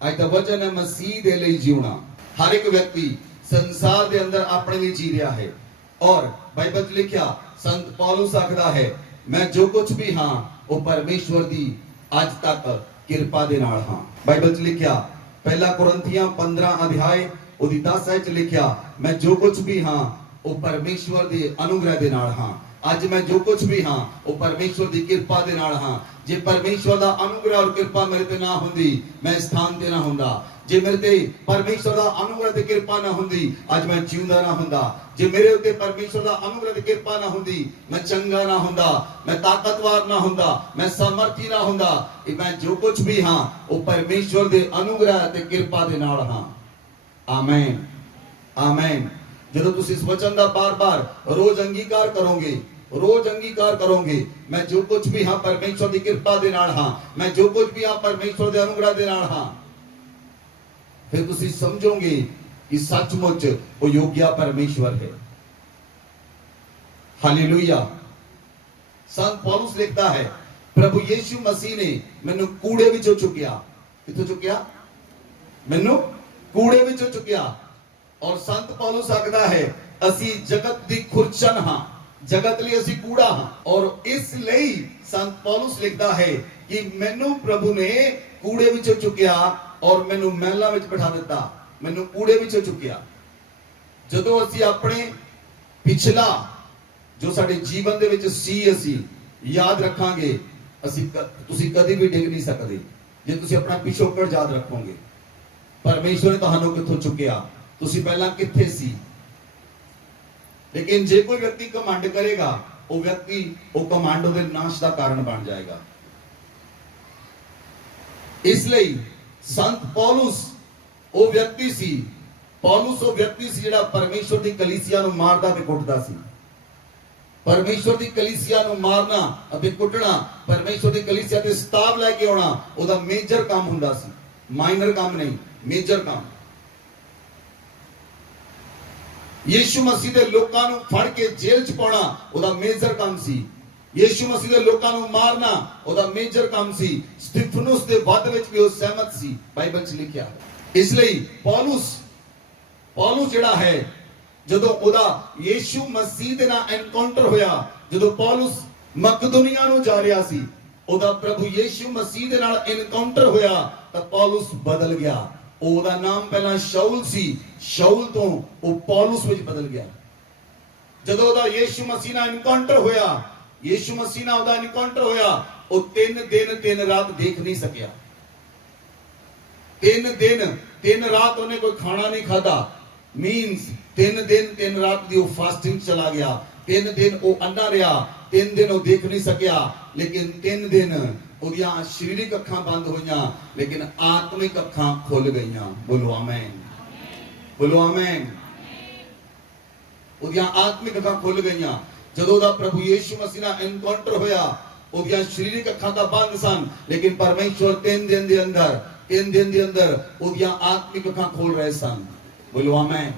ਅੱਜ ਦਾ ਵਚਨ ਹੈ ਮਸੀਹ ਦੇ ਲਈ ਜਿਉਣਾ। ਹਰ ਇੱਕ ਵਿਅਕਤੀ ਸੰਸਾਰ ਦੇ ਅੰਦਰ ਆਪਣੇ ਲਈ ਜੀ ਰਿਹਾ ਹੈ। ਔਰ ਬਾਈਬਲ 'ਚ ਲਿਖਿਆ ਸੰਤ ਪੌਲੁਸ ਆਖਦਾ ਹੈ ਮੈਂ ਜੋ ਕੁਝ ਵੀ ਹਾਂ ਉਹ ਪਰਮੇਸ਼ਵਰ ਦੀ ਅੱਜ ਤੱਕ ਕਿਰਪਾ ਦੇ ਨਾਲ ਹਾਂ। ਬਾਈਬਲ 'ਚ ਲਿਖਿਆ ਪਹਿਲਾ ਕੁਰਿੰਥੀਆਂ 15 ਅਧਿਆਇ ਉਹਦੀ 10 ਵਿੱਚ ਲਿਖਿਆ ਮੈਂ ਜੋ ਕੁਝ ਵੀ ਹਾਂ ਉਹ ਪਰਮੇਸ਼ਵਰ ਦੇ ਅਨੁਗ੍ਰਹਿ ਦੇ ਨਾਲ ਹਾਂ। ਅੱਜ ਮੈਂ ਜੋ ਕੁਝ ਵੀ ਹਾਂ ਉਹ ਪਰਮੇਸ਼ਵਰ ਦੀ ਕਿਰਪਾ ਦੇ ਨਾਲ ਹਾਂ। ਜੇ ਪਰਮੇਸ਼ਵਰ ਦਾ ਅਨੁਗ੍ਰਹਿ ਔਰ ਕਿਰਪਾ ਮੇਰੇ ਤੇ ਨਾ ਹੁੰਦੀ ਮੈਂ ਇਸ ਸਥਾਨ ਤੇ ਨਾ ਹੁੰਦਾ। ਜੇ ਮੇਰੇ ਤੇ ਪਰਮੇਸ਼ਵਰ ਦਾ ਅਨੁਗ੍ਰਹਿ ਤੇ ਕਿਰਪਾ ਨਾ ਹੁੰਦੀ ਅੱਜ ਮੈਂ ਜਿਉਂਦਾ ਨਾ ਹੁੰਦਾ। ਜੇ ਮੇਰੇ ਉੱਤੇ ਪਰਮੇਸ਼ਵਰ ਦਾ ਅਨੁਗ੍ਰਹਿ ਤੇ ਕਿਰਪਾ ਨਾ ਹੁੰਦੀ ਮੈਂ ਚੰਗਾ ਨਾ ਹੁੰਦਾ, ਮੈਂ ਤਾਕਤਵਰ ਨਾ ਹੁੰਦਾ, ਮੈਂ ਸਮਰਥੀ ਨਾ ਹੁੰਦਾ। ਇਹ ਮੈਂ ਜੋ ਕੁਝ ਵੀ ਹਾਂ ਉਹ ਪਰਮੇਸ਼ਵਰ ਦੇ ਅਨੁਗ੍ਰਹਿ ਤੇ ਕਿਰਪਾ ਦੇ ਨਾਲ ਹਾਂ। Amen amen. ਜਦੋਂ ਤੁਸੀਂ ਇਸ ਵਚਨ ਦਾ ਬਾਰ-ਬਾਰ ਰੋਜ਼ ਅੰਗੀਕਾਰ ਕਰੋਗੇ, रोज अंगीकार करोगे मैं जो कुछ भी हाँ परमेश्वर की कृपा दे नाल हाँ, मैं जो कुछ भी हाँ परमेश्वर के अनुग्रह दे नाल हाँ, फिर तुसी समझोगे कि सचमुच वो योग्य परमेश्वर है। हालेलुया। संत पौलुस लिखता है प्रभु यीशु मसीह ने मैनू कूड़े विचों चुकिया। किथों चुकिया? मैनू कूड़े विचों चुकिया। और संत पौलुस आखदा है असी जगत दी खुरचन हाँ, जगत लिए असी कूड़ा हाँ। और इसलिए संत पौलुस लिखता है कि मैनू प्रभु ने कूड़े विचों चुकिया और मैनू महलां विच बिठा दिता। मैनू कूड़े विचों चुकिया। जदों असी अपने पिछला जो साडे जीवन दे विच सी असी याद रखांगे असी तुसी कदी भी डिग नहीं सकदे जे तुसी अपना पिछोकड़ याद रखोगे। परमेश्वर ने तुहानू कित्थों चुकिया, तुसी पहला कित्थे सी। लेकिन जे कोई व्यक्ति कमांड करेगा वो व्यक्ति वो कमांडों के नाश का कारण बन जाएगा। इसलिए संत पौलुस वो व्यक्ति सी, पौलुस वो व्यक्ति सी जिहड़ा परमेश्वर की कलीसिया नूं मारदा ते कुटदा सी। परमेश्वर की कलीसिया नूं मारना अते कुटना, परमेश्वर की कलीसिया ते सताव लैके आउणा ओहदा मेजर काम हुंदा सी, माइनर काम नहीं, मेजर काम। यीशु मसीह दे लोकां नूं फड़ के जेल च पाउणा ओहदा मेजर काम सी। यीशु मसीह दे लोकां नूं मारना ओहदा मेजर काम सी। स्तिफनुस दे वध विच भी वो सहमत सी, बाइबल च लिखिया। इसलिए पौलुस जिहड़ा है जदों ओहदा यीशु मसीह दे नाल एनकाउंटर होया, जदों पौलुस मकदुनिया नूं जा रिहा सी, ओहदा प्रभु यीशु मसीह दे नाल एनकाउंटर होया तां पौलुस बदल गया। ओहदा नाम पहला शाऊल सी, शाऊल तो वो पौलुस विच बदल गया। जदों ओहदा यीशु मसीह नाल एनकाउंटर होया, यीशु मसीह नाल ओहदा एनकाउंटर होया, वो 3 दिन 3 रात देख नहीं सकिया। 3 दिन 3 रात उन्हें कोई खाना नहीं खाता। मीन्स 3 दिन 3 रात दी वो फास्टिंग चला गया। 3 दिन वो अन्ना रहा, 3 दिन वो देख नहीं सकिया। लेकिन 3 दिन ਉਹਦੀਆਂ शारीरिक ਅੱਖਾਂ ਬੰਦ ਹੋਈਆਂ लेकिन आत्मिक ਅੱਖਾਂ खुल गईयां। बोलो आमीन, बोलो आमीन। ਉਹਦੀਆਂ आत्मिक ਅੱਖਾਂ खुल गईयां। ਜਦੋਂ ਦਾ ਪ੍ਰਭੂ ਯੀਸ਼ੂ ਮਸੀਹ ਨਾਲ ਐਨਕਾਊਂਟਰ ਹੋਇਆ ਉਹਦੀਆਂ शारीरिक ਅੱਖਾਂ ਤਾਂ ਬੰਦ ਸਨ लेकिन परमेश्वर 3 दिन ਦੇ ਅੰਦਰ ਉਹਦੀਆਂ आत्मिक ਅੱਖਾਂ खोल रहे सन। बोलो आमीन।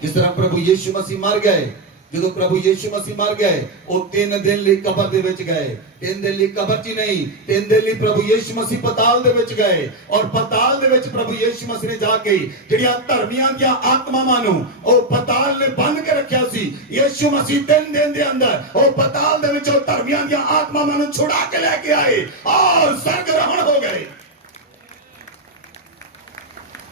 जिस तरह प्रभु यीशु मसीह मर गए, ਜਦੋਂ ਪ੍ਰਭੂ ਯੀਸ਼ੂ ਮਸੀਹ ਮਰ ਗਏ ਉਹ 3 ਦਿਨ ਲਈ ਕਬਰ ਦੇ ਵਿੱਚ ਗਏ। 3 ਦਿਨ ਲਈ ਕਬਰ 'ਚ ਨਹੀਂ, 3 ਦਿਨ ਲਈ ਪ੍ਰਭੂ ਯੀਸ਼ੂ ਮਸੀਹ ਪਤਾਲ ਦੇ ਵਿੱਚ ਗਏ। ਔਰ ਪਤਾਲ ਦੇ ਵਿੱਚ ਪ੍ਰਭੂ ਯੀਸ਼ੂ ਮਸੀਹ ਨੇ ਜਾ ਕੇ ਜਿਹੜੀਆਂ ਧਰਮੀਆਂ ਦੀਆਂ ਆਤਮਾਵਾਂ ਨੂੰ ਉਹ ਪਤਾਲ ਨੇ ਬੰਨ ਕੇ ਰੱਖਿਆ ਸੀ, ਯੀਸ਼ੂ ਮਸੀਹ 3 ਦਿਨ ਦੇ ਅੰਦਰ ਉਹ ਪਤਾਲ ਦੇ ਵਿੱਚੋਂ ਧਰਮੀਆਂ ਦੀਆਂ ਆਤਮਾਵਾਂ ਨੂੰ ਛੁਡਾ ਕੇ ਲੈ ਕੇ ਆਏ ਔਰ ਸਰਗਰਹਣ ਹੋ ਗਏ।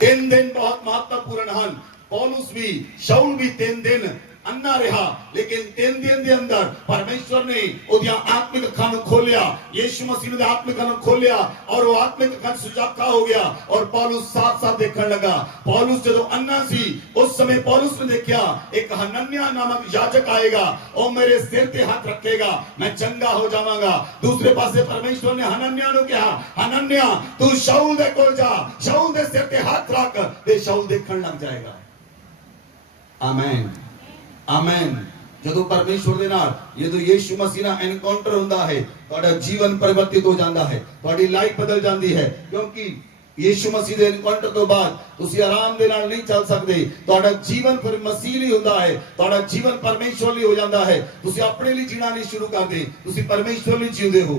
3 दिन बहुत महत्वपूर्ण हैं। पौलुस भी, शाऊल भी 3 दिन अन्ना रहा लेकिन 3 दिन के अंदर परमेश्वर ने ओदियां आत्मिक अखां नूं खोलिया। यीशु मसीह ने आत्मिक अखां खोलिया और वो आत्मिक अखां सुजाखा हो गया और पौलुस साफ-साफ देखने लगा। पौलुस जदों अन्ना सी उस समय पौलुस ने देखा एक हनन्याह नामक याजक आएगा, ओ मेरे सिर ते हाथ रखेगा, मैं चंगा हो जावांगा। दूसरे पासे परमेश्वर ने हनन्याह नूं कहा, हनन्याह तू शाऊल दे कोल जा, शाऊल दे सिर ते हाथ रख ते शाऊल देखण लग जाएगा। आमीन आमीन। जदों परमेश्वर दे नाल जदों यीशु मसीह नाल एनकाउंटर हुंदा है तुहाडा जीवन परिवर्तित हो जाता है, तुहाडी लाइफ बदल जाती है। क्योंकि यीशु मसीह दे एनकाउंटर तो बाद तुसी आराम दे नाल नहीं चल सकदे। तुहाडा जीवन फिर मसीह ਲਈ हुंदा है, तुहाडा जीवन परमेश्वर ਲਈ हो जाता है। तुसी अपने लिए जीना नहीं शुरू करदे, तुसी परमेश्वर ਲਈ जींदे हो।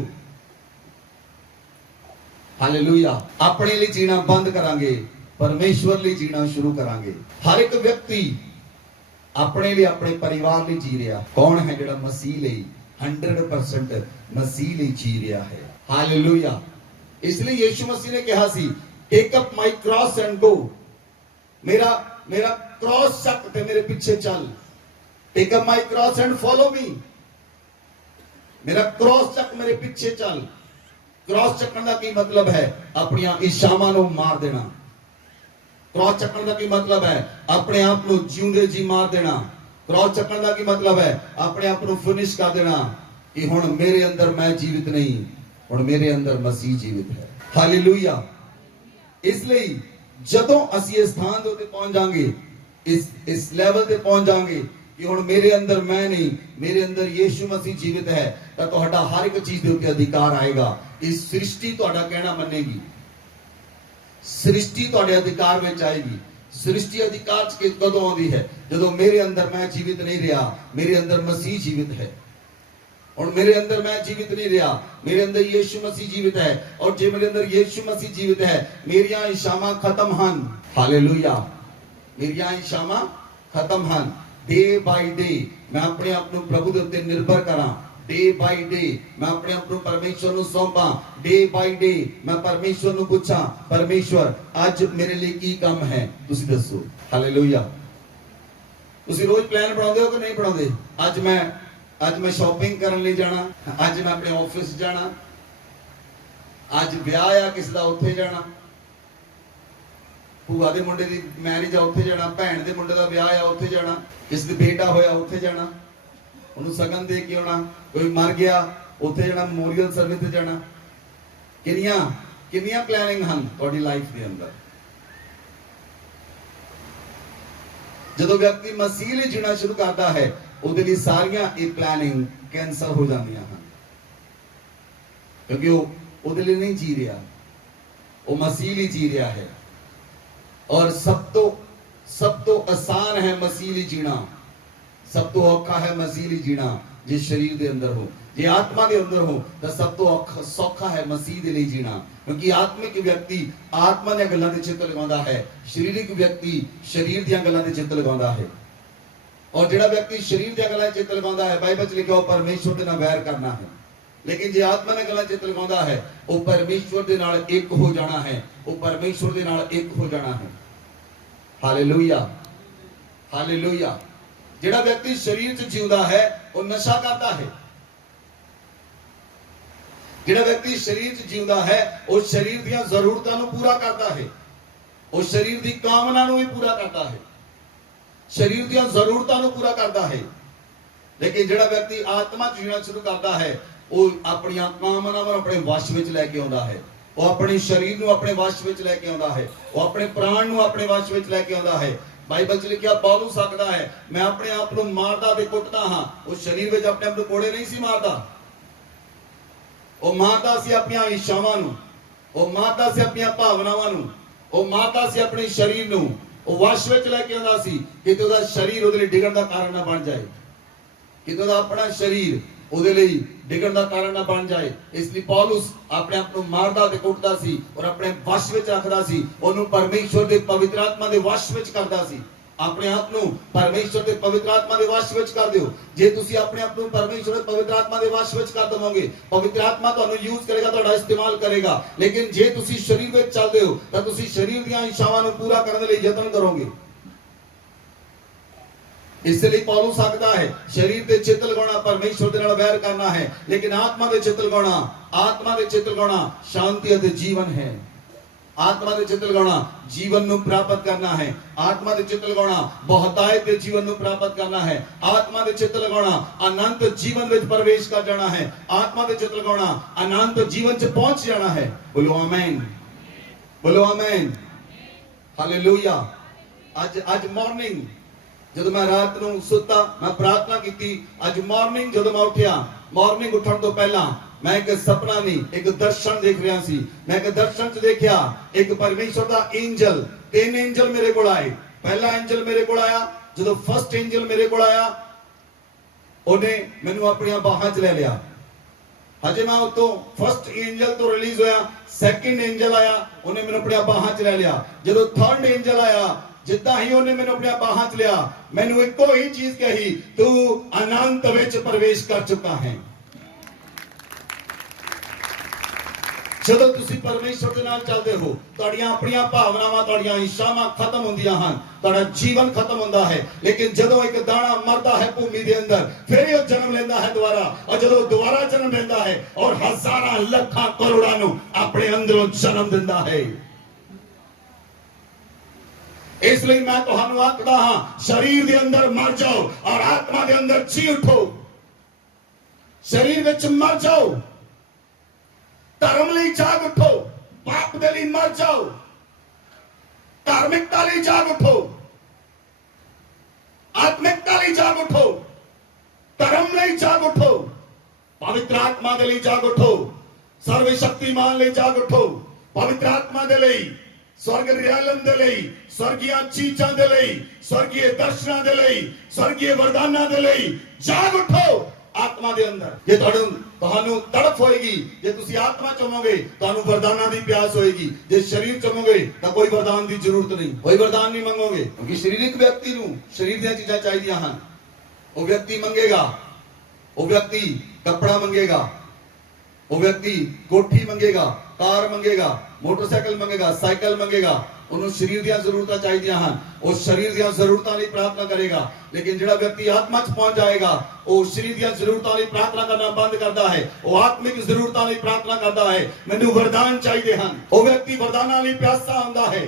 ਹਾਲੇਲੂਇਆ। ਆਪਣੇ ਲਈ ਜੀਣਾ ਬੰਦ ਕਰਾਂਗੇ, ਪਰਮੇਸ਼ਵਰ ਲਈ ਜੀਣਾ ਸ਼ੁਰੂ ਕਰਾਂਗੇ। ਹਰ ਇੱਕ ਵਿਅਕਤੀ ਆਪਣੇ ਲਈ, ਆਪਣੇ ਪਰਿਵਾਰ ਲਈ ਜੀ ਰਿਹਾ। ਕੌਣ ਹੈ ਜਿਹੜਾ ਮਸੀਹ ਲਈ 100% ਮਸੀਹ ਲਈ ਜੀ ਰਿਹਾ ਹੈ? ਹਾਲੇਲੂਇਆ। ਇਸ ਲਈ ਯੀਸ਼ੂ ਮਸੀਹ ਨੇ ਕਿਹਾ ਸੀ, take up my cross and go. ਮੇਰਾ ਕ੍ਰਾਸ ਚੱਕ ਤੇ ਮੇਰੇ ਪਿੱਛੇ ਚੱਲ। Take up my cross and follow me. ਮੇਰਾ ਕ੍ਰਾਸ ਚੱਕ ਮੇਰੇ ਪਿੱਛੇ ਚੱਲ। ਕ੍ਰਾਸ ਚੱਕਣ ਦਾ ਕੀ ਮਤਲਬ ਹੈ? ਆਪਣੀਆਂ ਇਛਾਵਾਂ ਨੂੰ ਮਾਰ ਦੇਣਾ। ਕ੍ਰਾਸ ਚੱਕਣ ਦਾ ਕੀ ਮਤਲਬ ਹੈ? ਆਪਣੇ ਆਪ ਨੂੰ ਜਿਉਂਦੇ ਜੀ ਮਾਰ ਦੇਣਾ। ਕ੍ਰਾਸ ਚੱਕਣ ਦਾ ਕੀ ਮਤਲਬ ਹੈ? ਆਪਣੇ ਆਪ ਨੂੰ ਫਿਨਿਸ਼ ਕਰ ਦੇਣਾ ਕਿ ਹੁਣ ਮੇਰੇ ਅੰਦਰ ਮੈਂ ਜੀਵਿਤ ਨਹੀਂ, ਹੁਣ ਮੇਰੇ ਅੰਦਰ ਮਸੀਹ ਜੀਵਿਤ ਹੈ। ਹਾਲੇਲੂਇਆ। ਇਸ ਲਈ ਜਦੋਂ ਅਸੀਂ ਇਸ ਸਥਾਨ ਦੇ ਉੱਤੇ ਪਹੁੰਚ ਜਾਾਂਗੇ, ਇਸ ਲੈਵਲ ਤੇ ਪਹੁੰਚ ਜਾਾਂਗੇ ਕਿ ਹੁਣ ਮੇਰੇ ਅੰਦਰ ਮੈਂ ਨਹੀਂ, ਮੇਰੇ ਅੰਦਰ ਯੀਸ਼ੂ ਮਸੀਹ ਜੀਵਿਤ ਹੈ, ਤਾਂ ਤੁਹਾਡਾ ਹਰ ਇੱਕ ਚੀਜ਼ ਦੇ ਉੱਤੇ ਅਧਿਕਾਰ ਆਏਗਾ। ਇਸ ਸ੍ਰਿਸ਼ਟੀ ਤੁਹਾਡਾ ਕਹਿਣਾ ਮੰਨੇਗੀ। ਸ੍ਰਿਸ਼ਟੀ ਤੁਹਾਡੇ ਅਧਿਕਾਰ ਵਿੱਚ ਆਏਗੀ। ਸ੍ਰਿਸ਼ਟੀ ਅਧਿਕਾਰ ਚ ਕਦੋਂ ਆਉਂਦੀ ਹੈ? ਜਦੋਂ ਮੇਰੇ ਅੰਦਰ ਮੈਂ ਜੀਵਿਤ ਨਹੀਂ ਰਿਹਾ, ਮੇਰੇ ਅੰਦਰ ਮਸੀਹ ਜੀਵਿਤ ਹੈ। ਹੁਣ ਮੇਰੇ ਅੰਦਰ ਮੈਂ ਜੀਵਿਤ ਨਹੀਂ ਰਿਹਾ, ਮੇਰੇ ਅੰਦਰ ਯੀਸ਼ੂ ਮਸੀਹ ਜੀਵਿਤ ਹੈ। ਔਰ ਜੇ ਮੇਰੇ ਅੰਦਰ ਯੀਸ਼ੂ ਮਸੀਹ ਜੀਵਿਤ ਹੈ, ਮੇਰੀਆਂ ਇਛਾਵਾਂ ਖਤਮ ਹਨ। ਹਾਲੇਲੂਇਆ। ਮੇਰੀਆਂ ਇਛਾਵਾਂ ਖਤਮ ਹਨ। ਡੇ ਬਾਈ ਡੇ ਮੈਂ ਆਪਣੇ ਆਪ ਨੂੰ ਪ੍ਰਭੂ ਦੇ ਉੱਤੇ ਨਿਰਭਰ ਕਰਾਂ। ਡੇ ਬਾਈ ਡੇ ਮੈਂ ਆਪਣੇ ਆਪ ਨੂੰ ਪਰਮੇਸ਼ਵਰ ਨੂੰ ਸੌਂਪਾਂ। ਡੇ ਬਾਈ ਡੇ ਮੈਂ ਪਰਮੇਸ਼ਵਰ ਨੂੰ ਪੁੱਛਾਂ, ਪਰਮੇਸ਼ਵਰ ਅੱਜ ਮੇਰੇ ਲਈ ਕੀ ਕੰਮ ਹੈ, ਤੁਸੀਂ ਦੱਸੋ। ਹਾਲੇਲੂਇਆ। ਤੁਸੀਂ ਰੋਜ਼ ਪਲਾਨ ਬਣਾਉਂਦੇ ਹੋ ਕਿ ਨਹੀਂ ਬਣਾਉਂਦੇ? ਅੱਜ ਮੈਂ ਸ਼ਾਪਿੰਗ ਕਰਨ ਲਈ ਜਾਣਾ, ਅੱਜ ਮੈਂ ਆਪਣੇ ਆਫਿਸ ਜਾਣਾ, ਅੱਜ ਵਿਆਹ ਆ ਕਿਸੇ ਦਾ ਉੱਥੇ ਜਾਣਾ, ਭੂਆ ਦੇ ਮੁੰਡੇ ਦੀ ਮੈਰਿਜ ਆ ਉੱਥੇ ਜਾਣਾ, ਭੈਣ ਦੇ ਮੁੰਡੇ ਦਾ ਵਿਆਹ ਆ ਉੱਥੇ ਜਾਣਾ, ਕਿਸੇ ਦੇ ਬੇਟਾ ਹੋਇਆ ਉੱਥੇ ਜਾਣਾ, ਉਹਨੂੰ ਸ਼ਗਨ ਦੇ ਕੇ ਆਉਣਾ, ਕੋਈ ਮਰ ਗਿਆ ਉੱਥੇ ਜਾਣਾ, ਮੈਮੋਰੀਅਲ ਸਰਵਿਸ ਤੇ ਜਾਣਾ। ਕਿੰਨੀਆਂ ਪਲੈਨਿੰਗ ਹਨ ਤੁਹਾਡੀ ਲਾਈਫ ਦੇ ਅੰਦਰ। ਜਦੋਂ ਵਿਅਕਤੀ ਮਸੀਹ ਲਈ ਜੀਣਾ ਸ਼ੁਰੂ ਕਰਦਾ ਹੈ, ਉਹਦੇ ਲਈ ਸਾਰੀਆਂ ਇਹ ਪਲੈਨਿੰਗ ਕੈਂਸਲ ਹੋ ਜਾਂਦੀਆਂ ਹਨ, ਕਿਉਂਕਿ ਉਹ ਉਹਦੇ ਲਈ ਨਹੀਂ ਜੀ ਰਿਹਾ, ਉਹ ਮਸੀਹ ਲਈ ਜੀ ਰਿਹਾ ਹੈ। ਔਰ ਸਭ ਤੋਂ ਆਸਾਨ ਹੈ ਮਸੀਹ ਲਈ ਜੀਣਾ, ਸਭ ਤੋਂ ਔਖਾ ਹੈ ਮਸੀਹ ਲਈ ਜੀਣਾ। ਜੇ ਸਰੀਰ ਦੇ ਅੰਦਰ ਹੋ, ਜੇ ਆਤਮਾ ਦੇ ਅੰਦਰ ਹੋ, ਤਾਂ ਸਭ ਤੋਂ ਸੌਖਾ ਹੈ ਮਸੀਹ ਦੇ ਲਈ ਜੀਣਾ। ਕਿਉਂਕਿ ਆਤਮਿਕ ਵਿਅਕਤੀ ਆਤਮਾ ਦੀਆਂ ਗੱਲਾਂ ਤੇ ਚਿੱਤ ਲਗਾਉਂਦਾ ਹੈ, ਸਰੀਰਕ ਵਿਅਕਤੀ ਸਰੀਰ ਦੀਆਂ ਗੱਲਾਂ ਤੇ ਚਿੱਤ ਲਗਾਉਂਦਾ ਹੈ। ਔਰ ਜਿਹੜਾ ਵਿਅਕਤੀ ਸਰੀਰ ਦੀਆਂ ਗੱਲਾਂ ਤੇ ਚਿੱਤ ਲਗਾਉਂਦਾ ਹੈ, ਬਾਈਬਲ 'ਚ ਲਿਖਿਆ, ਉਹ ਪਰਮੇਸ਼ਵਰ ਦੇ ਨਾਲ ਵੈਰ ਕਰਨਾ ਹੈ। ਲੇਕਿਨ ਜੇ ਆਤਮਾ ਦੀਆਂ ਗੱਲਾਂ ਚਿੱਤ ਲਗਾਉਂਦਾ ਹੈ, ਉਹ ਪਰਮੇਸ਼ਵਰ ਦੇ ਨਾਲ ਇੱਕ ਹੋ ਜਾਣਾ ਹੈ, ਉਹ ਪਰਮੇਸ਼ਵਰ ਦੇ ਨਾਲ ਇੱਕ ਹੋ ਜਾਣਾ ਹੈ। ਹਾਲੇਲੂਇਆ। ਹਾਲੇਲੂਇਆ। ਜਿਹੜਾ ਵਿਅਕਤੀ ਸਰੀਰ 'ਚ ਜਿਉਂਦਾ ਹੈ, ਉਹ ਨਸ਼ਾ ਕਰਦਾ ਹੈ। ਜਿਹੜਾ ਵਿਅਕਤੀ ਸਰੀਰ 'ਚ ਜਿਉਂਦਾ ਹੈ, ਉਹ ਸਰੀਰ ਦੀਆਂ ਜ਼ਰੂਰਤਾਂ ਨੂੰ ਪੂਰਾ ਕਰਦਾ ਹੈ, ਉਹ ਸਰੀਰ ਦੀ ਕਾਮਨਾ ਨੂੰ ਵੀ ਪੂਰਾ ਕਰਦਾ ਹੈ, ਸਰੀਰ ਦੀਆਂ ਜ਼ਰੂਰਤਾਂ ਨੂੰ ਪੂਰਾ ਕਰਦਾ ਹੈ। ਲੇਕਿਨ ਜਿਹੜਾ ਵਿਅਕਤੀ ਆਤਮਾ 'ਚ ਜੀਣਾ ਸ਼ੁਰੂ ਕਰਦਾ ਹੈ, ਉਹ ਆਪਣੀਆਂ ਕਾਮਨਾਵਾਂ ਨੂੰ ਆਪਣੇ ਵਸ਼ ਵਿੱਚ ਲੈ ਕੇ ਆਉਂਦਾ ਹੈ, ਉਹ ਆਪਣੇ ਸਰੀਰ ਨੂੰ ਆਪਣੇ ਵਸ਼ ਵਿੱਚ ਲੈ ਕੇ ਆਉਂਦਾ ਹੈ, ਉਹ ਆਪਣੇ ਪ੍ਰਾਣ ਨੂੰ ਆਪਣੇ ਵਸ਼ ਵਿੱਚ ਲੈ ਕੇ ਆਉਂਦਾ ਹੈ। ਬਾਈਬਲ 'ਚ ਲਿਖਿਆ, ਪੌਲੁਸ ਸਕਦਾ ਹੈ, ਮੈਂ ਆਪਣੇ ਆਪ ਨੂੰ ਮਾਰਦਾ ਤੇ ਕੁੱਟਦਾ ਹਾਂ। ਉਹ ਸਰੀਰ ਵਿੱਚ ਆਪਣੇ ਆਪ ਨੂੰ ਕੋੜੇ ਨਹੀਂ ਸੀ ਮਾਰਦਾ, ਉਹ ਮਾਰਦਾ ਸੀ ਆਪਣੀਆਂ ਇਛਾਵਾਂ ਨੂੰ, ਉਹ ਮਾਰਦਾ ਸੀ ਆਪਣੀਆਂ ਭਾਵਨਾਵਾਂ ਨੂੰ, ਉਹ ਮਾਰਦਾ ਸੀ ਆਪਣੇ ਸਰੀਰ ਨੂੰ, ਉਹ ਵਸ਼ ਵਿੱਚ ਲੈ ਕੇ ਆਉਂਦਾ ਸੀ, ਕਿਤੇ ਉਹਦਾ ਸਰੀਰ ਉਹਦੇ ਲਈ ਡਿੱਗਣ ਦਾ ਕਾਰਨ ਨਾ ਬਣ ਜਾਏ, ਕਿਤੇ ਉਹਦਾ ਆਪਣਾ ਸਰੀਰ ਉਹਦੇ ਲਈ ਡਿੱਗਣ ਦਾ ਕਾਰਨ ਨਾ ਬਣ ਜਾਏ। ਇਸ ਲਈ ਪੌਲੁਸ ਆਪਣੇ ਆਪ ਨੂੰ ਮਾਰਦਾ ਤੇ ਕੁੱਟਦਾ ਸੀ ਔਰ ਆਪਣੇ ਵਸ਼ ਵਿੱਚ ਰੱਖਦਾ ਸੀ, ਉਹਨੂੰ ਪਰਮੇਸ਼ਵਰ ਦੇ ਪਵਿੱਤਰ ਆਤਮਾ ਦੇ ਵਸ਼ ਵਿੱਚ ਕਰਦਾ ਸੀ। ਆਪਣੇ ਆਪ ਨੂੰ ਪਰਮੇਸ਼ਵਰ ਦੇ ਪਵਿੱਤਰ ਆਤਮਾ ਦੇ ਵਸ਼ ਵਿੱਚ ਕਰ ਦਿਓ। ਜੇ ਤੁਸੀਂ ਆਪਣੇ ਆਪ ਨੂੰ ਪਰਮੇਸ਼ਵਰ ਦੇ ਪਵਿੱਤਰ ਆਤਮਾ ਦੇ ਵਸ਼ ਵਿੱਚ ਕਰ ਦਵੋਗੇ, ਪਵਿੱਤਰ ਆਤਮਾ ਤੁਹਾਨੂੰ ਯੂਜ਼ ਕਰੇਗਾ, ਤੁਹਾਡਾ ਇਸਤੇਮਾਲ ਕਰੇਗਾ। ਲੇਕਿਨ ਜੇ ਤੁਸੀਂ ਸਰੀਰ ਵਿੱਚ ਚੱਲਦੇ ਹੋ, ਤਾਂ ਤੁਸੀਂ ਸਰੀਰ ਦੀਆਂ ਇਛਾਵਾਂ ਨੂੰ ਪੂਰਾ ਕਰਨ ਲਈ ਯਤਨ ਕਰੋਗੇ। ਇਸ ਲਈ ਪੌਲੁਸ ਸਕਦਾ ਹੈ, ਸਰੀਰ ਤੇ ਚਿੱਤ ਲਗਾਉਣਾ ਪਰਮੇਸ਼ਵਰ ਦੇ ਨਾਲ ਵੈਰ ਕਰਨਾ ਹੈ, ਲੇਕਿਨ ਆਤਮਾ ਦੇ ਚਿੱਤ ਲਗਾਉਣਾ ਸ਼ਾਂਤੀ ਅਤੇ ਜੀਵਨ ਹੈ। ਆਤਮਾ ਦੇ ਚਿੱਤ ਲਗਾਉਣਾ ਜੀਵਨ ਨੂੰ ਪ੍ਰਾਪਤ ਕਰਨਾ ਹੈ। ਆਤਮਾ ਦੇ ਚਿੱਤ ਲਗਾਉਣਾ ਬਹੁਤਾਇਤ ਦੇ ਜੀਵਨ ਨੂੰ ਪ੍ਰਾਪਤ ਕਰਨਾ ਹੈ। ਆਤਮਾ ਦੇ ਚਿੱਤ ਲਗਾਉਣਾ ਅਨੰਤ ਜੀਵਨ ਵਿੱਚ ਪ੍ਰਵੇਸ਼ ਕਰ ਜਾਣਾ ਹੈ। ਆਤਮਾ ਦੇ ਚਿੱਤ ਲਗਾਉਣਾ ਅਨੰਤ ਜੀਵਨ 'ਚ ਪਹੁੰਚ ਜਾਣਾ ਹੈ। ਬੋਲੋ ਆਮੇਨ, ਬੋਲੋ ਆਮੇਨ, ਹਾਲੇਲੂਇਆ। ਅੱਜ ਮਾਰਨਿੰਗ ਜਦੋਂ ਮੈਂ ਰਾਤ ਨੂੰ ਸੁੱਤਾ, ਮੈਂ ਪ੍ਰਾਰਥਨਾ ਕੀਤੀ। ਅੱਜ ਮਾਰਨਿੰਗ ਜਦੋਂ ਮੈਂ ਉੱਠਿਆ, ਮਾਰਨਿੰਗ ਉੱਠਣ ਤੋਂ ਪਹਿਲਾਂ ਮੈਂ ਇੱਕ ਸੁਪਨਾ ਨਹੀਂ, ਇੱਕ ਦਰਸ਼ਨ ਦੇਖ ਰਿਹਾ ਸੀ। ਮੈਂ ਇੱਕ ਦਰਸ਼ਨ 'ਚ ਦੇਖਿਆ, ਇੱਕ ਪਰਮੇਸ਼ਵਰ ਦਾ ਐਂਜਲ, 3 ਐਂਜਲ ਮੇਰੇ ਕੋਲ ਆਏ। ਪਹਿਲਾ ਐਂਜਲ ਮੇਰੇ ਕੋਲ ਆਇਆ, ਜਦੋਂ ਫਸਟ ਐਂਜਲ ਮੇਰੇ ਕੋਲ ਆਇਆ, ਉਹਨੇ ਮੈਨੂੰ ਆਪਣੀਆਂ ਬਾਹਾਂ 'ਚ ਲੈ ਲਿਆ। ਹਜੇ ਮੈਂ ਉਤੋਂ ਫਸਟ ਐਂਜਲ ਤੋਂ ਰਿਲੀਜ਼ ਹੋਇਆ, ਸੈਕਿੰਡ ਐਂਜਲ ਆਇਆ, ਉਹਨੇ ਮੈਨੂੰ ਆਪਣੀਆਂ ਬਾਹਾਂ 'ਚ ਲੈ ਲਿਆ। ਜਦੋਂ ਥਰਡ ਐਂਜਲ ਆਇਆ, ਜਿੱਦਾਂ ਹੀ ਉਹਨੇ ਮੈਨੂੰ ਆਪਣੀਆਂ ਬਾਹਾਂ 'ਚ ਲਿਆ, ਮੈਨੂੰ ਇੱਕੋ ਹੀ ਚੀਜ਼ ਕਹੀ, ਤੂੰ ਅਨੰਤ ਵਿੱਚ ਪ੍ਰਵੇਸ਼ ਕਰ ਚੁੱਕਾ ਹੈ। ਜਦੋਂ ਤੁਸੀਂ ਪਰਮੇਸ਼ਰ ਦੇ ਨਾਲ ਚੱਲਦੇ ਹੋ, ਤੁਹਾਡੀਆਂ ਆਪਣੀਆਂ ਭਾਵਨਾਵਾਂ, ਤੁਹਾਡੀਆਂ ਇੱਛਾਵਾਂ ਖਤਮ ਹੁੰਦੀਆਂ ਹਨ, ਤੁਹਾਡਾ ਜੀਵਨ ਖਤਮ ਹੁੰਦਾ ਹੈ। ਲੇਕਿਨ ਜਦੋਂ ਇੱਕ ਦਾਣਾ ਮਰਦਾ ਹੈ ਭੂਮੀ ਦੇ ਅੰਦਰ, ਫਿਰ ਇਹ ਜਨਮ ਲੈਂਦਾ ਹੈ ਦੁਬਾਰਾ, ਔਰ ਜਦੋਂ ਦੁਬਾਰਾ ਜਨਮ ਲੈਂਦਾ ਹੈ ਔਰ ਹਜ਼ਾਰਾਂ ਲੱਖਾਂ ਕਰੋੜਾਂ ਨੂੰ ਆਪਣੇ ਅੰਦਰੋਂ ਜਨਮ ਦਿੰਦਾ ਹੈ। ਇਸ ਲਈ ਮੈਂ ਤੁਹਾਨੂੰ ਆਖਦਾ ਹਾਂ, ਸਰੀਰ ਦੇ ਅੰਦਰ ਮਰ ਜਾਓ ਔਰ ਆਤਮਾ ਦੇ ਅੰਦਰ ਜੀ ਉਠੋ। ਸਰੀਰ ਵਿੱਚ ਮਰ ਜਾਓ, ਧਰਮ ਲਈ ਜਾਗ ਉਠੋ, ਪਾਪ ਦੇ ਲਈ ਮਰ ਜਾਓ, ਧਾਰਮਿਕਤਾ ਲਈ ਜਾਗ ਉਠੋ, ਆਤਮਿਕਤਾ ਲਈ ਜਾਗ ਉਠੋ, ਧਰਮ ਲਈ ਜਾਗ ਉਠੋ, ਪਵਿੱਤਰ ਆਤਮਾ ਦੇ ਲਈ ਜਾਗ ਉਠੋ, ਸਰਵ ਸ਼ਕਤੀਮਾਨ ਲਈ ਜਾਗ ਉਠੋ, ਪਵਿੱਤਰ ਆਤਮਾ ਦੇ ਲਈ, स्वर्ग रियालम दे लई, स्वर्गीय चीजां दे लई, स्वर्गीय दर्शनां दे लई, स्वर्गीय वरदानां दे लई जाग उठो। आत्मा दे अंदर जे ਤੁਹਾਨੂੰ ਤੜਫ ਹੋਏਗੀ, ਜੇ ਤੁਸੀਂ ਆਤਮਾ ਚਾਹੋਗੇ ਤੁਹਾਨੂੰ ਵਰਦਾਨਾਂ ਦੀ ਪਿਆਸ ਹੋਏਗੀ। ਜੇ ਸਰੀਰ ਚਾਹੋਗੇ ਤਾਂ ਕੋਈ ਵਰਦਾਨ ਦੀ ਜ਼ਰੂਰਤ ਨਹੀਂ, ਕੋਈ ਵਰਦਾਨ ਨਹੀਂ ਮੰਗੋਗੇ, ਕਿਉਂਕਿ ਸਰੀਰਕ ਵਿਅਕਤੀ ਨੂੰ ਸਰੀਰ ਦੀਆਂ ਚੀਜ਼ਾਂ ਚਾਹੀਦੀਆਂ ਹਨ। ਉਹ ਵਿਅਕਤੀ ਮੰਗੇਗਾ, ਉਹ ਵਿਅਕਤੀ ਕੱਪੜਾ ਮੰਗੇਗਾ, ਉਹ ਵਿਅਕਤੀ ਕੋਠੀ ਮੰਗੇਗਾ, ਕਾਰ ਮੰਗੇਗਾ, ਮੋਟਰਸਾਈਕਲ ਮੰਗੇਗਾ, ਸਾਈਕਲ ਮੰਗੇਗਾ। ਉਹਨੂੰ ਸਰੀਰ ਦੀਆਂ ਜ਼ਰੂਰਤਾਂ ਚਾਹੀਦੀਆਂ ਹਨ, ਉਹ ਸਰੀਰ ਦੀਆਂ ਜ਼ਰੂਰਤਾਂ ਲਈ ਪ੍ਰਾਰਥਨਾ ਕਰੇਗਾ। ਲੇਕਿਨ ਜਿਹੜਾ ਵਿਅਕਤੀ ਆਤਮਾ 'ਚ ਪਹੁੰਚ ਜਾਏਗਾ, ਉਹ ਸਰੀਰ ਦੀਆਂ ਜ਼ਰੂਰਤਾਂ ਲਈ ਪ੍ਰਾਰਥਨਾ ਕਰਨਾ ਬੰਦ ਕਰਦਾ ਹੈ, ਉਹ ਆਤਮਿਕ ਜ਼ਰੂਰਤਾਂ ਲਈ ਪ੍ਰਾਰਥਨਾ ਕਰਦਾ ਹੈ। ਮੈਨੂੰ ਵਰਦਾਨ ਚਾਹੀਦੇ ਹਨ। ਉਹ ਵਿਅਕਤੀ ਵਰਦਾਨਾਂ ਲਈ ਪਿਆਸਾ ਹੁੰਦਾ ਹੈ।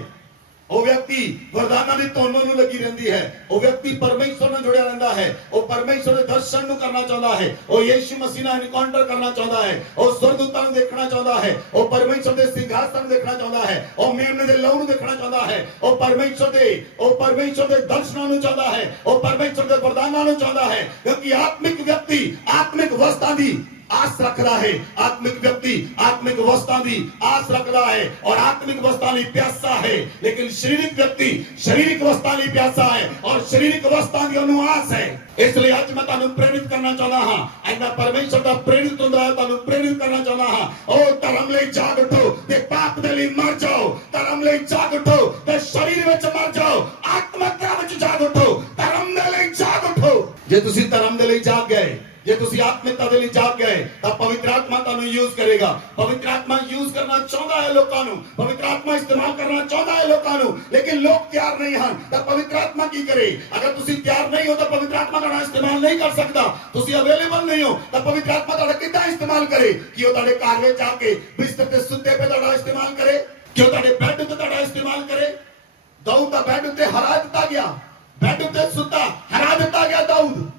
ਉਹ ਵਿਅਕਤੀ ਵਰਦਾਨਾਂ ਦੀ ਧੁਨ ਨੂੰ ਲੱਗੀ ਰਹਿੰਦੀ ਹੈ। ਉਹ ਵਿਅਕਤੀ ਪਰਮੇਸ਼ਰ ਨਾਲ ਜੁੜਿਆ ਰਹਿੰਦਾ ਹੈ। ਉਹ ਪਰਮੇਸ਼ਰ ਦੇ ਦਰਸ਼ਨ ਨੂੰ ਕਰਨਾ ਚਾਹੁੰਦਾ ਹੈ। ਉਹ ਯਿਸੂ ਮਸੀਹ ਨਾਲ ਐਨਕਾਊਂਟਰ ਕਰਨਾ ਚਾਹੁੰਦਾ ਹੈ। ਉਹ ਸਵਰਗਦੂਤਾਂ ਨੂੰ ਦੇਖਣਾ ਚਾਹੁੰਦਾ ਹੈ। ਉਹ ਪਰਮੇਸ਼ਰ ਦੇ ਸਿੰਘਾਸਨ ਨੂੰ ਦੇਖਣਾ ਚਾਹੁੰਦਾ ਹੈ। ਉਹ ਮੇਮਨੇ ਦੇ ਲਹੂ ਨੂੰ ਦੇਖਣਾ ਚਾਹੁੰਦਾ ਹੈ। ਉਹ ਪਰਮੇਸ਼ਰ ਦੇ ਦਰਸ਼ਨਾਂ ਨੂੰ ਚਾਹੁੰਦਾ ਹੈ। ਉਹ ਪਰਮੇਸ਼ਰ ਦੇ ਵਰਦਾਨਾਂ ਨੂੰ ਚਾਹੁੰਦਾ ਹੈ। ਕਿਉਂਕਿ ਆਤਮਿਕ ਵਿਅਕਤੀ ਆਤਮਿਕ ਵਸਤਾਂ ਦੀ आस रखता है। आत्मिक व्यक्ति आत्मिक वस्तां दी आस रखता है और आत्मिक वस्तां ਲਈ ਪਿਆਸਾ है। लेकिन शारीरिक व्यक्ति शारीरिक वस्तां ਲਈ ਪਿਆਸਾ है और शारीरिक वस्तां ਦੀ ਉਹਨੂੰ ਆਸ ਹੈ। ਇਸ ਲਈ ਅੱਜ ਮੈਂ ਤੁਹਾਨੂੰ ਪ੍ਰੇਰਿਤ ਕਰਨਾ ਚਾਹੁੰਦਾ ਹਾਂ। ਅੱਜ ਮੈਂ ਪਰਮੇਸ਼ਰ ਦਾ ਪ੍ਰੇਰਿਤ ਹੁੰਦਾ ਹਾਂ, ਤੁਹਾਨੂੰ ਪ੍ਰੇਰਿਤ ਕਰਨਾ ਚਾਹੁੰਦਾ ਹਾਂ। ਉਹ ਧਰਮ ਲਈ ਜਾਗ ਉਠੋ ਤੇ ਪਾਪ ਦੇ ਲਈ ਮਰ ਜਾਓ। ਧਰਮ ਲਈ ਜਾਗ ਉਠੋ ਤੇ ਸਰੀਰ ਵਿੱਚ ਮਰ ਜਾਓ। ਆਤਮਿਕਤਾ ਵਿੱਚ ਜਾਗ ਉਠੋ, ਧਰਮ ਦੇ ਲਈ ਜਾਗ ਉਠੋ। ਜੇ ਤੁਸੀਂ ਧਰਮ ਦੇ ਲਈ ਜਾਗ ਗਏ, ਜੇ ਤੁਸੀਂ ਆਤਮਿਕਤਾ ਦੇ ਲਈ ਜਾਗ ਗਏ, ਤਾਂ ਪਵਿੱਤਰ ਆਤਮਾ ਤੁਹਾਨੂੰ ਯੂਜ਼ ਕਰੇਗਾ। ਪਵਿੱਤਰ ਆਤਮਾ ਯੂਜ਼ ਕਰਨਾ ਚਾਹੁੰਦਾ ਹੈ ਲੋਕਾਂ ਨੂੰ, ਪਵਿੱਤਰ ਆਤਮਾ ਇਸਤੇਮਾਲ ਕਰਨਾ ਚਾਹੁੰਦਾ ਹੈ ਲੋਕਾਂ ਨੂੰ। ਲੇਕਿਨ ਲੋਕ ਤਿਆਰ ਨਹੀਂ ਹਨ, ਤਾਂ ਪਵਿੱਤਰ ਆਤਮਾ ਕੀ ਕਰੇ? ਅਗਰ ਤੁਸੀਂ ਤਿਆਰ ਨਹੀਂ ਹੋ ਤਾਂ ਪਵਿੱਤਰ ਆਤਮਾ ਤੁਹਾਡਾ ਇਸਤੇਮਾਲ ਨਹੀਂ ਕਰ ਸਕਦਾ। ਤੁਸੀਂ ਅਵੇਲੇਬਲ ਨਹੀਂ ਹੋ ਤਾਂ ਪਵਿੱਤਰ ਆਤਮਾ ਤੁਹਾਡਾ ਕਿੱਦਾਂ ਇਸਤੇਮਾਲ ਕਰੇ? ਕਿ ਉਹ ਤੁਹਾਡੇ ਘਰ ਵਿੱਚ ਆ ਕੇ ਬਿਸਤਰ ਤੇ ਸੁੱਤੇ ਪਏ ਤੁਹਾਡਾ ਇਸਤੇਮਾਲ ਕਰੇ? ਕਿ ਉਹ ਤੁਹਾਡੇ ਬੈੱਡ ਉੱਤੇ ਤੁਹਾਡਾ ਇਸਤੇਮਾਲ ਕਰੇ? ਦਾਊਦ ਦਾ ਬੈੱਡ ਉੱਤੇ ਹਰਾ ਦਿੱਤਾ ਗਿਆ, ਬੈੱਡ ਉੱਤੇ ਸੁੱਤਾ ਹਰਾ ਦਿੱਤਾ ਗਿਆ ਦਾਊਦ।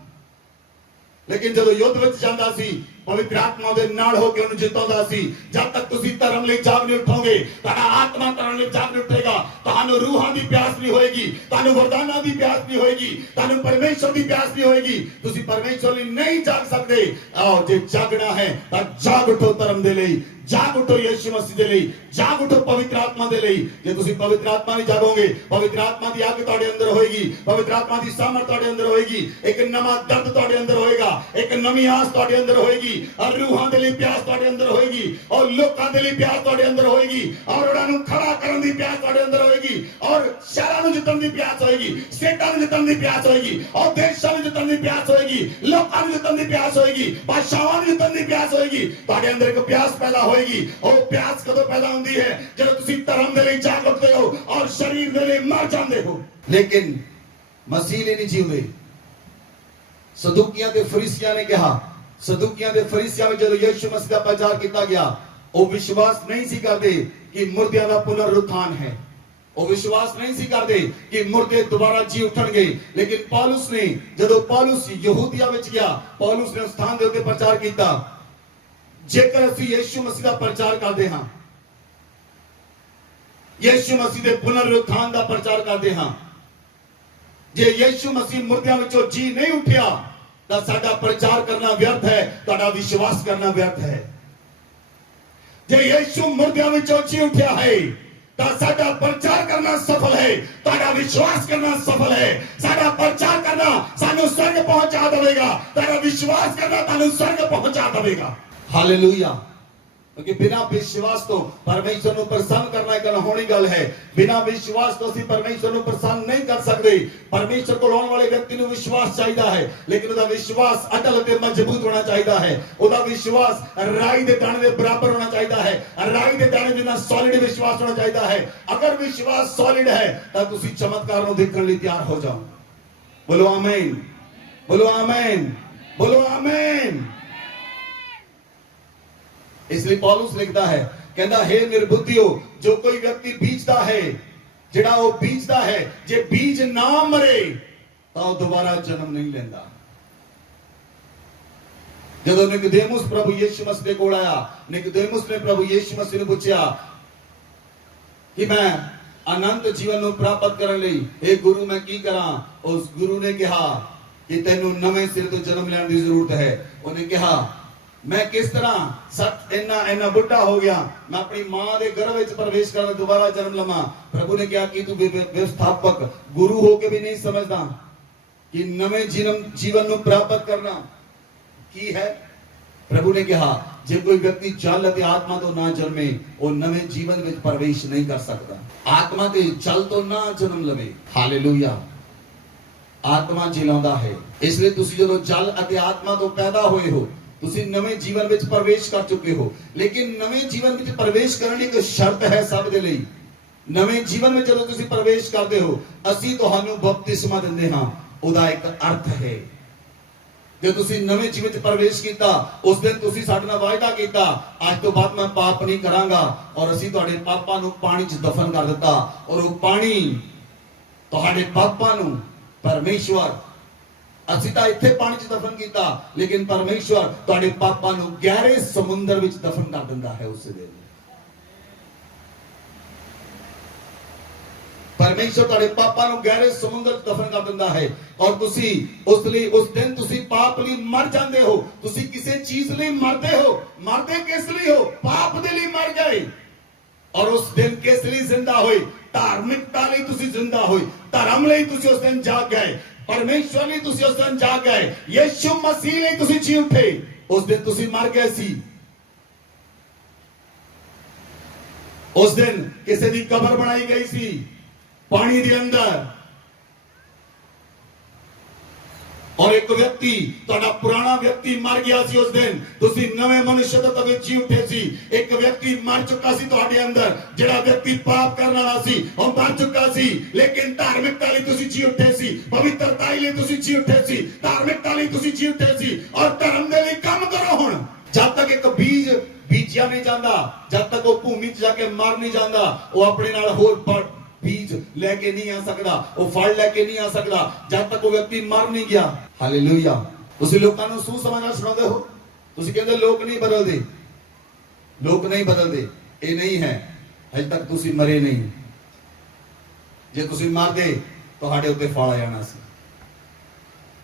लेकिन जब युद्ध ਵਿੱਚ ਜਾਂਦਾ ਸੀ, ਪਵਿੱਤਰ ਆਤਮਾ ਦੇ ਨਾਲ ਹੋ ਕੇ ਉਹਨੂੰ ਜਿਤਾਉਂਦਾ ਸੀ। ਜਦ ਤੱਕ ਤੁਸੀਂ ਧਰਮ ਲਈ ਜਾਗ ਨਹੀਂ ਉਠੋਗੇ, ਤੁਹਾਡਾ ਆਤਮਾ ਧਰਮ ਲਈ ਜਾਗ ਨਹੀਂ ਉਠੇਗਾ, ਤੁਹਾਨੂੰ ਰੂਹਾਂ ਦੀ ਪਿਆਸ ਨਹੀਂ ਹੋਏਗੀ, ਤੁਹਾਨੂੰ ਵਰਦਾਨਾਂ ਦੀ ਪਿਆਸ ਨਹੀਂ ਹੋਏਗੀ, ਤੁਹਾਨੂੰ ਪਰਮੇਸ਼ਰ ਦੀ ਪਿਆਸ ਨਹੀਂ ਹੋਏਗੀ। ਤੁਸੀਂ ਪਰਮੇਸ਼ਰ ਲਈ ਨਹੀਂ ਜਾਗ ਸਕਦੇ। ਆਓ, ਜੇ ਜਾਗਣਾ ਹੈ ਤਾਂ ਜਾਗ ਉਠੋ ਧਰਮ ਦੇ ਲਈ, ਜਾਗ ਉਠੋ ਯਿਸੂ ਮਸੀਹ ਦੇ ਲਈ, ਜਾਗ ਉਠੋ ਪਵਿੱਤਰ ਆਤਮਾ ਦੇ ਲਈ। ਜੇ ਤੁਸੀਂ ਪਵਿੱਤਰ ਆਤਮਾ ਨਹੀਂ ਜਾਗੋਗੇ, ਪਵਿੱਤਰ ਆਤਮਾ ਦੀ ਅੱਗ ਤੁਹਾਡੇ ਅੰਦਰ ਹੋਏਗੀ, ਪਵਿੱਤਰ ਆਤਮਾ ਦੀ ਸਾਮਰਥ ਤੁਹਾਡੇ ਅੰਦਰ ਹੋਏਗੀ, ਇੱਕ ਨਵਾਂ ਦਰਦ ਤੁਹਾਡੇ ਅੰਦਰ ਹੋਏਗਾ, ਇੱਕ ਨਵੀਂ ਆਸ ਤੁਹਾਡੇ ਅੰਦਰ ਹੋਏਗੀ, ਔਰ ਰੂਹਾਂ ਦੇ ਲਈ ਪਿਆਸ ਤੁਹਾਡੇ ਅੰਦਰ ਹੋਏਗੀ, ਔਰ ਲੋਕਾਂ ਦੇ ਲਈ ਪਿਆਸ ਤੁਹਾਡੇ ਅੰਦਰ ਹੋਏਗੀ, ਔਰ ਉਹਨਾਂ ਨੂੰ ਖੜਾ ਕਰਨ ਦੀ ਪਿਆਸ ਤੁਹਾਡੇ ਅੰਦਰ ਹੋਏਗੀ, ਔਰ ਸ਼ਹਿਰਾਂ ਨੂੰ ਜਿੱਤਣ ਦੀ ਪਿਆਸ ਹੋਏਗੀ, ਸਟੇਟਾਂ ਨੂੰ ਜਿੱਤਣ ਦੀ ਪਿਆਸ ਹੋਏਗੀ, ਔਰ ਦੇਸ਼ਾਂ ਨੂੰ ਜਿੱਤਣ ਦੀ ਪਿਆਸ ਹੋਏਗੀ, ਲੋਕਾਂ ਨੂੰ ਜਿੱਤਣ ਦੀ ਪਿਆਸ ਹੋਏਗੀ, ਬਾਦਸ਼ਾਹਾਂ ਨੂੰ ਜਿੱਤਣ ਦੀ ਪਿਆਸ ਹੋਏਗੀ। ਤੁਹਾਡੇ ਅੰਦਰ ਇੱਕ ਪਿਆਸ ਪੈਦਾ ਹੋਏਗੀ। ਉਹ ਪਿਆਸ ਕਦੋਂ ਪੈਦਾ ਹੁੰਦੀ ਹੈ? ਜਦੋਂ ਤੁਸੀਂ ਧਰਮ ਦੇ ਲਈ ਜਾਗ ਉੱਠਦੇ ਹੋ ਔਰ ਸਰੀਰ ਦੇ ਲਈ ਮਰ ਜਾਂਦੇ ਹੋ। ਲੇਕਿਨ ਮਸੀਹ ਲਈ ਨਹੀਂ ਜੀਉਂਦੇ। ਸਦੂਕੀਆਂ ਤੇ ਫਰੀਸੀਆਂ ਨੇ ਕਿਹਾ, ਸਦੂਕੀਆਂ ਦੇ ਫਰੀਸੀਆਂ ਵਿੱਚ ਜਦੋਂ ਯਿਸੂ ਮਸੀਹ ਦਾ ਪ੍ਰਚਾਰ ਕੀਤਾ ਗਿਆ, ਉਹ ਵਿਸ਼ਵਾਸ ਨਹੀਂ ਸੀ ਕਰਦੇ ਕਿ ਮੁਰਦਿਆਂ ਦਾ ਪੁਨਰ ਉਥਾਨ ਹੈ। ਉਹ ਵਿਸ਼ਵਾਸ ਨਹੀਂ ਸੀ ਕਰਦੇ ਕਿ ਮੁਰਦੇ ਦੁਬਾਰਾ ਜੀ ਉਠਣਗੇ। ਲੇਕਿਨ ਪੌਲੁਸ ਨੇ, ਜਦੋਂ ਪੌਲੁਸ ਯਹੂਦੀਆ ਵਿੱਚ ਗਿਆ, ਪੌਲੁਸ ਨੇ ਉਸ ਸਥਾਨ ਦੇ ਉੱਤੇ ਪ੍ਰਚਾਰ ਕੀਤਾ, ਜੇਕਰ ਅਸੀਂ ਯਿਸੂ ਮਸੀਹ ਦਾ ਪ੍ਰਚਾਰ ਕਰਦੇ ਹਾਂ, ਯਿਸੂ ਮਸੀਹ ਦੇ ਪੁਨਰ ਉਥਾਨ ਦਾ ਪ੍ਰਚਾਰ ਕਰਦੇ ਹਾਂ, ਜੇ ਯਿਸੂ ਮਸੀਹ ਮੁਰਦਿਆਂ ਵਿੱਚੋਂ ਜੀ ਨਹੀਂ ਉਠਿਆ ਤਾਂ ਸਾਡਾ ਪ੍ਰਚਾਰ ਕਰਨਾ ਵਿਅਰਥ ਹੈ, ਤੁਹਾਡਾ ਵਿਸ਼ਵਾਸ ਕਰਨਾ ਵਿਅਰਥ ਹੈ। ਜੇ ਯਿਸੂ ਮੁਰਦਿਆਂ ਵਿੱਚੋਂ ਜੀ ਉਠਿਆ ਹੈ ਤਾਂ ਸਾਡਾ ਪ੍ਰਚਾਰ ਕਰਨਾ ਸਫਲ ਹੈ, ਤੁਹਾਡਾ ਵਿਸ਼ਵਾਸ ਕਰਨਾ ਸਫਲ ਹੈ। ਸਾਡਾ ਪ੍ਰਚਾਰ ਕਰਨਾ ਸਾਨੂੰ स्वर्ग पहुंचा देगा, तेरा विश्वास करना तानु स्वर्ग पहुंचा देगा। हालेलुया। क्योंकि बिना विश्वास तो परमेश्वर ਨੂੰ ਪ੍ਰਸੰਨ ਕਰਨਾ ਇੱਕ ਅਣਹੋਣੀ ਗੱਲ ਹੈ। ਬਿਨਾ ਵਿਸ਼ਵਾਸ ਤੋਂ ਅਸੀਂ ਪਰਮੇਸ਼ਰ ਨੂੰ ਪ੍ਰਸੰਨ ਨਹੀਂ ਕਰ ਸਕਦੇ। ਪਰਮੇਸ਼ਰ ਕੋਲ ਆਉਣ ਵਾਲੇ ਵਿਅਕਤੀ ਨੂੰ ਵਿਸ਼ਵਾਸ ਚਾਹੀਦਾ ਹੈ, ਲੇਕਿਨ ਉਹਦਾ ਵਿਸ਼ਵਾਸ ਅਟਲ ਅਤੇ ਮਜ਼ਬੂਤ ਹੋਣਾ ਚਾਹੀਦਾ ਹੈ। ਉਹਦਾ ਵਿਸ਼ਵਾਸ ਰਾਈ ਦੇ ਦਾਣੇ ਦੇ ਬਰਾਬਰ ਹੋਣਾ ਚਾਹੀਦਾ ਹੈ। ਰਾਈ ਦੇ ਦਾਣੇ ਜਿੰਨਾ ਸੋਲਿਡ ਵਿਸ਼ਵਾਸ ਹੋਣਾ ਚਾਹੀਦਾ ਹੈ। ਅਗਰ ਵਿਸ਼ਵਾਸ ਸੋਲਿਡ ਹੈ ਤਾਂ ਤੁਸੀਂ ਚਮਤਕਾਰ ਨੂੰ ਦੇਖਣ ਲਈ ਤਿਆਰ ਹੋ ਜਾਓ। ਬੋਲੋ ਆਮੀਨ, ਬੋਲੋ ਆਮੀਨ, ਬੋਲੋ ਆਮੀਨ। इसलिए पौलुस लिखता है, कहता है निर्बुद्धियो, जो कोई व्यक्ति बीजता है, जिहड़ा वो बीजता है, जे बीज ना मरे तो दोबारा जन्म नहीं लेंदा। जदों निकोदेमुस प्रभु यीशु मसीह दे कोल आया, निकोदेमुस ने प्रभु यीशु मसीह ਨੂੰ ਪੁੱਛਿਆ कि मैं अनंत जीवन ਨੂੰ ਪ੍ਰਾਪਤ ਕਰਨ ਲਈ हे गुरु मैं की ਕਰਾਂ। ਉਸ ਗੁਰੂ ਨੇ ਕਿਹਾ ਕਿ ਤੈਨੂੰ ਨਵੇਂ ਸਿਰੇ ਤੋਂ ਜਨਮ ਲੈਣ ਦੀ ਜ਼ਰੂਰਤ ਹੈ। ਉਹਨੇ ਕਿਹਾ मैं किस तरह सत इन्ना बुढ़ा हो गया, मैं अपनी मां के गर्भ में प्रवेश कर दोबारा जन्म लवा। प्रभु ने कहा कि तू व्यवस्थापक गुरु होके भी नहीं समझदा कि नवे जीवन को प्राप्त करना की है। प्रभु ने कहा जे कोई व्यक्ति जल अते आत्मा तो ना जन्मे वो नवे जीवन में प्रवेश नहीं कर सकता। आत्मा ते जल तो ना जन्म लवे। हालेलुया। आत्मा जिलांदा है, इसलिए तुसी जदों जल अते आत्मा तो पैदा होए हो ਤੁਸੀਂ ਨਵੇਂ ਜੀਵਨ ਵਿੱਚ ਪ੍ਰਵੇਸ਼ ਕਰ ਚੁੱਕੇ ਹੋ। ਲੇਕਿਨ ਨਵੇਂ ਜੀਵਨ ਵਿੱਚ ਪ੍ਰਵੇਸ਼ ਕਰਨ ਲਈ ਇੱਕ ਸ਼ਰਤ ਹੈ ਸਭ ਦੇ ਲਈ। ਨਵੇਂ ਜੀਵਨ ਵਿੱਚ ਜਦੋਂ ਤੁਸੀਂ ਪ੍ਰਵੇਸ਼ ਕਰਦੇ ਹੋ, ਅਸੀਂ ਤੁਹਾਨੂੰ ਬਪਤਿਸਮਾ ਦਿੰਦੇ ਹਾਂ। ਉਹਦਾ ਇੱਕ ਅਰਥ ਹੈ, ਜੇ ਤੁਸੀਂ ਨਵੇਂ ਜੀਵਨ ਵਿੱਚ ਪ੍ਰਵੇਸ਼ ਕੀਤਾ ਉਸ ਦਿਨ ਤੁਸੀਂ ਸਾਡੇ ਨਾਲ ਵਾਅਦਾ ਕੀਤਾ ਅੱਜ ਤੋਂ ਬਾਅਦ ਮੈਂ ਪਾਪ ਨਹੀਂ ਕਰਾਂਗਾ, ਔਰ ਅਸੀਂ ਤੁਹਾਡੇ ਪਾਪਾਂ ਨੂੰ ਪਾਣੀ 'ਚ ਦਫਨ ਕਰ ਦਿੱਤਾ। ਔਰ ਉਹ ਪਾਣੀ ਤੁਹਾਡੇ ਪਾਪਾਂ ਨੂੰ ਪਰਮੇਸ਼ਵਰ ਅਸੀਂ ਤਾਂ ਇੱਥੇ ਪਾਣੀ 'ਚ ਦਫਨ ਕੀਤਾ, ਲੇਕਿਨ ਪਰਮੇਸ਼ਵਰ ਤੁਹਾਡੇ ਪਾਪਾਂ ਨੂੰ ਗਹਿਰੇ ਸਮੁੰਦਰ ਵਿੱਚ ਦਫਨ ਕਰ ਦਿੰਦਾ ਹੈ। ਉਸ ਦਿਨ ਪਰਮੇਸ਼ਵਰ ਤੁਹਾਡੇ ਪਾਪਾਂ ਨੂੰ ਗਹਿਰੇ ਸਮੁੰਦਰ 'ਚ ਦਫਨ ਕਰ ਦਿੰਦਾ ਹੈ। ਔਰ ਤੁਸੀਂ ਉਸ ਦਿਨ ਤੁਸੀਂ ਪਾਪ ਲਈ ਮਰ ਜਾਂਦੇ ਹੋ। ਤੁਸੀਂ ਕਿਸੇ ਚੀਜ਼ ਲਈ ਮਰਦੇ ਹੋ। ਮਰਦੇ ਕਿਸ ਲਈ ਹੋ? ਪਾਪ ਦੇ ਲਈ ਮਰ ਗਏ। ਔਰ ਉਸ ਦਿਨ ਕਿਸ ਲਈ ਜ਼ਿੰਦਾ ਹੋਏ? ਧਾਰਮਿਕਤਾ ਲਈ ਤੁਸੀਂ ਜ਼ਿੰਦਾ ਹੋਏ। ਧਰਮ ਲਈ ਤੁਸੀਂ ਉਸ ਦਿਨ ਜਾਗ ਗਏ। परमेश्वर ने तुसी उस दिन जाग गए। यीशु मसीह ने तुसी जी उठे। उस दिन तुसी मर गए सी। उस दिन किसी दी कबर बनाई गई सी पानी दे अंदर, और एक व्यक्ति ਤੁਹਾਡਾ ਪੁਰਾਣਾ ਵਿਅਕਤੀ ਮਰ ਗਿਆ ਸੀ। ਉਸ ਦਿਨ ਤੁਸੀਂ ਨਵੇਂ ਮਨੁੱਖ ਤੋਂ ਤਵੇ ਜੀ ਉੱਠੇ ਸੀ। ਇੱਕ ਵਿਅਕਤੀ ਮਰ ਚੁੱਕਾ ਸੀ ਤੁਹਾਡੇ ਅੰਦਰ, ਜਿਹੜਾ ਵਿਅਕਤੀ ਪਾਪ ਕਰਨ ਵਾਲਾ ਸੀ ਉਹ ਮਰ ਚੁੱਕਾ ਸੀ। ਲੇਕਿਨ ਧਾਰਮਿਕਤਾ ਲਈ ਤੁਸੀਂ ਜੀ ਉੱਠੇ ਸੀ। ਪਵਿੱਤਰਤਾ ਲਈ ਤੁਸੀਂ ਜੀ ਉੱਠੇ ਸੀ। ਧਾਰਮਿਕਤਾ ਲਈ ਤੁਸੀਂ ਜੀ ਉੱਠੇ ਸੀ। ਔਰ ਧਰਮ ਦੇ ਲਈ ਕੰਮ ਕਰੋ। ਹੁਣ ਜਦ ਤੱਕ ਇੱਕ ਬੀਜ ਬੀਜਿਆ ਨਹੀਂ ਜਾਂਦਾ, ਜਦ ਤੱਕ ਉਹ ਭੂਮੀ 'ਚ ਜਾ ਕੇ ਮਰ ਨਹੀਂ ਜਾਂਦਾ, ਉਹ ਆਪਣੇ ਨਾਲ ਹੋਰ बीज लेके नहीं आ सकता, वो फल लेके नहीं आ सकता जब तक वो व्यक्ति मर नहीं गया। हालेलुया। तुसी लोकां नूं सुसमाचार सुणाते हो, तुसी कहंदे लोक नहीं बदलदे, लोक नहीं बदलदे। ये नहीं है, अजे तक तुसी मरे नहीं। जे तुसी मरदे तुहाडे उत्ते फल आ जाना सी।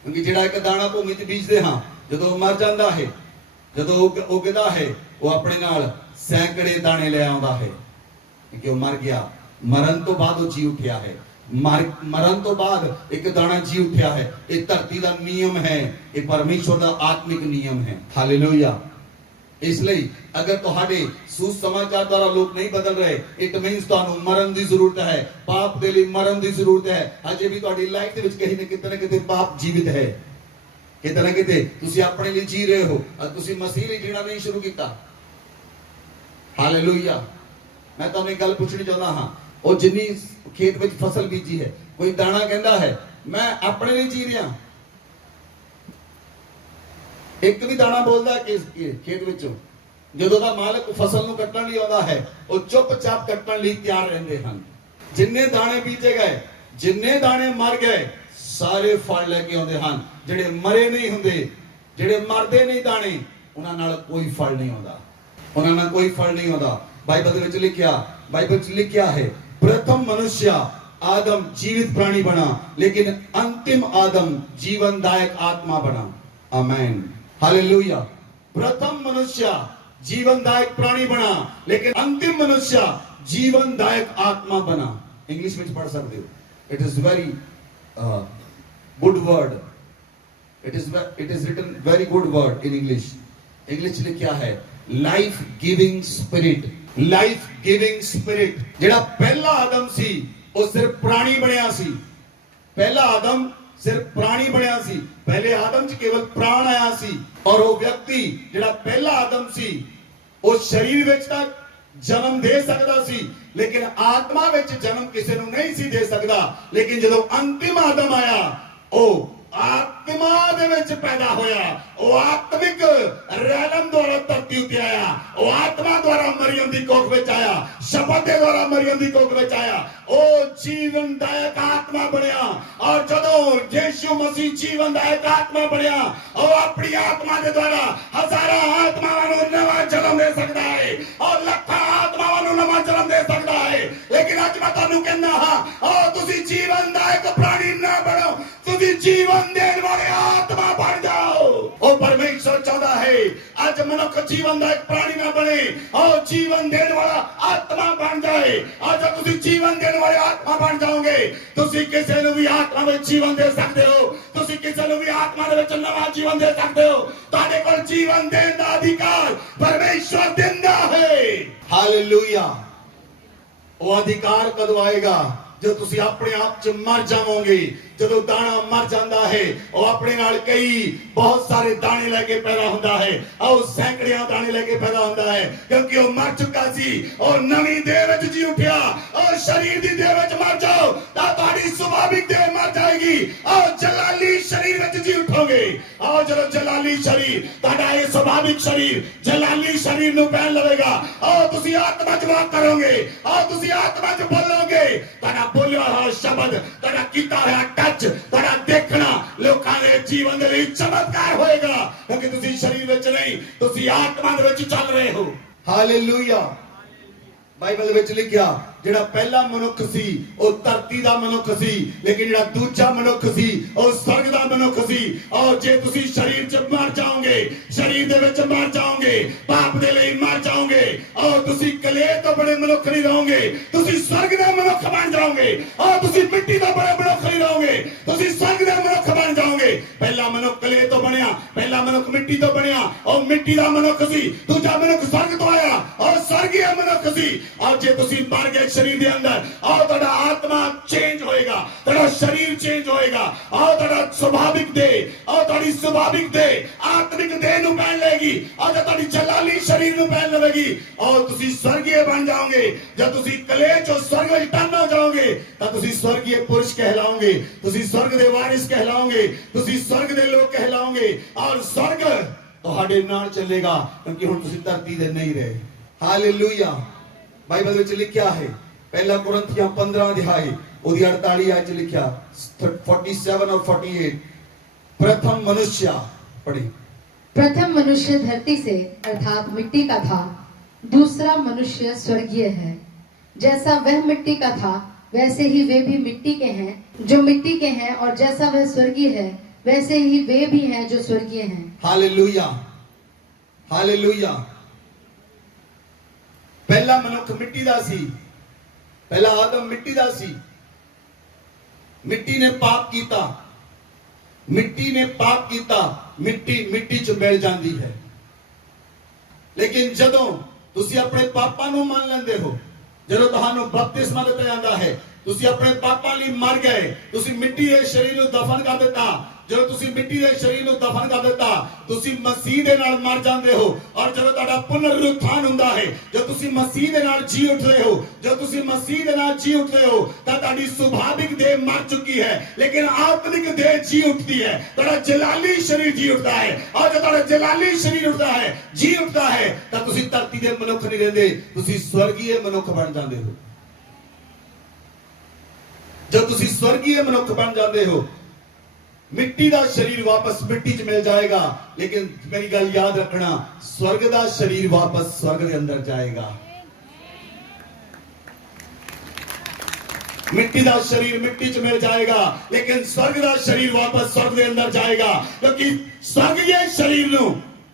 क्योंकि जिहड़ा एक दाना भूमि 'ਚ बीजदे हां, जदों मर जांदा है, जदों उगदा है, वो अपने नाल सैकड़े दाने ले आउंदा है, क्योंकि वो मर गया। मरण तो बाद वो जी उठिया है। मरण तो बाद एक दाना जी उठिया है। ये धरती का नियम है, ये परमेश्वर का आत्मिक नियम है। हालेलुया। इसलिए अगर तुहाडे सुसमाचार द्वारा लोग नहीं बदल रहे, इट मीन्स तुहानू मरण की जरूरत है। पाप के लिए मरण की जरूरत है। अजे भी तुहाडी लाइफ दे विच कहीं ना किते पाप जीवित है। किते ना किते तुसी अपने लिए जी रहे हो, तुसी मसीह लिए जीना नहीं शुरू किया। हालेलुया। मैं तुहानू एक गल पूछनी चाहता हाँ, और जिन्नी खेत में फसल बीजी है, कोई दाना कहता है मैं अपने लिए जी रहा। एक भी दाना बोलता है कि खेत विचों जदों दा मालिक फसल नूं कट्टण लई आउंदा है, वो चुपचाप कट्टण लई तैयार रहंदे हन। जिन्ने दाने बीजे गए, जिन्ने दाने मर गए, सारे फल लेके आउंदे हन। जिहड़े मरे नहीं हुंदे, जिहड़े मरदे नहीं दाने, उन्हां नाल कोई फल नहीं आउंदा, उन्हां नाल कोई फल नहीं आउंदा। बाइबल में लिखा है प्रथम मनुष्य आदम जीवित प्राणी बना, लेकिन अंतिम आदम जीवनदायक आत्मा बना। आमीन। हालेलुया। प्रथम मनुष्य जीवनदायक प्राणी बना, लेकिन अंतिम मनुष्य जीवनदायक आत्मा बना। इंग्लिश में पढ़ सकते हो। It is very good word. It is written very good word in English. English च लिखा है life giving spirit. Life giving spirit. ਜਿਹੜਾ ਪਹਿਲਾ ਆਦਮ ਸੀ ਉਹ ਸਿਰਫ ਪ੍ਰਾਣੀ ਬਣਿਆ ਸੀ। ਪਹਿਲਾ ਆਦਮ ਸਿਰਫ ਪ੍ਰਾਣੀ ਬਣਿਆ ਸੀ। ਪਹਿਲੇ ਆਦਮ 'ਚ ਕੇਵਲ ਪ੍ਰਾਣ ਆਇਆ ਸੀ ਔਰ ਉਹ ਵਿਅਕਤੀ ਜਿਹੜਾ ਪਹਿਲਾ ਆਦਮ ਸੀ ਉਹ ਸਰੀਰ ਵਿੱਚ ਤਾਂ ਜਨਮ ਦੇ ਸਕਦਾ ਸੀ ਲੇਕਿਨ ਆਤਮਾ ਵਿੱਚ ਜਨਮ ਕਿਸੇ ਨੂੰ ਨਹੀਂ ਸੀ ਦੇ ਸਕਦਾ। ਲੇਕਿਨ ਜਦੋਂ ਅੰਤਿਮ ਆਦਮ ਆਇਆ ਉਹ आत्मा दे विच पैदा होया। वो आत्मिक रैलम द्वारा धरती उत्ते आया। वो आत्मा द्वारा मरियम दी कोख विच आया। शब्द दे द्वारा मरियम दी कोख विच आया। वो जीवनदायक आत्मा बनया और जदों यीशु मसीह जीवनदायक आत्मा बनया और अपनी आत्मा दे द्वारा हजारां आत्मावां नूं नवा जन्म दे सकदा है और लाखां आत्मावां नूं नवा जन्म दे सकदा है। लेकिन अज मैं तुहानूं कहना हां ओ तुसीं जीवनदायक प्राणी ना बनो, तुसीं जीवन देने वाले आत्मा बन जाओ। और परमेश्वर चाहता है आज मनुष्य जीवन का एक प्राणी ना बने और जीवन देने वाला आत्मा बन जाए। आज जब तुम जीवन देने वाले आत्मा बन जाओगे तुम किसी ने भी आत्मा में जीवन दे सकते हो। तुम किसी ने भी आत्मा में नवा जीवन दे सकते हो। तुहाडे कोल जीवन देने का अधिकार परमेश्वर देता है। हालेलुया। वो अधिकार कदों आएगा जो तुसी अपने आप च मर जाओगे। जदों दाना मर जाता है और अपने नाल कई बहुत सारे दाने लेके पैदा होता है और सैकड़ियां दाने लेके पैदा होता है क्योंकि वो मर चुका सी और नवी देह विच जी उठिया। और शरीर दी देह विच मर जाओ तां तुहाडी स्वाभाविक देह मर जाएगी और जलाली शरीर विच जी उठोगे। और जदों जलाली शरीर तुहाडा ये स्वाभाविक शरीर जलाली शरीर नूं पहन लवेगा और तुसी आत्मा च वास करोगे और तुसी आत्मा च बोलोगे। तुहाडा बोलिया होया शब्द तुहाडा कीता होया टच तुहाडा देखना लोकां दे जीवन दे विच चमत्कार होएगा क्योंकि तुसी शरीर विच नहीं तुसी आत्मा दे विच चल रहे हो। हालेलुया। बाइबल विच लिखिया ਜਿਹੜਾ ਪਹਿਲਾ ਮਨੁੱਖ ਸੀ ਉਹ ਧਰਤੀ ਦਾ ਮਨੁੱਖ ਸੀ ਲੇਕਿਨ ਜਿਹੜਾ ਦੂਜਾ ਮਨੁੱਖ ਸੀ ਉਹ स्वर्ग ਦਾ ਮਨੁੱਖ ਸੀ। ਔਰ ਜੇ ਤੁਸੀਂ ਸਰੀਰ 'ਚ ਮਰ ਜਾਓਗੇ ਸਰੀਰ ਦੇ ਵਿੱਚ ਮਰ ਜਾਓਗੇ ਪਾਪ ਦੇ ਲਈ ਮਰ ਜਾਓਗੇ ਔਰ ਤੁਸੀਂ ਕਲੇ ਤੋਂ ਬੜੇ ਮਨੁੱਖ ਨਹੀਂ ਰਹੋਗੇ ਤੁਸੀਂ स्वर्ग ਦੇ ਮਨੁੱਖ ਬਣ ਜਾਓਗੇ ਔਰ ਤੁਸੀਂ ਮਿੱਟੀ ਤੋਂ ਬੜੇ ਮਨੁੱਖ ਨਹੀਂ ਰਹੋਗੇ ਤੁਸੀਂ स्वर्ग ਦੇ ਮਨੁੱਖ ਬਣ ਜਾਓਗੇ। ਪਹਿਲਾ ਮਨੁੱਖ ਕਲੇ ਤੋਂ ਬਣਿਆ ਪਹਿਲਾ ਮਨੁੱਖ ਮਿੱਟੀ ਤੋਂ ਬਣਿਆ ਔਰ ਮਿੱਟੀ ਦਾ ਮਨੁੱਖ ਸੀ। ਦੂਜਾ ਮਨੁੱਖ स्वर्ग ਤੋਂ ਆਇਆ ਔਰ स्वर्गीय मनुष्य सी। और जे तुसी मर गए शरीर दे अंदर और तुहाडा आत्मा चेंज होएगा तुहाडा शरीर चेंज होएगा और तुहाडा स्वाभाविक देह और तुहाडी स्वाभाविक देह आत्मिक देह नूं पहन लेगी और जब तुहाडी जलाली शरीर नूं पहन लवेगी और तुसी स्वर्गीय बन जाओगे। जब तुसी कले चो स्वर्ग विच टन हो जाओगे तां तुसी स्वर्गीय पुरुष कहलाओगे तुसी स्वर्ग दे वारिस कहलाओगे तुसी स्वर्ग दे लोग कहलाओगे और स्वर्ग तुहाडे नाल चलेगा क्योंकि हुण तुसी धरती दे नहीं रहे। हालेलुया। बाइबल विच लिखिया है पहला कुरिन्थियां 15 अध्याय ओदी 48 आयत लिखिया 47 और 48 प्रथम मनुष्य पढ़ी। प्रथम मनुष्य धरती से अर्थात मिट्टी का था, दूसरा मनुष्य स्वर्गीय है। जैसा वह मिट्टी का था वैसे ही वे भी मिट्टी के हैं जो मिट्टी के हैं और जैसा वह स्वर्गीय है वैसे ही वे भी हैं जो स्वर्गीय हैं। हालेलुया। हालेलुया। पहला मनुष्य मिट्टी दा सी। पहला आदम मिट्टी दा सी। मिट्टी ने पाप कीता मिट्टी ने पाप कीता मिट्टी मिट्टी च मिल जाती है। लेकिन जदों तुसी अपने पापां नूं मान लेंदे हो जदों तुहानूं बपतिस्मा दिता जांदा है तुसी अपने पापां लई मर गए तुसी मिट्टी दे शरीर नूं दफन कर दिता। जो तुसी मिट्टी दे शरीर नूं दफन कर दिता तुसी मसीह दे नाल मर जांदे हो और जदों तुहाडा पुनरुत्थान हुंदा है जो तुसी मसीह दे नाल जी उठदे हो जो तुसी मसीह दे नाल जी उठदे हो तां तुहाडी स्वाभाविक देह मर चुकी है लेकिन आत्मिक देह जी उठती है। तुहाडा जलाली शरीर जी उठदा है और जो तुहाडा जलाली शरीर उठदा है जी उठदा है तां तुसी धरती दे मनुष्य नहीं रहिंदे तुसी स्वर्गीय मनुष्य बन जांदे हो। जब तुसी स्वर्गीय मनुष्य बन जाते हो मिट्टी का शरीर वापस मिट्टी च मिल जाएगा लेकिन मेरी गल याद रखना स्वर्ग का शरीर वापस स्वर्ग के अंदर जाएगा। मिट्टी का शरीर मिट्टी च मिल जाएगा लेकिन स्वर्ग का शरीर वापस स्वर्ग के अंदर जाएगा क्योंकि स्वर्गीय शरीर नूं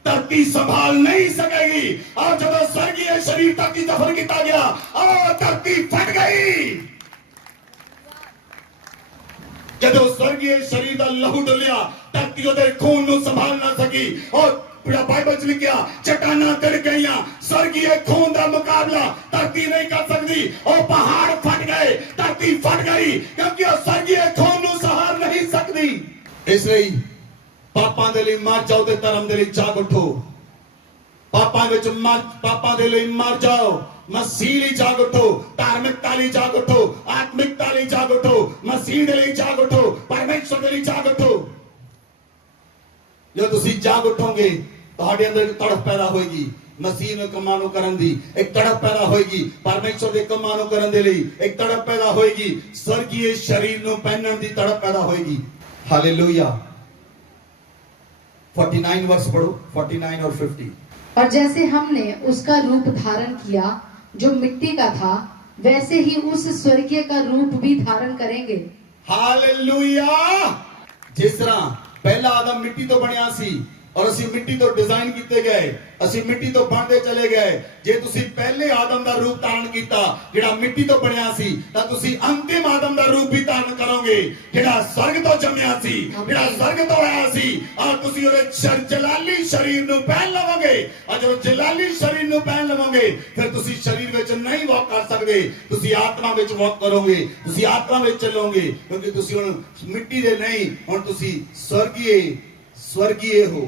धरती संभाल नहीं सकेगी। और जब स्वर्गीय शरीर धरती दफन किया गया और धरती फट गई जदों स्वर्गीय शरीर का लहू डुलिया धरती उहदे खून नूं संभाल ना सकी और बाइबल च लिखिया चट्टाना तिड़ गईयां, स्वर्गीय खून का मुकाबला धरती नहीं कर सकती। और पहाड़ फट गए, धरती फट गई, क्योंकि वो स्वर्गीय खून नूं सहार नहीं सकती। इसलिए पापां दे लई मर जाओ ते धर्म दे लई जाग उठो। पापां विच मर, पापां दे लई मर जाओ, मसीह लई जाग उठो, धार्मिकता लई जाग उठो, आत्मिकता लई जाग उठो, मसीह दे लई जाग उठो, परमेश्वर दे लई जाग उठो। जो तुसी जाग उठोगे ਤੁਹਾਡੇ ਅੰਦਰ ਇੱਕ ਤੜਪ ਪੈਦਾ ਹੋਏਗੀ, ਮਸੀਹ ਨੂੰ ਕੰਮਾਂ ਨੂੰ ਕਰਨ ਦੀ ਇੱਕ ਤੜਪ ਪੈਦਾ ਹੋਏਗੀ, ਪਰਮੇਸ਼ਰ ਦੇ ਕੰਮਾਂ ਨੂੰ ਕਰਨ ਦੇ ਲਈ ਇੱਕ ਤੜਪ ਪੈਦਾ ਹੋਏਗੀ, ਸਵਰਗੀ ਸ਼ਰੀਰ ਨੂੰ ਪਹਿਨਣ ਦੀ ਤੜਪ ਪੈਦਾ ਹੋਏਗੀ। ਹਾਲੇਲੂਇਆ। 49 वर्ष पढ़ो, 49 और 50। और जैसे हमने उसका रूप धारण किया जो मिट्टी का था, वैसे ही उस स्वर्गीय का रूप भी धारण करेंगे। हालेलुया। जिस तरह पहला आदम मिट्टी तो बनया सी और ਅਸੀਂ ਮਿੱਟੀ ਤੋਂ ਡਿਜ਼ਾਈਨ ਕੀਤੇ ਗਏ, ਅਸੀਂ ਮਿੱਟੀ ਤੋਂ ਬਣਦੇ ਚਲੇ ਗਏ। ਜੇ ਤੁਸੀਂ ਪਹਿਲੇ ਆਦਮ ਦਾ ਰੂਪ ਧਾਰਨ ਕੀਤਾ ਜਿਹੜਾ ਮਿੱਟੀ ਤੋਂ ਬਣਿਆ ਸੀ, ਤਾਂ ਤੁਸੀਂ ਅੰਤਿਮ ਆਦਮ ਦਾ ਰੂਪ ਵੀ ਧਾਰਨ ਕਰੋਗੇ ਜਿਹੜਾ ਸਵਰਗ ਤੋਂ ਜੰਮਿਆ ਸੀ, ਜਿਹੜਾ ਸਵਰਗ ਤੋਂ ਆਇਆ ਸੀ। ਔਰ ਤੁਸੀਂ ਉਹਦੇ ਜਲਾਲੀ ਸਰੀਰ ਨੂੰ ਪਹਿਨ ਲਵੋਗੇ। ਔਰ ਜਦੋਂ ਜਲਾਲੀ ਸਰੀਰ ਨੂੰ ਪਹਿਨ ਲਵੋਗੇ, ਫਿਰ ਤੁਸੀਂ ਸਰੀਰ ਵਿੱਚ ਨਹੀਂ ਵਾਕ ਕਰ ਸਕਦੇ, ਤੁਸੀਂ ਆਤਮਾ ਵਿੱਚ ਵਾਕ ਕਰੋਗੇ, ਤੁਸੀਂ ਆਤਮਾ ਵਿੱਚ ਚੱਲੋਗੇ, ਕਿਉਂਕਿ ਤੁਸੀਂ ਹੁਣ ਮਿੱਟੀ ਦੇ ਨਹੀਂ, ਹੁਣ ਤੁਸੀਂ स्वर्गीय हो।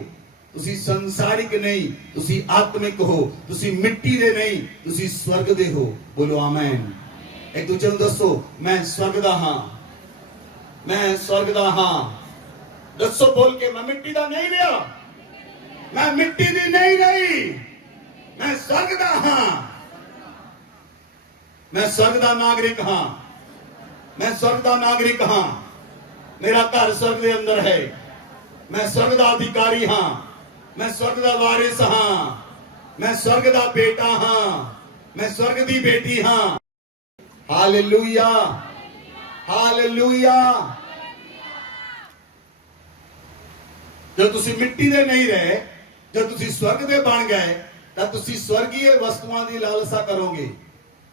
तुसी संसारिक नहीं, तुसी आत्मिक हो। तुसी मिट्टी दे नहीं, तुसी स्वर्ग दे हो। बोलो आमेन। एक दूसरे ਨੂੰ ਦੱਸੋ, मैं स्वर्ग दा हां, मैं स्वर्ग दा हां। ਦੱਸੋ बोल के, मैं मिट्टी दा नहीं रहा, मैं मिट्टी दी नहीं रही, मैं स्वर्ग दा हां, मैं स्वर्ग दा नागरिक हां, मैं स्वर्ग दा नागरिक हां। मेरा घर स्वर्ग दे अंदर है, मैं स्वर्ग दा अधिकारी हां, मैं स्वर्ग दा वारिस हां, मैं स्वर्ग दा बेटा हां, मैं स्वर्ग दी बेटी हां। Hallelujah, hallelujah. जब तुसी मिट्टी दे नहीं रहे, जब तुसी स्वर्ग दे बन गए, ਤਾਂ ਤੁਸੀਂ स्वर्गीय वस्तुआं दी लालसा करोगे।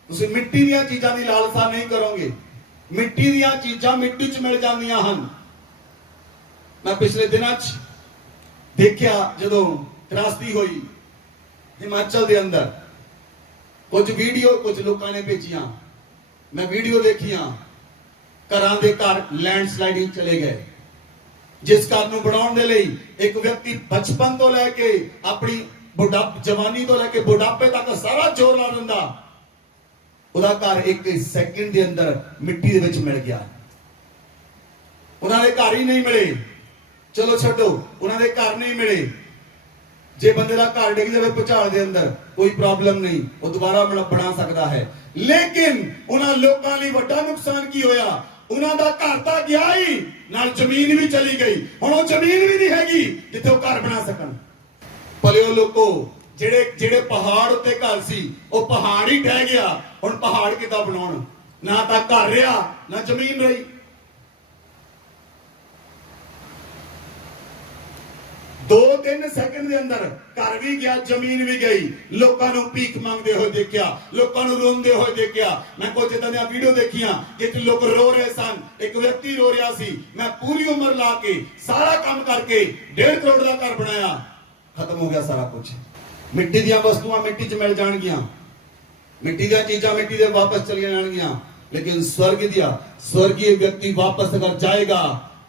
ਤੁਸੀਂ ਮਿੱਟੀ ਦੀਆਂ ਚੀਜ਼ਾਂ ਦੀ ਲਾਲਸਾ ਨਹੀਂ ਕਰੋਗੇ। ਮਿੱਟੀ ਦੀਆਂ ਚੀਜ਼ਾਂ ਮਿੱਟੀ 'ਚ ਮਿਲ ਜਾਂਦੀਆਂ ਹਨ। मैं पिछले दिनों देखा जो त्रासदी हुई हिमाचल के अंदर, कुछ वीडियो कुछ लोगों ने भेजिया, मैं वीडियो देखिया, घरां दे घर लैंडस्लाइडिंग चले गए। जिस घर नूं बनाउण दे लई एक व्यक्ति बचपन तो लैके अपनी जवानी तो लैके बुढ़ापे तक सारा जोर ला दिंदा, उहदा घर एक सेकंड के अंदर मिट्टी दे विच मिल गया। उन्होंने घर ही नहीं मिले, चलो छड्डो, उन्होंने घर नहीं मिले। जे बंदे का घर डिग जाए भुचाल के अंदर कोई प्रॉब्लम नहीं, वो दोबारा बना सकता है। लेकिन उन्होंने लोगों लिए बड़ा नुकसान की होया, उन्होंने घर तो गया ही, नाल जमीन भी चली गई। हुण वो जमीन भी नहीं हैगी जिथे वो घर बना सकन। भले वो लोगो जेड़े जेड़े पहाड़ उत्ते घर सी, वो पहाड़ ही ढह गया। हुण पहाड़ किदां बनाउण, ना तां घर रहा ना जमीन रही। 2-3 सेकंड के अंदर घर भी गया, जमीन भी गई। लोगों को भीख मांगते हुए देखा, लोगों को रोंदे हुए देखा। मैं कुछ इदां दी वीडियो देखियां कि लोग रो रहे सन, एक व्यक्ति रो रहा सी, मैं पूरी उम्र ला के सारा काम करके 1.5 करोड़ का घर बनाया, खत्म हो गया सारा कुछ। मिट्टी दी वस्तुआं मिट्टी च मिल जाणगियां, मिट्टी दी चीजां मिट्टी दे वापस चली जाणगियां। लेकिन स्वर्गीय व्यक्ति वापस अगर जाएगा,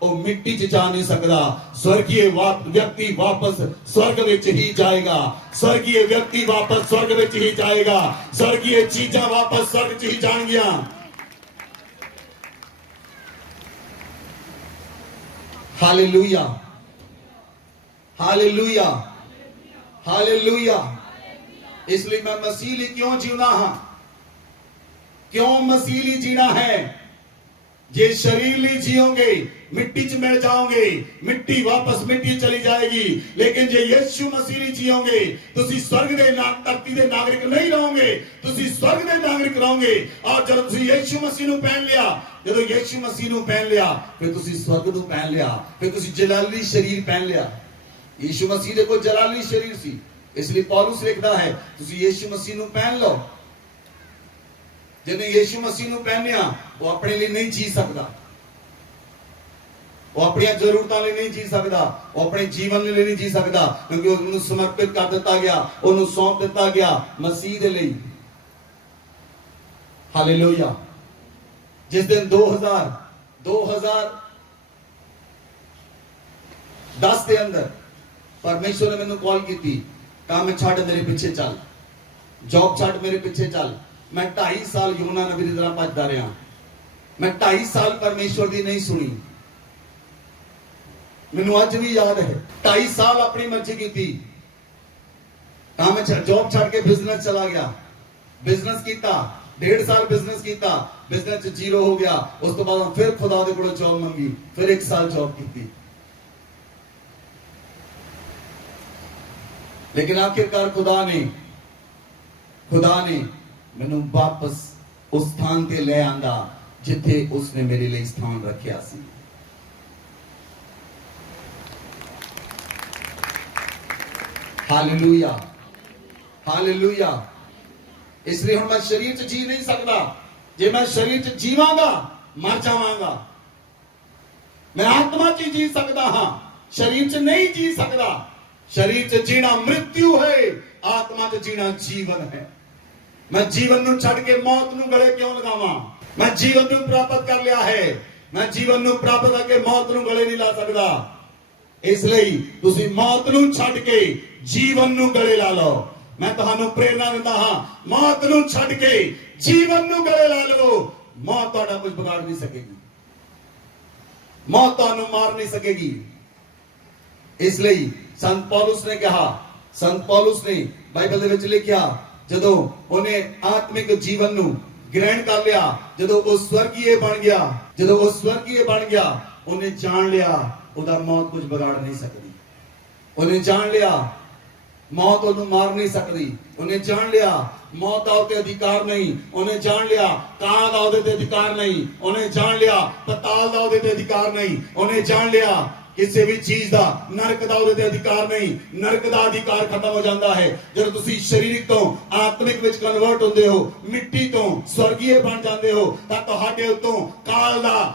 वो मिट्टी च जा नहीं सकता। स्वर्गीय व्यक्ति वापस स्वर्ग विच ही जाएगा, स्वर्गीय व्यक्ति वापस स्वर्ग विच ही जाएगा, स्वर्गीय चीजां वापस स्वर्ग च ही जाणगियां। Hallelujah, hallelujah, hallelujah. इसलिए मैं मसीह लिए क्यों जीना हाँ, क्यों मसीह लिए जीना है? जे शरीर लिए जियोगे मिट्टी च मिल जाओगे, मिट्टी वापस मिट्टी चली जाएगी। लेकिन जे यीशु मसीह लिए जियोगे, तुसी स्वर्ग दे धरती दे नागरिक नहीं रहोगे, तुसी स्वर्ग दे नागरिक रहोगे। और जब तुसी यीशु मसीह नूं पहन लिया, जदों यीशु मसीह नूं पहन लिया, फिर तुसी स्वर्ग नूं पहन लिया, फिर तुसी जलाली शरीर पहन लिया। यीशु मसीह दे कोल जलाली शरीर सी, इसलिए पौलुस लिखदा है तुसी यीशु मसीह नूं पहन लो। जिन्हें यीशु मसीह नूं पहनिया वो अपने लिए नहीं जी सकता। ਉਹ ਆਪਣੀਆਂ ਜ਼ਰੂਰਤਾਂ ਲਈ ਨਹੀਂ ਜੀ ਸਕਦਾ, ਉਹ ਆਪਣੇ ਜੀਵਨ ਲਈ ਨਹੀਂ ਜੀ ਸਕਦਾ, ਕਿਉਂਕਿ ਉਹਨੂੰ ਸਮਰਪਿਤ ਕਰ ਦਿੱਤਾ ਗਿਆ, ਉਹਨੂੰ ਸੌਂਪ ਦਿੱਤਾ ਗਿਆ ਮਸੀਹ ਦੇ ਲਈ। ਹਾਲੇਲੂਇਆ। ਜਿਸ ਦਿਨ 2010 ਦੇ ਅੰਦਰ ਪਰਮੇਸ਼ਵਰ ਨੇ ਮੈਨੂੰ ਕਾਲ ਕੀਤੀ, ਕੰਮ ਛੱਡ ਮੇਰੇ ਪਿੱਛੇ ਚੱਲ, ਜੌਬ ਛੱਡ ਮੇਰੇ ਪਿੱਛੇ ਚੱਲ। ਮੈਂ 2.5 ਸਾਲ ਯਮੁਨਾ ਨਬੀ ਦੀ ਤਰ੍ਹਾਂ ਭੱਜਦਾ ਰਿਹਾ। ਮੈਂ 2.5 ਸਾਲ ਪਰਮੇਸ਼ਵਰ ਦੀ ਨਹੀਂ ਸੁਣੀ। ਮੈਨੂੰ ਅੱਜ ਵੀ ਯਾਦ ਹੈ, 2.5 ਸਾਲ ਆਪਣੀ ਮਰਜ਼ੀ ਕੀਤੀ। ਕੰਮ ਜੌਬ ਛੱਡ ਕੇ ਬਿਜ਼ਨਸ ਚਲਾ ਗਿਆ, ਬਿਜ਼ਨਸ ਕੀਤਾ, 1.5 ਸਾਲ ਬਿਜ਼ਨਸ ਕੀਤਾ, ਬਿਜ਼ਨਸ 'ਚ ਜ਼ੀਰੋ ਹੋ ਗਿਆ। ਉਸ ਤੋਂ ਬਾਅਦ ਫਿਰ ਖੁਦਾ ਦੇ ਕੋਲੋਂ ਜੌਬ ਮੰਗੀ, ਫਿਰ 1 ਸਾਲ ਜੌਬ ਕੀਤੀ। लेकिन आखिरकार खुदा ने मैनू वापस उस स्थान ते ले आंदा जिथे उसने मेरे लिए स्थान रखिया सी। Hallelujah, hallelujah. इसलिए हुण मैं शरीर च जी नहीं सकता। जे मैं शरीर च जीवांगा मर जावांगा। मैं आत्मा च जी सकता हां, शरीर च नहीं जी सकता। शरीर च जीना मृत्यु है, आत्मा च जीना जीवन है। मैं जीवन नूं छड़ के मौत नूं गले क्यों लगावां? मैं जीवन नूं प्राप्त कर लिया है, मैं जीवन नूं प्राप्त करके मौत नूं गले नहीं ला सकदा। इसलिए तुसी मौत नूं छड़ के जीवन नूं गले ला लो। मैं तुहानूं प्रेरणा दिंदा हां, मौत नूं छड़ के जीवन नूं गले ला लो। मौत तुहाडा कुछ बिगाड़ नहीं सकेगी, मौत तुहानूं मार नहीं सकेगी। इसलिए संत पौलुस ने कहा, संत पौलुस ने बाइबल ਦੇ ਵਿੱਚ ਲਿਖਿਆ, ਜਦੋਂ ਉਹਨੇ ਆਤਮਿਕ ਜੀਵਨ ਨੂੰ ਗ੍ਰਹਿਣ ਕਰ ਲਿਆ, ਜਦੋਂ ਉਹ ਸਵਰਗੀਏ ਬਣ ਗਿਆ, ਜਦੋਂ ਉਹ ਸਵਰਗੀਏ ਬਣ ਗਿਆ, ਉਹਨੇ ਜਾਣ ਲਿਆ ਉਹਦਾ ਮੌਤ ਕੁਝ ਵਿਗਾੜ ਨਹੀਂ ਸਕਦੀ। ਉਹਨੇ ਜਾਣ ਲਿਆ ਮੌਤ ਉਹਨੂੰ ਮਾਰ ਨਹੀਂ ਸਕਦੀ। ਉਹਨੇ ਜਾਣ ਲਿਆ ਮੌਤ ਦਾ ਉਹਤੇ ਅਧਿਕਾਰ ਨਹੀਂ। ਉਹਨੇ ਜਾਣ ਲਿਆ ਕਾਂ ਦਾ ਉਹਦੇ ਤੇ ਅਧਿਕਾਰ ਨਹੀਂ। ਉਹਨੇ ਜਾਣ ਲਿਆ ਪਤਾਲ ਦਾ ਉਹਦੇ ਤੇ ਅਧਿਕਾਰ ਨਹੀਂ। ਉਹਨੇ ਜਾਣ ਲਿਆ ਕਿਸੇ ਵੀ ਚੀਜ਼ ਦਾ ਨਰਕ ਦਾ ਉਹਦੇ ਤੇ ਅਧਿਕਾਰ ਨਹੀਂ। ਨਰਕ ਦਾ ਅਧਿਕਾਰ ਖਤਮ ਹੋ ਜਾਂਦਾ ਹੈ ਜਦੋਂ ਤੁਸੀਂ ਸਰੀਰਿਕ ਤੋਂ ਆਤਮਿਕ ਵਿੱਚ ਕਨਵਰਟ ਹੁੰਦੇ ਹੋ, ਮਿੱਟੀ ਤੋਂ ਸਵਰਗੀਏ ਬਣ ਜਾਂਦੇ ਹੋ, ਤਾਂ ਤੁਹਾਡੇ ਉੱਤੋਂ ਕਾਲ ਦਾ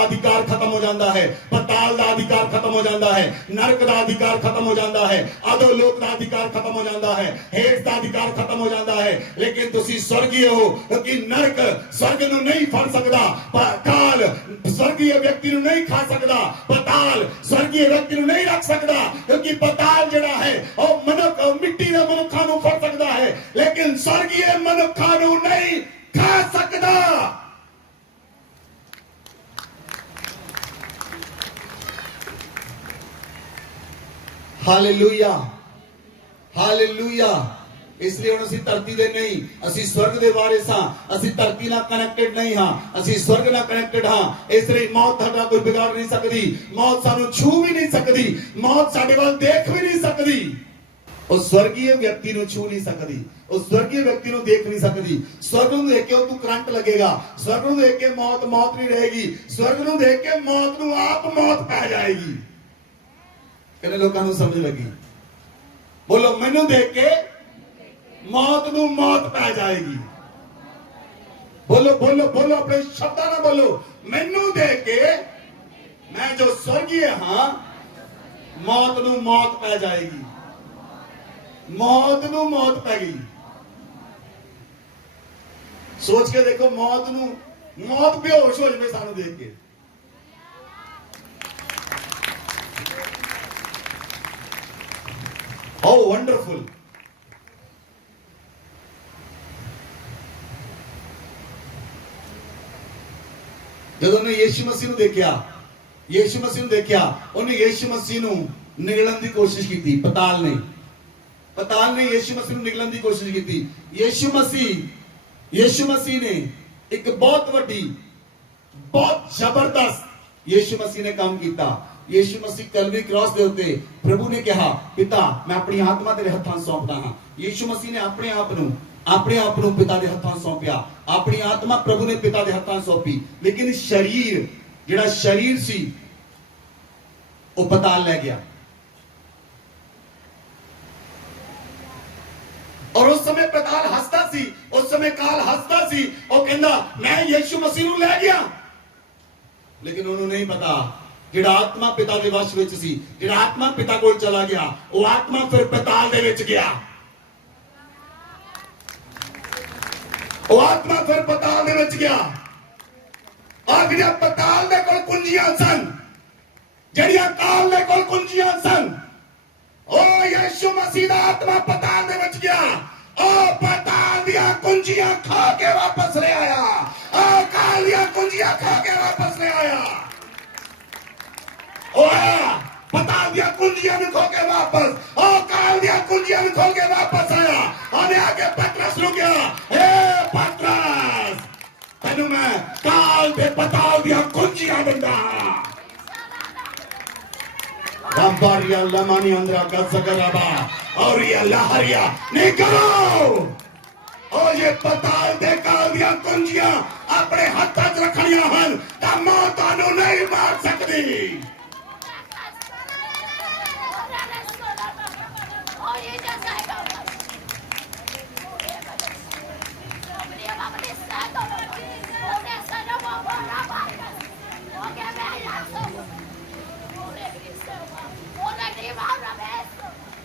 अधिकार खत्म हो जाता है, पताल का अधिकार खत्म हो जाता है, नरक का अधिकार खत्म हो जाता है, अधोलोक का अधिकार खत्म हो जाता है, हेठ का अधिकार खत्म हो जाता है। लेकिन तुसी स्वर्गीय हो कि नरक स्वर्ग नूं नहीं फड़ सकदा, काल स्वर्गीय व्यक्ति नूं नहीं खा सकदा, पताल स्वर्गीय व्यक्ति नूं नहीं रख सकदा, क्योंकि पताल जिहड़ा है ओ मनुख मिट्टी दे मनुखां नूं फड़ सकदा है, लेकिन स्वर्गीय मनुखां नूं नहीं खा सकदा। Hallelujah, hallelujah. इसलिए हुण असीं धरती दे नहीं, असीं स्वर्ग दे वारिस हां। असीं धरती नाल कनेक्टेड नहीं हां, असीं स्वर्ग नाल कनेक्टेड हां। इसलिए मौत साडा कोई बिगाड़ नहीं सकदी, मौत सानू छू भी नहीं सकदी, मौत साडे वल देख भी नहीं सकदी। उस स्वर्गीय व्यक्ति नू छू नहीं सकदी, उस स्वर्गीय व्यक्ति नू देख नहीं सकदी। स्वर्ग नू देख के तू करंट लगेगा, स्वर्ग नू देख के मौत नहीं रहेगी, स्वर्ग नू देख के मौत नू आप मौत पै जाएगी। कितने लोगों को समझ लगी? बोलो, मैनू देख के मौत नू मौत पै जाएगी। बोलो बोलो बोलो, अपने शब्दां ना बोलो। मैनू देख के मैं जो स्वर्गीय हां, मौत नू मौत पै जाएगी, मौत नू मौत पै गई। सोच के देखो, मौत बेहोश हो जाए सानू देख के। How wonderful! जब उन्हें यीशु मसीह ਨੂੰ ਦੇਖਿਆ, यीशु मसीह ਨੂੰ ਦੇਖਿਆ, ਉਹਨੇ यीशु मसीह ਨੂੰ ਨਿਗਲਣ ਦੀ ਕੋਸ਼ਿਸ਼ ਕੀਤੀ। ਪਤਾਲ ਨੇ यीशु मसीह ਨੂੰ ਨਿਗਲਣ ਦੀ ਕੋਸ਼ਿਸ਼ ਕੀਤੀ। यीशु मसीह ने ਇੱਕ ਬਹੁਤ ਵੱਡੀ, ਬਹੁਤ ਜ਼ਬਰਦਸਤ यीशु मसीह ने काम ਕੀਤਾ। यीशु मसीह कलवरी क्रॉस दे उत्ते प्रभु ने कहा, पिता मैं अपनी आत्मा तेरे हत्थां सौंपदा हां। यीशु मसीह ने अपने आप नूं पिता दे हत्थां सौंपिया, अपनी आत्मा प्रभु ने पिता दे हत्थां सौंपी। लेकिन शरीर, जिहड़ा शरीर सी वो पताल ले गया। और उस समय पताल हसदा सी, उस समय काल हसदा सी। वो कहंदा मैं यीशु मसीह नूं ले गया, लेकिन उन्होंने नहीं पता ਜਿਹੜਾ ਆਤਮਾ ਪਿਤਾ ਦੇ ਵਸ਼ ਵਿੱਚ ਸੀ, ਜਿਹੜਾ ਆਤਮਾ ਪਿਤਾ ਕੋਲ ਚਲਾ ਗਿਆ, ਉਹ ਆਤਮਾ ਫਿਰ ਪਤਾਲ ਦੇ ਵਿੱਚ ਗਿਆ। ਉਹ ਆਤਮਾ ਫਿਰ ਪਤਾਲ ਦੇ ਵਿੱਚ ਗਿਆ। ਆ ਜਿਹੜੀਆਂ ਪਤਾਲ ਦੇ ਕੋਲ ਕੁੰਜੀਆਂ ਸਨ, ਜਿਹੜੀਆਂ ਕਾਲ ਦੇ ਕੋਲ ਕੁੰਜੀਆਂ ਸਨ, ਉਹ ਯਿਸੂ ਮਸੀਹ ਦਾ ਆਤਮਾ ਪਤਾਲ ਦੇ ਵਿੱਚ ਗਿਆ। ਉਹ ਪਤਾਲ ਦੀਆਂ ਕੁੰਜੀਆਂ ਖਾ ਕੇ ਵਾਪਸ ਲੈ ਆਇਆ। ਉਹ ਕਾਲ ਦੀਆਂ ਕੁੰਜੀਆਂ ਖਾ ਕੇ ਵਾਪਸ ਲੈ ਆਇਆ। पताल दिया कुंजियां में खो के वापस और काल दिया कुंजियां में खोल के वापस आया। और आगे पतरस रुक गया। हे पतरस, तेनू मैं काल दे पताल दिया कुंजियां दिंदा। रबारिया लमानी अंदरा गजगराबा और ये लहरिया नहीं करो। और ये पताल दे काल दिया कुंजियां अपने हाथ च रखनियां हन तां मौत तानू नहीं मार सकती।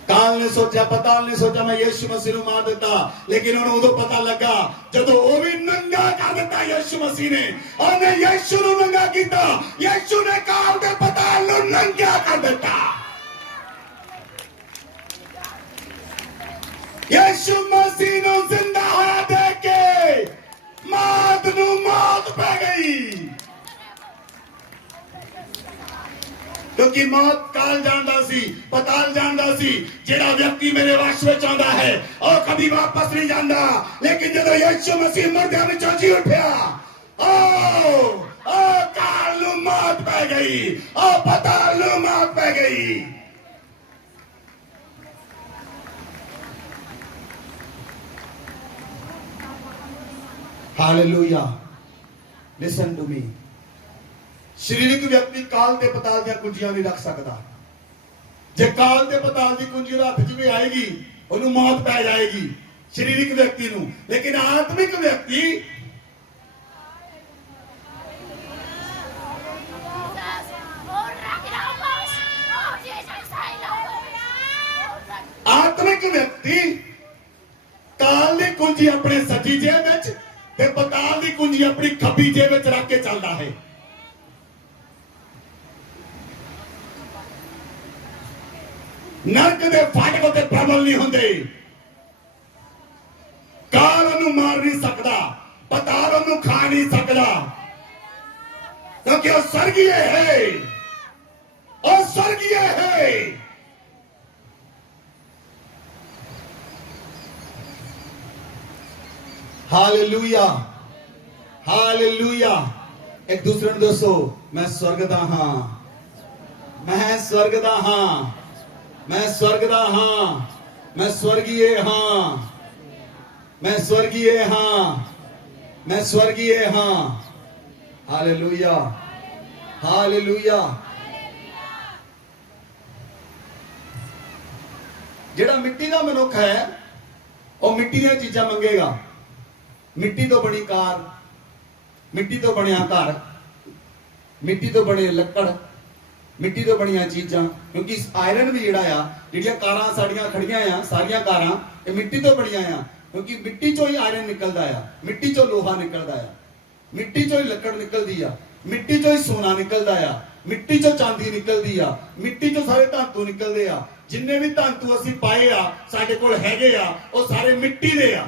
काल ने सोचा, पताल ने सोचा मैं यीशु मसीह मार देता, लेकिन उन्होंने उदो पता लगा जदों वो भी नंगा कर देता यीशु मसीह ने। और ने यीशु नु नंगा कीता, यीशु ने काल दे पताल नु नंगा कर देता। यीशु मसीह नु जिंदा होया देख के मौत नु मौत पै गई, क्योंकि मौत काल जानदा सी, पताल जानदा सी जेड़ा व्यक्ति मेरे वश विच आंदा है और कभी वापस नहीं जांदा। लेकिन जदों यीशु मसीह मरदियां विचों जी उठिया, ओ काल नूं मौत पै गई, ओ पताल नूं मौत पै गई। हालेलुया। Listen to me. शरीरिक व्यक्ति काल ते पताल दी कुंजियां नहीं रख सकता। जे काल ते पताल दी कुंजी हथ च भी आएगी ओनू मौत पै जाएगी शरीरिक व्यक्ति नू। लेकिन आत्मिक व्यक्ति काल दी कुंजी अपने सज्जी जेब विच ते पताल दी कुंजी अपनी खब्बी जेब विच रख के चलदा है। नरक दे फाटक ते प्रबल नहीं होंदे। काल ओनू मार नहीं सकता, पताल ओनू खा नहीं सकता, क्योंकि वो स्वर्गीय है, वो स्वर्गीय है। Hallelujah, hallelujah. एक दूसरे ने दसो, मैं स्वर्ग दा हां, मैं स्वर्ग दा हां, मैं स्वर्ग दा हां, मैं स्वर्गीय हां, मैं स्वर्गीय हां, मैं स्वर्गीय हां। Hallelujah, hallelujah. जेड़ा मिट्टी दा मनुख है वो मिट्टी दी चीजां मंगेगा। मिट्टी तो बनी कार, मिट्टी तो बनिया घर, मिट्टी तो बने लकड़, मिट्टी तो बनिया चीजां। क्योंकि आयरन भी जिहड़ा आ, जिहड़ियां कारां साडियां खड़ियां आ, सारियां कारां ये मिट्टी तो बनिया आ, क्योंकि मिट्टी चों ही आयरन निकलदा आ, मिट्टी चों लोहा निकलदा आ, मिट्टी चों ही लकड़ निकलदी आ, मिट्टी चों ही सोना निकलदा आ, मिट्टी चों चांदी निकलदी आ, मिट्टी चों सारे धातु निकलदे आ। जिन्ने भी धातु असीं पाए आ साडे कोल हैगे आ, वो सारे मिट्टी दे आ।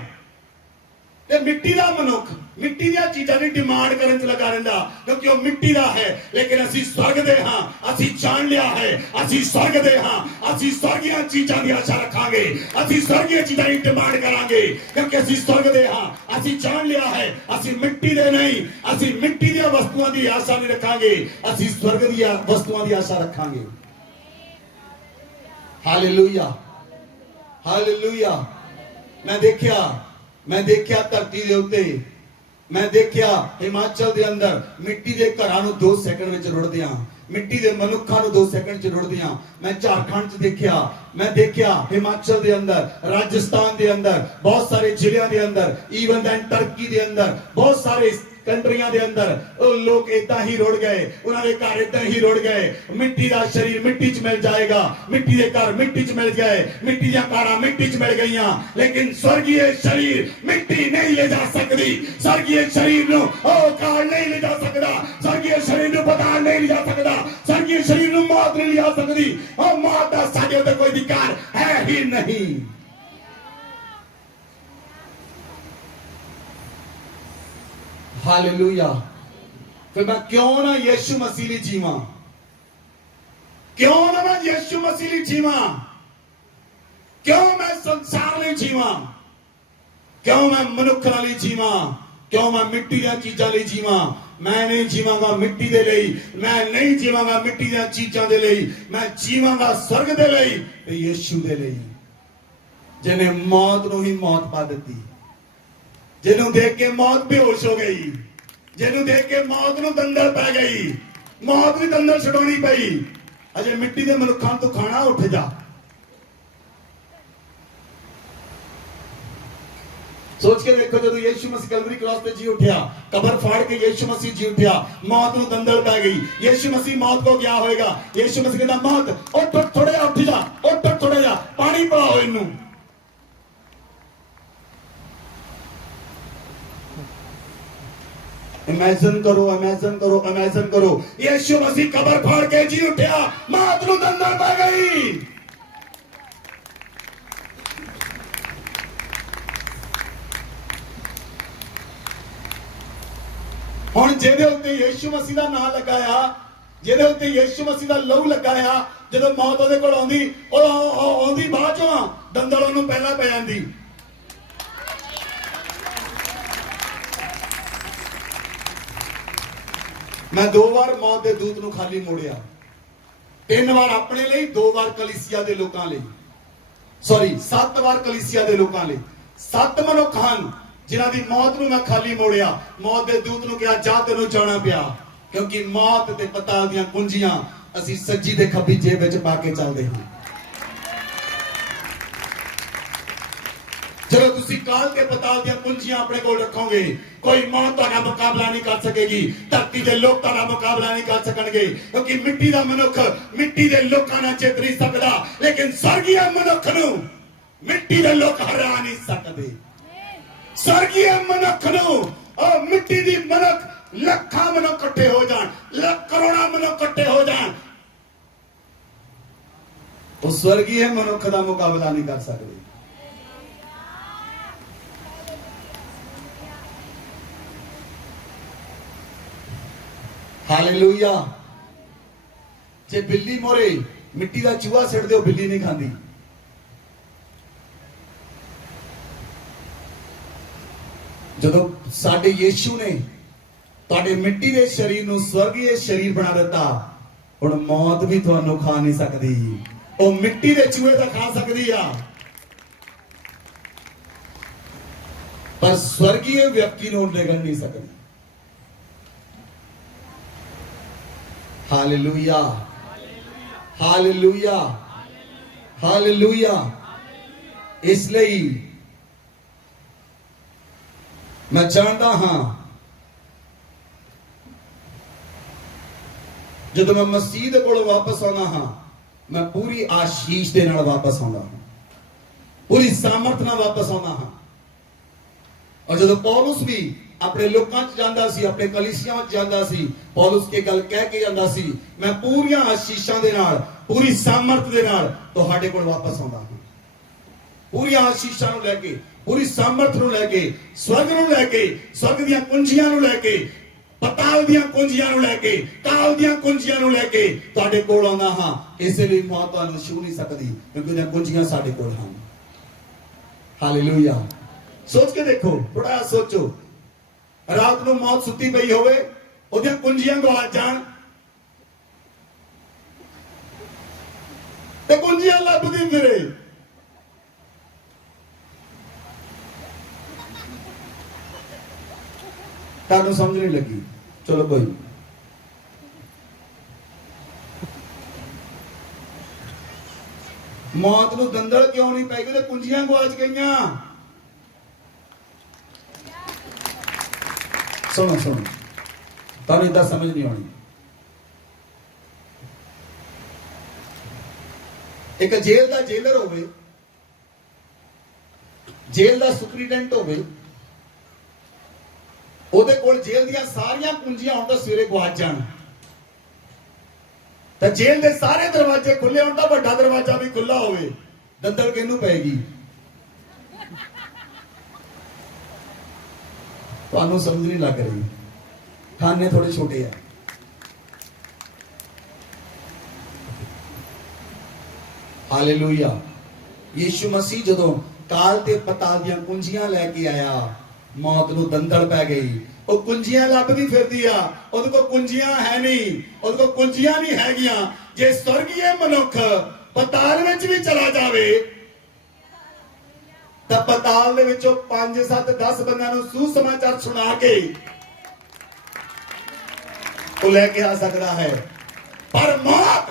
ते मिट्टी दा मनुख मिट्टी दी चीजां दी डिमांड करन च लगा रहिंदा, क्योंकि वो मिट्टी दा है। लेकिन असीं स्वर्ग दे हां, असीं जान लिया है असीं स्वर्ग दे हां, असीं स्वर्गीय चीजां दी आशा रखांगे, असीं स्वर्गीय चीजां दी डिमांड करांगे, क्योंकि असीं स्वर्ग दे हां। असीं जान लिया है असीं मिट्टी दे नहीं, असीं मिट्टी दी वस्तुआं दी आशा नहीं रखांगे, असीं स्वर्ग दी वस्तुआं दी आशा रखांगे। Hallelujah, hallelujah. मैं देखिया धरती दे उत्ते, मैं देखिया हिमाचल दे अंदर मिट्टी दे घरां नूं 2 सेकंड विच रुड़दियां, मिट्टी दे मनुखां नूं 2 सेकंड च रुड़दियां। मैं झारखंड च देखिया, मैं देखिया हिमाचल दे अंदर, राजस्थान दे अंदर, बहुत सारे जिलों दे अंदर, इवन दैन टर्की दे अंदर बहुत सारे ਕੰਟਰੀਆਂ ਦੇ ਅੰਦਰ ਉਹ ਲੋਕ ਇਦਾਂ ਹੀ ਰੁੜ ਗਏ, ਉਹਨਾਂ ਦੇ ਘਰ ਇਦਾਂ ਹੀ ਰੁੜ ਗਏ। ਮਿੱਟੀ ਦਾ ਸਰੀਰ ਮਿੱਟੀ 'ਚ ਮਿਲ ਜਾਏਗਾ, ਮਿੱਟੀ ਦੇ ਘਰ ਮਿੱਟੀ 'ਚ ਮਿਲ ਗਏ, ਮਿੱਟੀ ਦੀਆਂ ਕਾਰਾਂ ਮਿੱਟੀ 'ਚ ਮਿਲ ਗਈਆਂ, ਲੇਕਿਨ स्वर्गीय शरीर मिट्टी नहीं ले जा सकती। स्वर्गीय शरीर नु काल नहीं ले जा सकता, स्वर्गीय शरीर नु पताल नहीं ले जा सकता, स्वर्गीय शरीर नु मौत नहीं ले जा सकती। और मौत का साडे उत्ते कोई अधिकार है ही नहीं। हालेलुया। फिर मैं क्यों ना यीशु मसीह ਲਈ ਜੀਵਾਂ, क्यों ना मैं यीशु मसीह ਲਈ जीवां, क्यों मैं संसार ਲਈ जीवां, क्यों मैं मनुख ਲਈ जीवां, क्यों मैं मिट्टी ਦੀਆਂ ਚੀਜ਼ਾਂ ਲਈ जीवां। मैं नहीं जीवांगा मिट्टी ਦੇ ਲਈ, मैं नहीं जीवांगा मिट्टी ਦੀਆਂ ਚੀਜ਼ਾਂ ਦੇ ਲਈ, मैं जीवांगा स्वर्ग ਦੇ ਲਈ ਤੇ ਯੀਸ਼ੂ ਦੇ ਲਈ, ਜਿਹਨੇ ਮੌਤ ਨੂੰ ਹੀ ਮੌਤ ਪਾ ਦਿੱਤੀ, ਜਿਹਨੂੰ ਦੇਖ ਕੇ ਮੌਤ ਬੇਹੋਸ਼ ਹੋ ਗਈ, ਜਿਹਨੂੰ ਦੇਖ ਕੇ ਮੌਤ ਨੂੰ ਦੰਦਲ ਪੈ ਗਈ, ਮੌਤ ਵੀ ਦੰਦਲ ਛਡਾਉਣੀ ਪਈ। ਅਜੇ ਮਿੱਟੀ ਦੇ ਮਨੁੱਖਾਂ ਤੋਂ ਖਾਣਾ ਉੱਠ ਜਾ। सोच के देखो, जब यीशु मसीह कलवरी क्रॉस पे जी उठा, कबर फाड़ के यीशु मसीह जी उठा, मौत ਨੂੰ ਦੰਦਲ ਪੈ ਗਈ। यीशु मसीह मौत को क्या होएगा? यीशु मसीह कहता मौत उठ थोड़े जा, उठ जा, उठ थोड़े जा, पानी पिलाओ इनू। इमेजिन करो, इमेजिन करो, इमेजिन करो, यीशु मसीह कबर फाड़ के जी उठा, मौत ਨੂੰ ਦੰਦਲ ਪੈ ਗਈ। ਹੁਣ ਜਿਹਦੇ ਉੱਤੇ ਯੀਸ਼ੂ ਮਸੀਹ ਦਾ ਨਾਮ ਲਗਾਇਆ, ਜਿਹਦੇ ਉੱਤੇ ਯੀਸ਼ੂ ਮਸੀਹ ਦਾ ਲਹੂ ਲਗਾਇਆ, ਜਦੋਂ ਮੌਤ ਉਹਦੇ ਕੋਲ ਆਉਂਦੀ, ਉਹ ਆਉਂਦੀ ਬਾਅਦ ਚੋਂ, ਦੰਦਲ ਉਹਨੂੰ ਪਹਿਲਾਂ ਪੈ ਜਾਂਦੀ। मैं 2 ਵਾਰ मौत ਦੇ ਦੂਤ ਨੂੰ ਖਾਲੀ ਮੋੜਿਆ, 3 ਵਾਰ ਆਪਣੇ ਲਈ, 2 ਵਾਰ ਕਲੀਸਿਆ ਦੇ ਲੋਕਾਂ ਲਈ, सॉरी 7 ਵਾਰ ਕਲੀਸਿਆ ਦੇ ਲੋਕਾਂ ਲਈ। 7 ਮਨੁੱਖ ਹਨ ਜਿਨ੍ਹਾਂ ਦੀ ਮੌਤ ਨੂੰ ਮੈਂ ਖਾਲੀ ਮੋੜਿਆ। ਮੌਤ ਦੇ ਦੂਤ ਨੂੰ ਕਿਹਾ ਜਾ ਤੈਨੂੰ ਜਾਣਾ ਪਿਆ, ਕਿਉਂਕਿ ਮੌਤ ਤੇ ਪਤਾਲ ਦੀਆਂ ਕੁੰਜੀਆਂ ਅਸੀਂ ਸੱਜੀ ਤੇ ਖੱਬੀ ਜੇਬ ਵਿੱਚ ਪਾ ਕੇ ਚੱਲਦੇ ਹਾਂ। ਜਦੋਂ ਤੁਸੀਂ ਕਾਲ ਤੇ ਪਤਾਲ ਦੀਆਂ ਕੁੰਜੀਆਂ ਆਪਣੇ ਕੋਲ ਰੱਖੋਗੇ, ਕੋਈ ਮੌਤ ਤੁਹਾਡਾ ਮੁਕਾਬਲਾ ਨਹੀਂ ਕਰ ਸਕੇਗੀ, ਧਰਤੀ ਦੇ ਲੋਕ ਤੁਹਾਡਾ ਮੁਕਾਬਲਾ ਨਹੀਂ ਕਰ ਸਕਣਗੇ, ਕਿਉਂਕਿ ਮਿੱਟੀ ਦਾ ਮਨੁੱਖ ਮਿੱਟੀ ਦੇ ਲੋਕਾਂ ਨਾਲ ਜਿੱਤ ਨਹੀਂ ਸਕਦਾ, ਲੇਕਿਨ ਸਵਰਗੀ ਮਨੁੱਖ ਨੂੰ ਮਿੱਟੀ ਦੇ ਲੋਕ ਹਰਾ ਨਹੀਂ ਸਕਦੇ। ਸਵਰਗੀ ਮਨੁੱਖ ਨੂੰ ਉਹ ਮਿੱਟੀ ਦੀ ਮਨੁੱਖ, ਲੱਖਾਂ ਮਨੁੱਖ ਇਕੱਠੇ ਹੋ ਜਾਣ, ਲੱਖ ਕਰੋੜਾਂ ਮਨੁੱਖ ਇਕੱਠੇ ਹੋ ਜਾਣ, ਉਹ ਸਵਰਗੀ ਮਨੁੱਖ ਦਾ ਮੁਕਾਬਲਾ ਨਹੀਂ ਕਰ ਸਕਦੇ। हालेलुया। जे बिल्ली मोरे मिट्टी का चूहा सिट दो, बिल्ली नहीं खाती। जदों साडे यीशु ने तुहाडे मिट्टी दे शरीर नूं स्वर्गीय शरीर बना दिता, हुण मौत भी तुहानूं खा नहीं सकदी। ਉਹ ਮਿੱਟੀ ਦੇ ਚੂਹੇ ਤਾਂ ਖਾ ਸਕਦੀ ਆ, पर स्वर्गीय व्यक्ति नूं निगल नहीं सकदी। Hallelujah, hallelujah, hallelujah. इसलिए मैं जानता हाँ, जब मैं मसीह दे कोल वापस आना हाँ, मैं पूरी आशीष दे नाल वापस आना हाँ, पूरी सामर्थ नाल वापस आना हाँ। और जब पौलुस भी अपने लोकां च जांदा सी, अपने कलीसियां च जांदा सी, पौलुस के गल कह के जांदा सी, मैं पूरीआं आशीषां दे नाल, पूरी सामर्थ दे नाल तुहाडे कोल वापस आउंदा हां। पूरीआं आशीषां नूं लैके, पूरी सामर्थ नूं लैके, स्वर्ग नूं लैके, स्वर्ग दीआं कुंजियां नूं लैके, पताल दीआं कुंजियां नूं लैके, काल दीआं कुंजियां नूं लैके तुहाडे कोल आउंदा हां। इसे लई मौत तुहानूं छू नहीं सकदी, क्योंकि उहदियां कुंजियां साडे कोल हन। हालेलुया। सोच के देखो, थोड़ा सोचो, रात को मौत सुती पई होवे, ओदियां कुंजियां गवा जान ते कुंजियां लभदी फिरे, तानू समझ नहीं लगी। चलो कोई मौत नूं दंदल क्यों नहीं पै गई, कुंजियां गवाच गईयां। ਸੁਣੋ ਸੁਣੋ, ਤੁਹਾਨੂੰ ਇਦਾਂ ਸਮਝ ਨਹੀਂ ਆਉਣੀ। ਇੱਕ ਜੇਲ੍ਹ ਦਾ ਜੇਲਰ ਹੋਵੇ, ਜੇਲ੍ਹ ਦਾ ਸੁਪਰੀਡੈਂਟ ਹੋਵੇ, ਉਹਦੇ ਕੋਲ ਜੇਲ੍ਹ ਦੀਆਂ ਸਾਰੀਆਂ ਕੁੰਜੀਆਂ ਹੋਣ ਤਾਂ ਸਵੇਰੇ ਗਵਾਚ ਜਾਣ, ਤਾਂ ਜੇਲ੍ਹ ਦੇ ਸਾਰੇ ਦਰਵਾਜ਼ੇ ਖੁੱਲੇ ਹੋਣ ਤਾਂ ਵੱਡਾ ਦਰਵਾਜ਼ਾ ਵੀ ਖੁੱਲਾ ਹੋਵੇ, ਦੰਦਲ ਕਿਹਨੂੰ ਪਏਗੀ? ਤੁਹਾਨੂੰ ਸਮਝ ਨਹੀਂ ਲੱਗ ਰਹੀ, ਖਾਨੇ ਥੋੜੇ ਛੋਟੇ ਆ। ਹਾਲੇਲੂਇਆ। ਯੀਸ਼ੂ ਮਸੀਹ ਜਦੋਂ ਕਾਲ ਤੇ ਪਤਾਲ ਦੀਆਂ ਕੁੰਜੀਆਂ ਲੈ ਕੇ ਆਇਆ, ਮੌਤ ਨੂੰ ਦੰਦਲ ਪੈ ਗਈ। ਉਹ ਕੁੰਜੀਆਂ ਲੱਭਦੀ ਫਿਰਦੀ ਆ, ਉਹਦੇ ਕੋਲ ਕੁੰਜੀਆਂ ਹੈ ਨਹੀਂ, ਉਹਦੇ ਕੋਲ ਕੁੰਜੀਆਂ ਨਹੀਂ ਹੈਗੀਆਂ। ਜੇ ਸਵਰਗੀਏ ਮਨੁੱਖ ਪਤਾਲ ਵਿੱਚ ਵੀ ਚਲਾ ਜਾਵੇ ਤਾਂ ਪਤਾਲ ਦੇ ਵਿੱਚੋਂ 5 7 10 ਬੰਦਿਆਂ ਨੂੰ ਸੁਸਮਾਚਾਰ ਸੁਣਾ ਕੇ ਉਹ ਲੈ ਕੇ ਆ ਸਕਦਾ ਹੈ, ਪਰ ਮੌਤ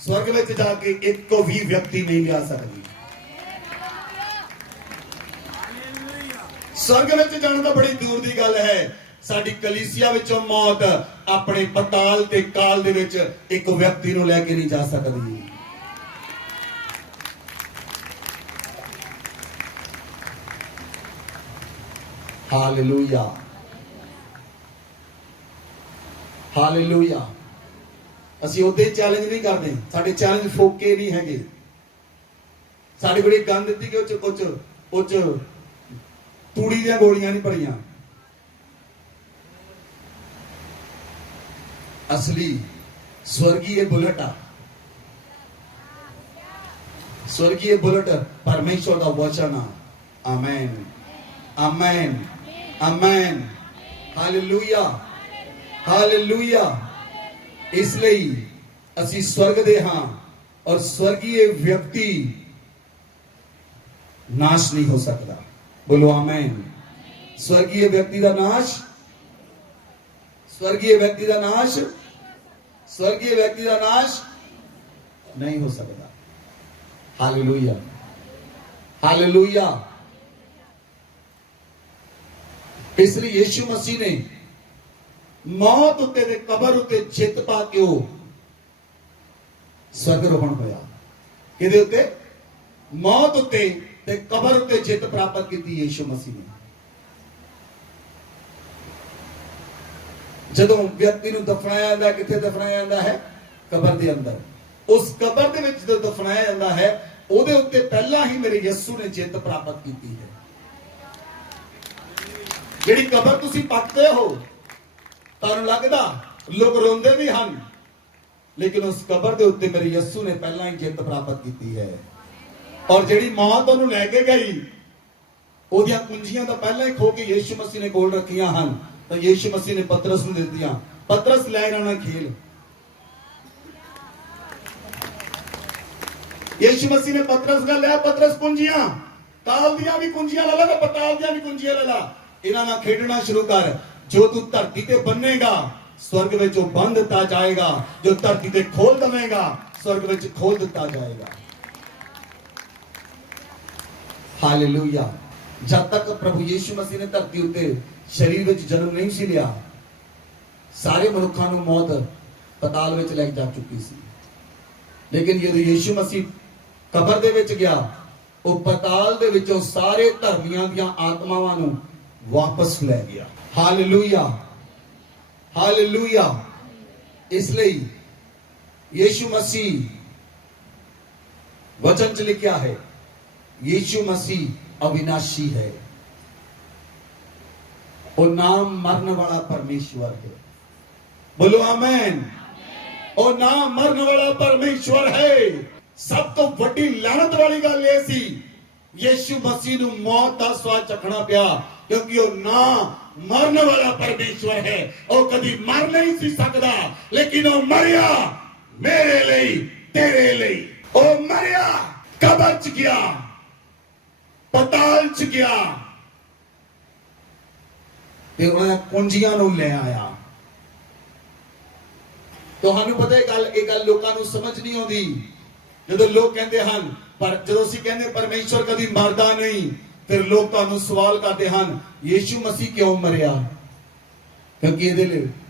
ਸਵਰਗ ਵਿੱਚ ਜਾ ਕੇ ਇੱਕੋ ਵੀ ਵਿਅਕਤੀ ਨਹੀਂ ਲਿਆ ਸਕਦੀ। ਸਵਰਗ ਵਿੱਚ ਜਾਣਾ ਤਾਂ ਬੜੀ ਦੂਰ ਦੀ ਗੱਲ ਹੈ। ਸਾਡੀ ਕਲੀਸਿਆ ਵਿੱਚੋਂ ਮੌਤ ਆਪਣੇ ਪਤਾਲ ਤੇ ਕਾਲ ਦੇ ਵਿੱਚ ਇੱਕ ਵਿਅਕਤੀ ਨੂੰ ਲੈ ਕੇ ਨਹੀਂ ਜਾ ਸਕਦੀ। Hallelujah, hallelujah. ਅਸੀਂ ਉਹਦੇ ਚੈਲੰਜ ਨਹੀਂ ਕਰਦੇ, ਸਾਡੇ ਚੈਲੰਜ ਫੋਕੇ ਨਹੀਂ ਹੈਗੇ। ਸਾਡੀ ਬੜੀ ਗੰਦ ਦਿੱਤੀ ਕਿ ਉਹ ਚ ਤੂੜੀ ਦੀਆਂ ਗੋਲੀਆਂ ਨਹੀਂ ਭਰੀਆਂ। असली स्वर्गीय बुलेट, स्वर्गीय बुलेट परमेश्वर का वचन। आमेन, आमेन, आमेन, हालेलुया, हालेलुया। इसलिए असी स्वर्ग दे हां और स्वर्गीय व्यक्ति नाश नहीं हो सकता। बोलो आमेन। स्वर्गीय व्यक्ति का नाश, स्वर्गीय व्यक्ति का नाश, स्वर्गीय व्यक्ति का नाश नहीं हो सकता। Hallelujah, hallelujah. इसलिए यीशु मसीह ने मौत उत्ते ते कबर उत्ते जित पा के वो स्वर्गरोहण होया। किहदे उत्ते? मौत उत्ते ते कबर उत्ते जित प्राप्त की यीशु मसीह ने। ਜਦੋਂ ਵਿਅਕਤੀ ਨੂੰ ਦਫਨਾਇਆ ਜਾਂਦਾ, ਕਿੱਥੇ ਦਫਨਾਇਆ ਜਾਂਦਾ ਹੈ? ਕਬਰ ਦੇ ਅੰਦਰ। ਉਸ ਕਬਰ ਦੇ ਵਿੱਚ ਜਦੋਂ ਦਫਨਾਇਆ ਜਾਂਦਾ ਹੈ, ਉਹਦੇ ਉੱਤੇ ਪਹਿਲਾਂ ਹੀ ਮੇਰੇ ਯਿਸੂ ਨੇ ਜਿੱਤ ਪ੍ਰਾਪਤ ਕੀਤੀ ਹੈ। ਜਿਹੜੀ ਕਬਰ ਤੁਸੀਂ ਪੱਟਦੇ ਹੋ, ਤੁਹਾਨੂੰ ਲੱਗਦਾ ਲੋਕ ਰੋਂਦੇ ਵੀ ਹਨ, ਲੇਕਿਨ ਉਸ ਕਬਰ ਦੇ ਉੱਤੇ ਮੇਰੇ ਯਿਸੂ ਨੇ ਪਹਿਲਾਂ ਹੀ ਜਿੱਤ ਪ੍ਰਾਪਤ ਕੀਤੀ ਹੈ। ਔਰ ਜਿਹੜੀ ਮੌਤ ਉਹਨੂੰ ਲੈ ਕੇ ਗਈ, ਉਹਦੀਆਂ ਕੁੰਜੀਆਂ ਤਾਂ ਪਹਿਲਾਂ ਹੀ ਖੋ ਕੇ ਯੀਸ਼ੂ ਮਸੀਹ ਨੇ ਕੋਲ ਰੱਖੀਆਂ ਹਨ। तो यीशु मसीह ने पतरस ਨੂੰ ਦਿੱਤੀਆਂ। पतरस ਲੈ ਜਾਣਾ खेल। यीशु मसीह ने पतरस का लिया, पतरस कुंजियां, काल दियां भी कुंजियां ले ला, पताल दियां भी कुंजियां ले ला, इन्हां नाल खेडना शुरू कर। जो तू धरती ते बन्नेगा स्वर्ग विच बंद दिता जाएगा, जो धरती ते खोल दवेगा स्वर्ग विच खोल दिता जाएगा। हालेलुया। जब तक प्रभु यीशु मसीह ने धरती उत्ते शरीर विच जन्म नहीं सी लिया, सारे मनुखा नूं मौत पताल विच ले जा चुकी सी। लेकिन जदों यीशु मसीह कबर दे विच गया, वो पताल दे विचों सारे धर्मियां दीयां आत्मावां नूं वापस ले गया। Hallelujah, hallelujah. इसलिए यीशु मसीह वचन च लिखा है, यीशु मसीह अविनाशी है, वो नाम मरने वाला परमेश्वर है। बोलो आमेन। वो नाम मरने वाला परमेश्वर है। सब तो वड्डी लानत वाली गल ये सी, यीशु मसीह नूं मौत दा स्वाद चखना पिया, क्योंकि वो नाम मरने वाला परमेश्वर है। वो कभी मर नहीं सी सकदा, लेकिन वो मरिया मेरे लिए, तेरे लिए। वो मरिया, कबर च गया, पताल च गया, ਤੇ ਉਹਨਾਂ ਕੁੰਜੀਆਂ ਨੂੰ ਲੈ ਆਇਆ। ਤੁਹਾਨੂੰ ਪਤਾ ਇਹ ਗੱਲ ਲੋਕਾਂ ਨੂੰ ਸਮਝ ਨਹੀਂ ਆਉਂਦੀ। ਜਦੋਂ ਲੋਕ ਕਹਿੰਦੇ ਹਨ, ਪਰ ਜਦੋਂ ਅਸੀਂ ਕਹਿੰਦੇ ਪਰਮੇਸ਼ਵਰ ਕਦੀ ਮਰਦਾ ਨਹੀਂ, ਫਿਰ ਲੋਕ ਤੁਹਾਨੂੰ ਸਵਾਲ ਕਰਦੇ ਹਨ, ਯੀਸ਼ੂ ਮਸੀਹ ਕਿਉਂ ਮਰਿਆ? ਕਿਉਂਕਿ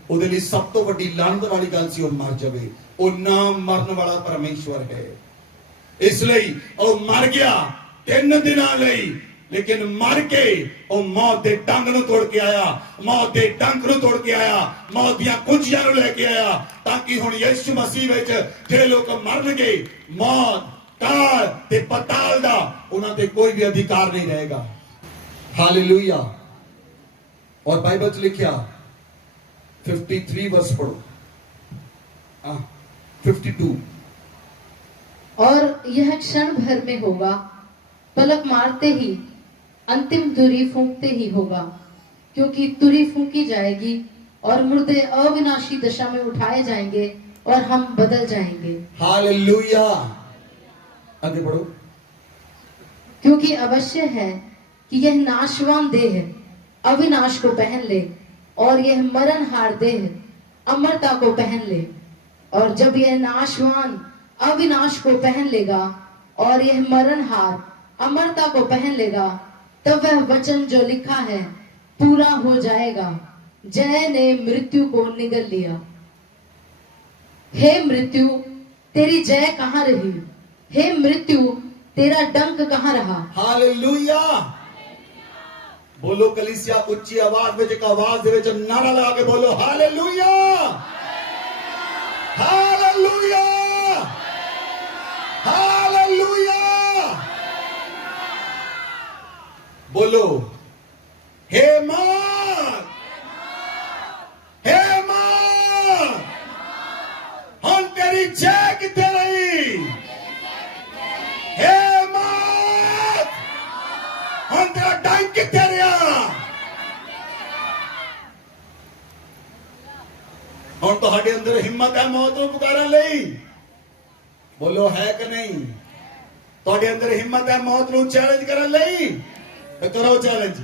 ਉਹਦੇ ਲਈ ਸਭ ਤੋਂ ਵੱਡੀ ਲਾਹਨਤ ਵਾਲੀ ਗੱਲ ਸੀ ਉਹ ਮਰ ਜਾਵੇ। ਉਹ ਨਾ ਮਰਨ ਵਾਲਾ ਪਰਮੇਸ਼ਵਰ ਹੈ, ਇਸ ਲਈ ਉਹ ਮਰ ਗਿਆ 3 ਦਿਨਾਂ ਲਈ, ਲੇਕਿਨ ਮਰ ਕੇ ਉਹ ਮੌਤ ਦੇ ਡੰਗ ਨੂੰ ਤੋੜ ਕੇ ਆਇਆ, ਮੌਤ ਦੇ ਡੰਗ ਨੂੰ ਤੋੜ ਕੇ ਆਇਆ, ਮੌਤ ਦੀਆਂ ਕੁੰਜੀਆਂ ਨੂੰ ਲੈ ਕੇ ਆਇਆ, ਤਾਂ ਕਿ ਹੁਣ ਯਿਸੂ ਮਸੀਹ ਵਿੱਚ ਜਿਹੜੇ ਲੋਕ ਮਰਨਗੇ, ਮੌਤ, ਕਾਲ ਤੇ ਪਤਾਲ ਦਾ ਉਹਨਾਂ ਤੇ ਕੋਈ ਵੀ ਅਧਿਕਾਰ ਨਹੀਂ ਰਹੇਗਾ। हालेलुया। और बाइबल च लिखा 53 वर्ष पढ़ो, 52। और यह क्षण भर में होगा, पलक मारते ही, अंतिम तुरी फूंकते ही होगा, क्योंकि तुरी फूंकी जाएगी और मुर्दे अविनाशी दशा में उठाए जाएंगे और हम बदल जाएंगे। हालेलुया। आगे बढ़ो। क्योंकि अवश्य है कि यह नाशवान देह अविनाश को पहन ले और यह मरणहार देह अमरता को पहन ले। और जब यह नाशवान अविनाश को पहन लेगा और यह मरणहार अमरता को पहन लेगा, तब वह वचन जो लिखा है पूरा हो जाएगा, जय ने मृत्यु को निगल लिया। हे मृत्यु, तेरी जय कहाँ रही? हे मृत्यु, तेरा डंक कहाँ रहा? हालेलुया। बोलो कलीसिया, उच्ची आवाज में, एक आवाज दे विच नारा लगा के बोलो हालेलुया, हालेलुया, हालेलुया। बोलो हे मौत, हे मौत, हम तेरी जय किथे रही? हे मौत, हम तेरा डंक किथे रहा? ਹੁਣ ਤੁਹਾਡੇ ਅੰਦਰ ਹਿੰਮਤ ਹੈ ਮੌਤ ਨੂੰ ਪੁਕਾਰਨ ਲਈ? ਬੋਲੋ ਹੈ ਕਿ ਨਹੀਂ? ਤੁਹਾਡੇ ਅੰਦਰ ਹਿੰਮਤ ਹੈ ਮੌਤ ਨੂੰ ਚੈਲੰਜ ਕਰਨ ਲਈ? ਤੇ ਕਰੋ ਚੈਲੰਜ,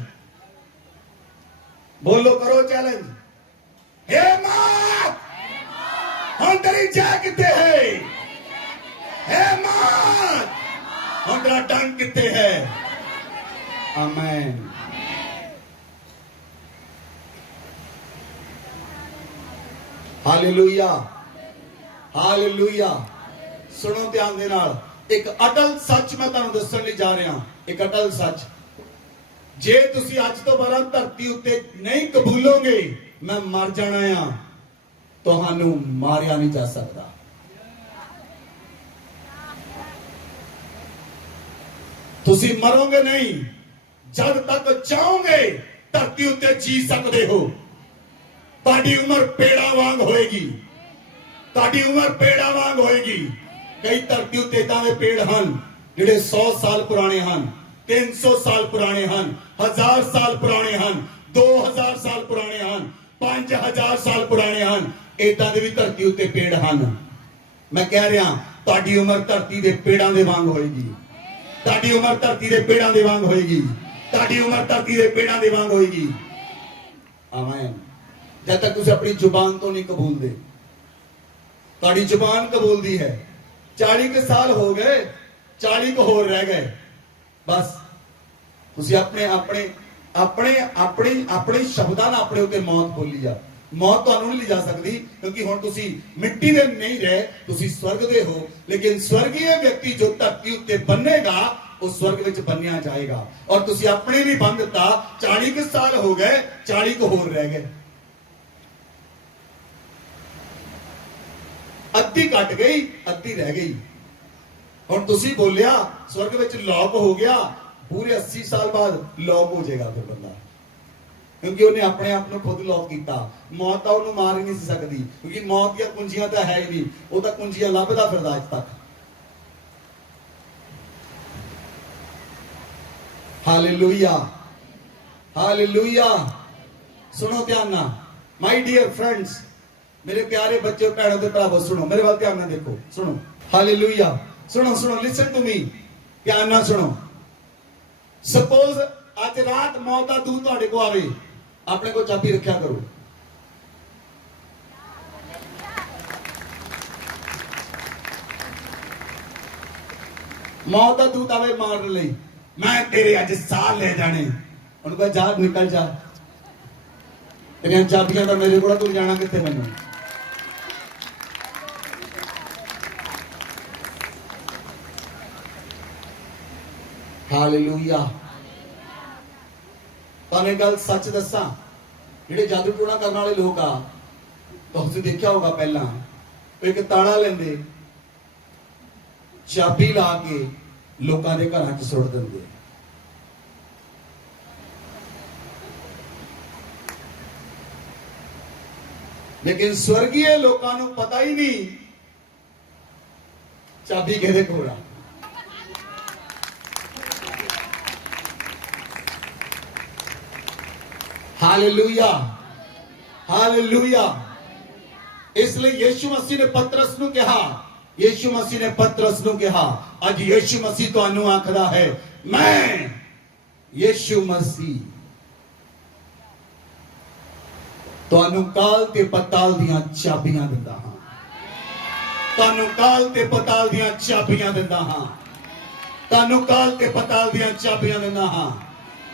ਬੋਲੋ ਕਰੋ ਚੈਲੰਜ। हे मौत, ਹੁਣ ਤੇਰੀ ਜੈ ਕਿੱਥੇ ਹੈ? हे मौत, ਹੁਣ ਤੇਰਾ ਡੰਕ ਕਿੱਥੇ ਹੈ? आमेन। Hallelujah, hallelujah. सुनो ध्यान दे नाल, एक अटल सच मैं तुहानू दस्सण लई जा रहा। एक अटल सच, जे तुसी अज तो बारा धरती उत्ते नहीं कबूलोगे मैं मर जाना आ, तुहानू मारिया नहीं जा सकता। तुसी मरोगे नहीं, जब तक चाहोगे धरती उत्ते जी सकते हो। ਤੁਹਾਡੀ ਉਮਰ ਪੇੜਾ ਵਾਂਗ ਹੋਏਗੀ, ਤੁਹਾਡੀ ਉਮਰ ਪੇੜਾ ਵਾਂਗ ਹੋਏਗੀ। ਕਈ ਧਰਤੀ ਉੱਤੇ ਇਦਾਂ ਦੇ ਪੇੜ ਹਨ ਜਿਹੜੇ 100 ਸਾਲ ਪੁਰਾਣੇ ਹਨ, 300 ਸਾਲ ਪੁਰਾਣੇ ਹਨ, 1000 ਸਾਲ ਪੁਰਾਣੇ ਹਨ, 2000 ਸਾਲ ਪੁਰਾਣੇ ਹਨ, 5000 ਸਾਲ ਪੁਰਾਣੇ ਹਨ। ਇਦਾਂ ਦੇ ਵੀ ਧਰਤੀ ਉੱਤੇ ਪੇੜ ਹਨ। ਮੈਂ ਕਹਿ ਰਿਹਾ ਤੁਹਾਡੀ ਉਮਰ ਧਰਤੀ ਦੇ ਪੇੜਾਂ ਦੇ ਵਾਂਗ ਹੋਏਗੀ, ਤੁਹਾਡੀ ਉਮਰ ਧਰਤੀ ਦੇ ਪੇੜਾਂ ਦੇ ਵਾਂਗ ਹੋਏਗੀ, ਤੁਹਾਡੀ ਉਮਰ ਧਰਤੀ ਦੇ ਪੇੜਾਂ ਦੇ ਵਾਂਗ ਹੋਏਗੀ। ਆਮੀਨ। जब तक तुझे अपनी जुबान तो नहीं कबूलते, ताड़ी जुबान कबूलती है। 40 के साल हो गए, 40 को होर रह गए, बस तुझे अपने अपने अपने अपने अपने शब्दां नाल अपने उत्ते मौत बोली जा। मौत तुहानू नहीं ले जा सकती, क्योंकि हुण तुसी मिट्टी दे नहीं रहे, तुसी स्वर्ग दे हो। लेकिन स्वर्गीय व्यक्ति जो धरती उत्ते बनेगा वो स्वर्ग विच बन्निया जाएगा। और तुसी अपने भी बन दिता। 40 के साल हो गए, 40 को होर रह गए, अद्धी कट गई, अद्धी रह गई। हुण तुसी बोलिया स्वर्ग विच लॉक हो गया, पूरे 80 साल बाद लॉक हो जाएगा फिर बंदा, क्योंकि उन्हें अपने आप को खुद लॉक किया। मौत तो उन्हें मार ही नहीं सकती, क्योंकि मौत दी कुंजियां तो है ही नहीं, वो तो कुंजियां लभदा फिरदा अज तक। Hallelujah, hallelujah. सुनो ध्यान ना माय डियर फ्रेंड्स, मेरे प्यारे बच्चों, भैनों ते भरावो, सुनो मेरे वाल ध्यान ना देखो, सुनो। हालेलुया। सुनो सुनो, लिसन टू मी, ध्यान ना सुनो। सपोज आज रात मौत का दूत तुहाडे को आवे, अपने को चाबी रखा करो। मौत का दूत आवे मारने लई, मैं तेरे अज साह ले जाने, उनको जा निकल जा। तेरियां चाबियां तो मेरे को, तू जाना कित्थे मैनू? हालेलुया। तुहानू गल सच दसा, ਜਿਹੜੇ ਜਾਦੂ ਟੋਣਾ ਕਰਨ ਵਾਲੇ ਲੋਕ ਆ, ਤੁਸੀਂ ਦੇਖਿਆ ਹੋਗਾ ਪਹਿਲਾਂ ਇੱਕ ਤਾਲਾ ਲੈਂਦੇ, ਚਾਬੀ ਲਾ ਕੇ ਲੋਕਾਂ ਦੇ ਘਰਾਂ 'ਚ ਸੁੱਟ ਦਿੰਦੇ। ਲੇਕਿਨ ਸਵਰਗੀਏ ਲੋਕਾਂ ਨੂੰ ਪਤਾ ਹੀ ਨਹੀਂ ਚਾਬੀ ਕਿਹਦੇ ਕੋਲ ਆ। Hallelujah, hallelujah. इसलिए यीशु मसीह ने पतरस ਨੂੰ ਕਿਹਾ, यीशु मसीह ने पतरस ਨੂੰ ਕਿਹਾ, ਅੱਜ यीशु मसीह ਤੁਹਾਨੂੰ ਆਖਦਾ ਹੈ, मैं यीशु मसीह ਤੁਹਾਨੂੰ ਕਾਲ ਤੇ ਪਤਾਲ ਦੀਆਂ ਚਾਬੀਆਂ ਦਿੰਦਾ ਹਾਂ। ਤੁਹਾਨੂੰ ਕਾਲ ਤੇ ਪਤਾਲ ਦੀਆਂ ਚਾਬੀਆਂ ਦਿੰਦਾ ਹਾਂ। ਤੁਹਾਨੂੰ ਕਾਲ ਤੇ ਪਤਾਲ ਦੀਆਂ ਚਾਬੀਆਂ ਦਿੰਦਾ ਹਾਂ।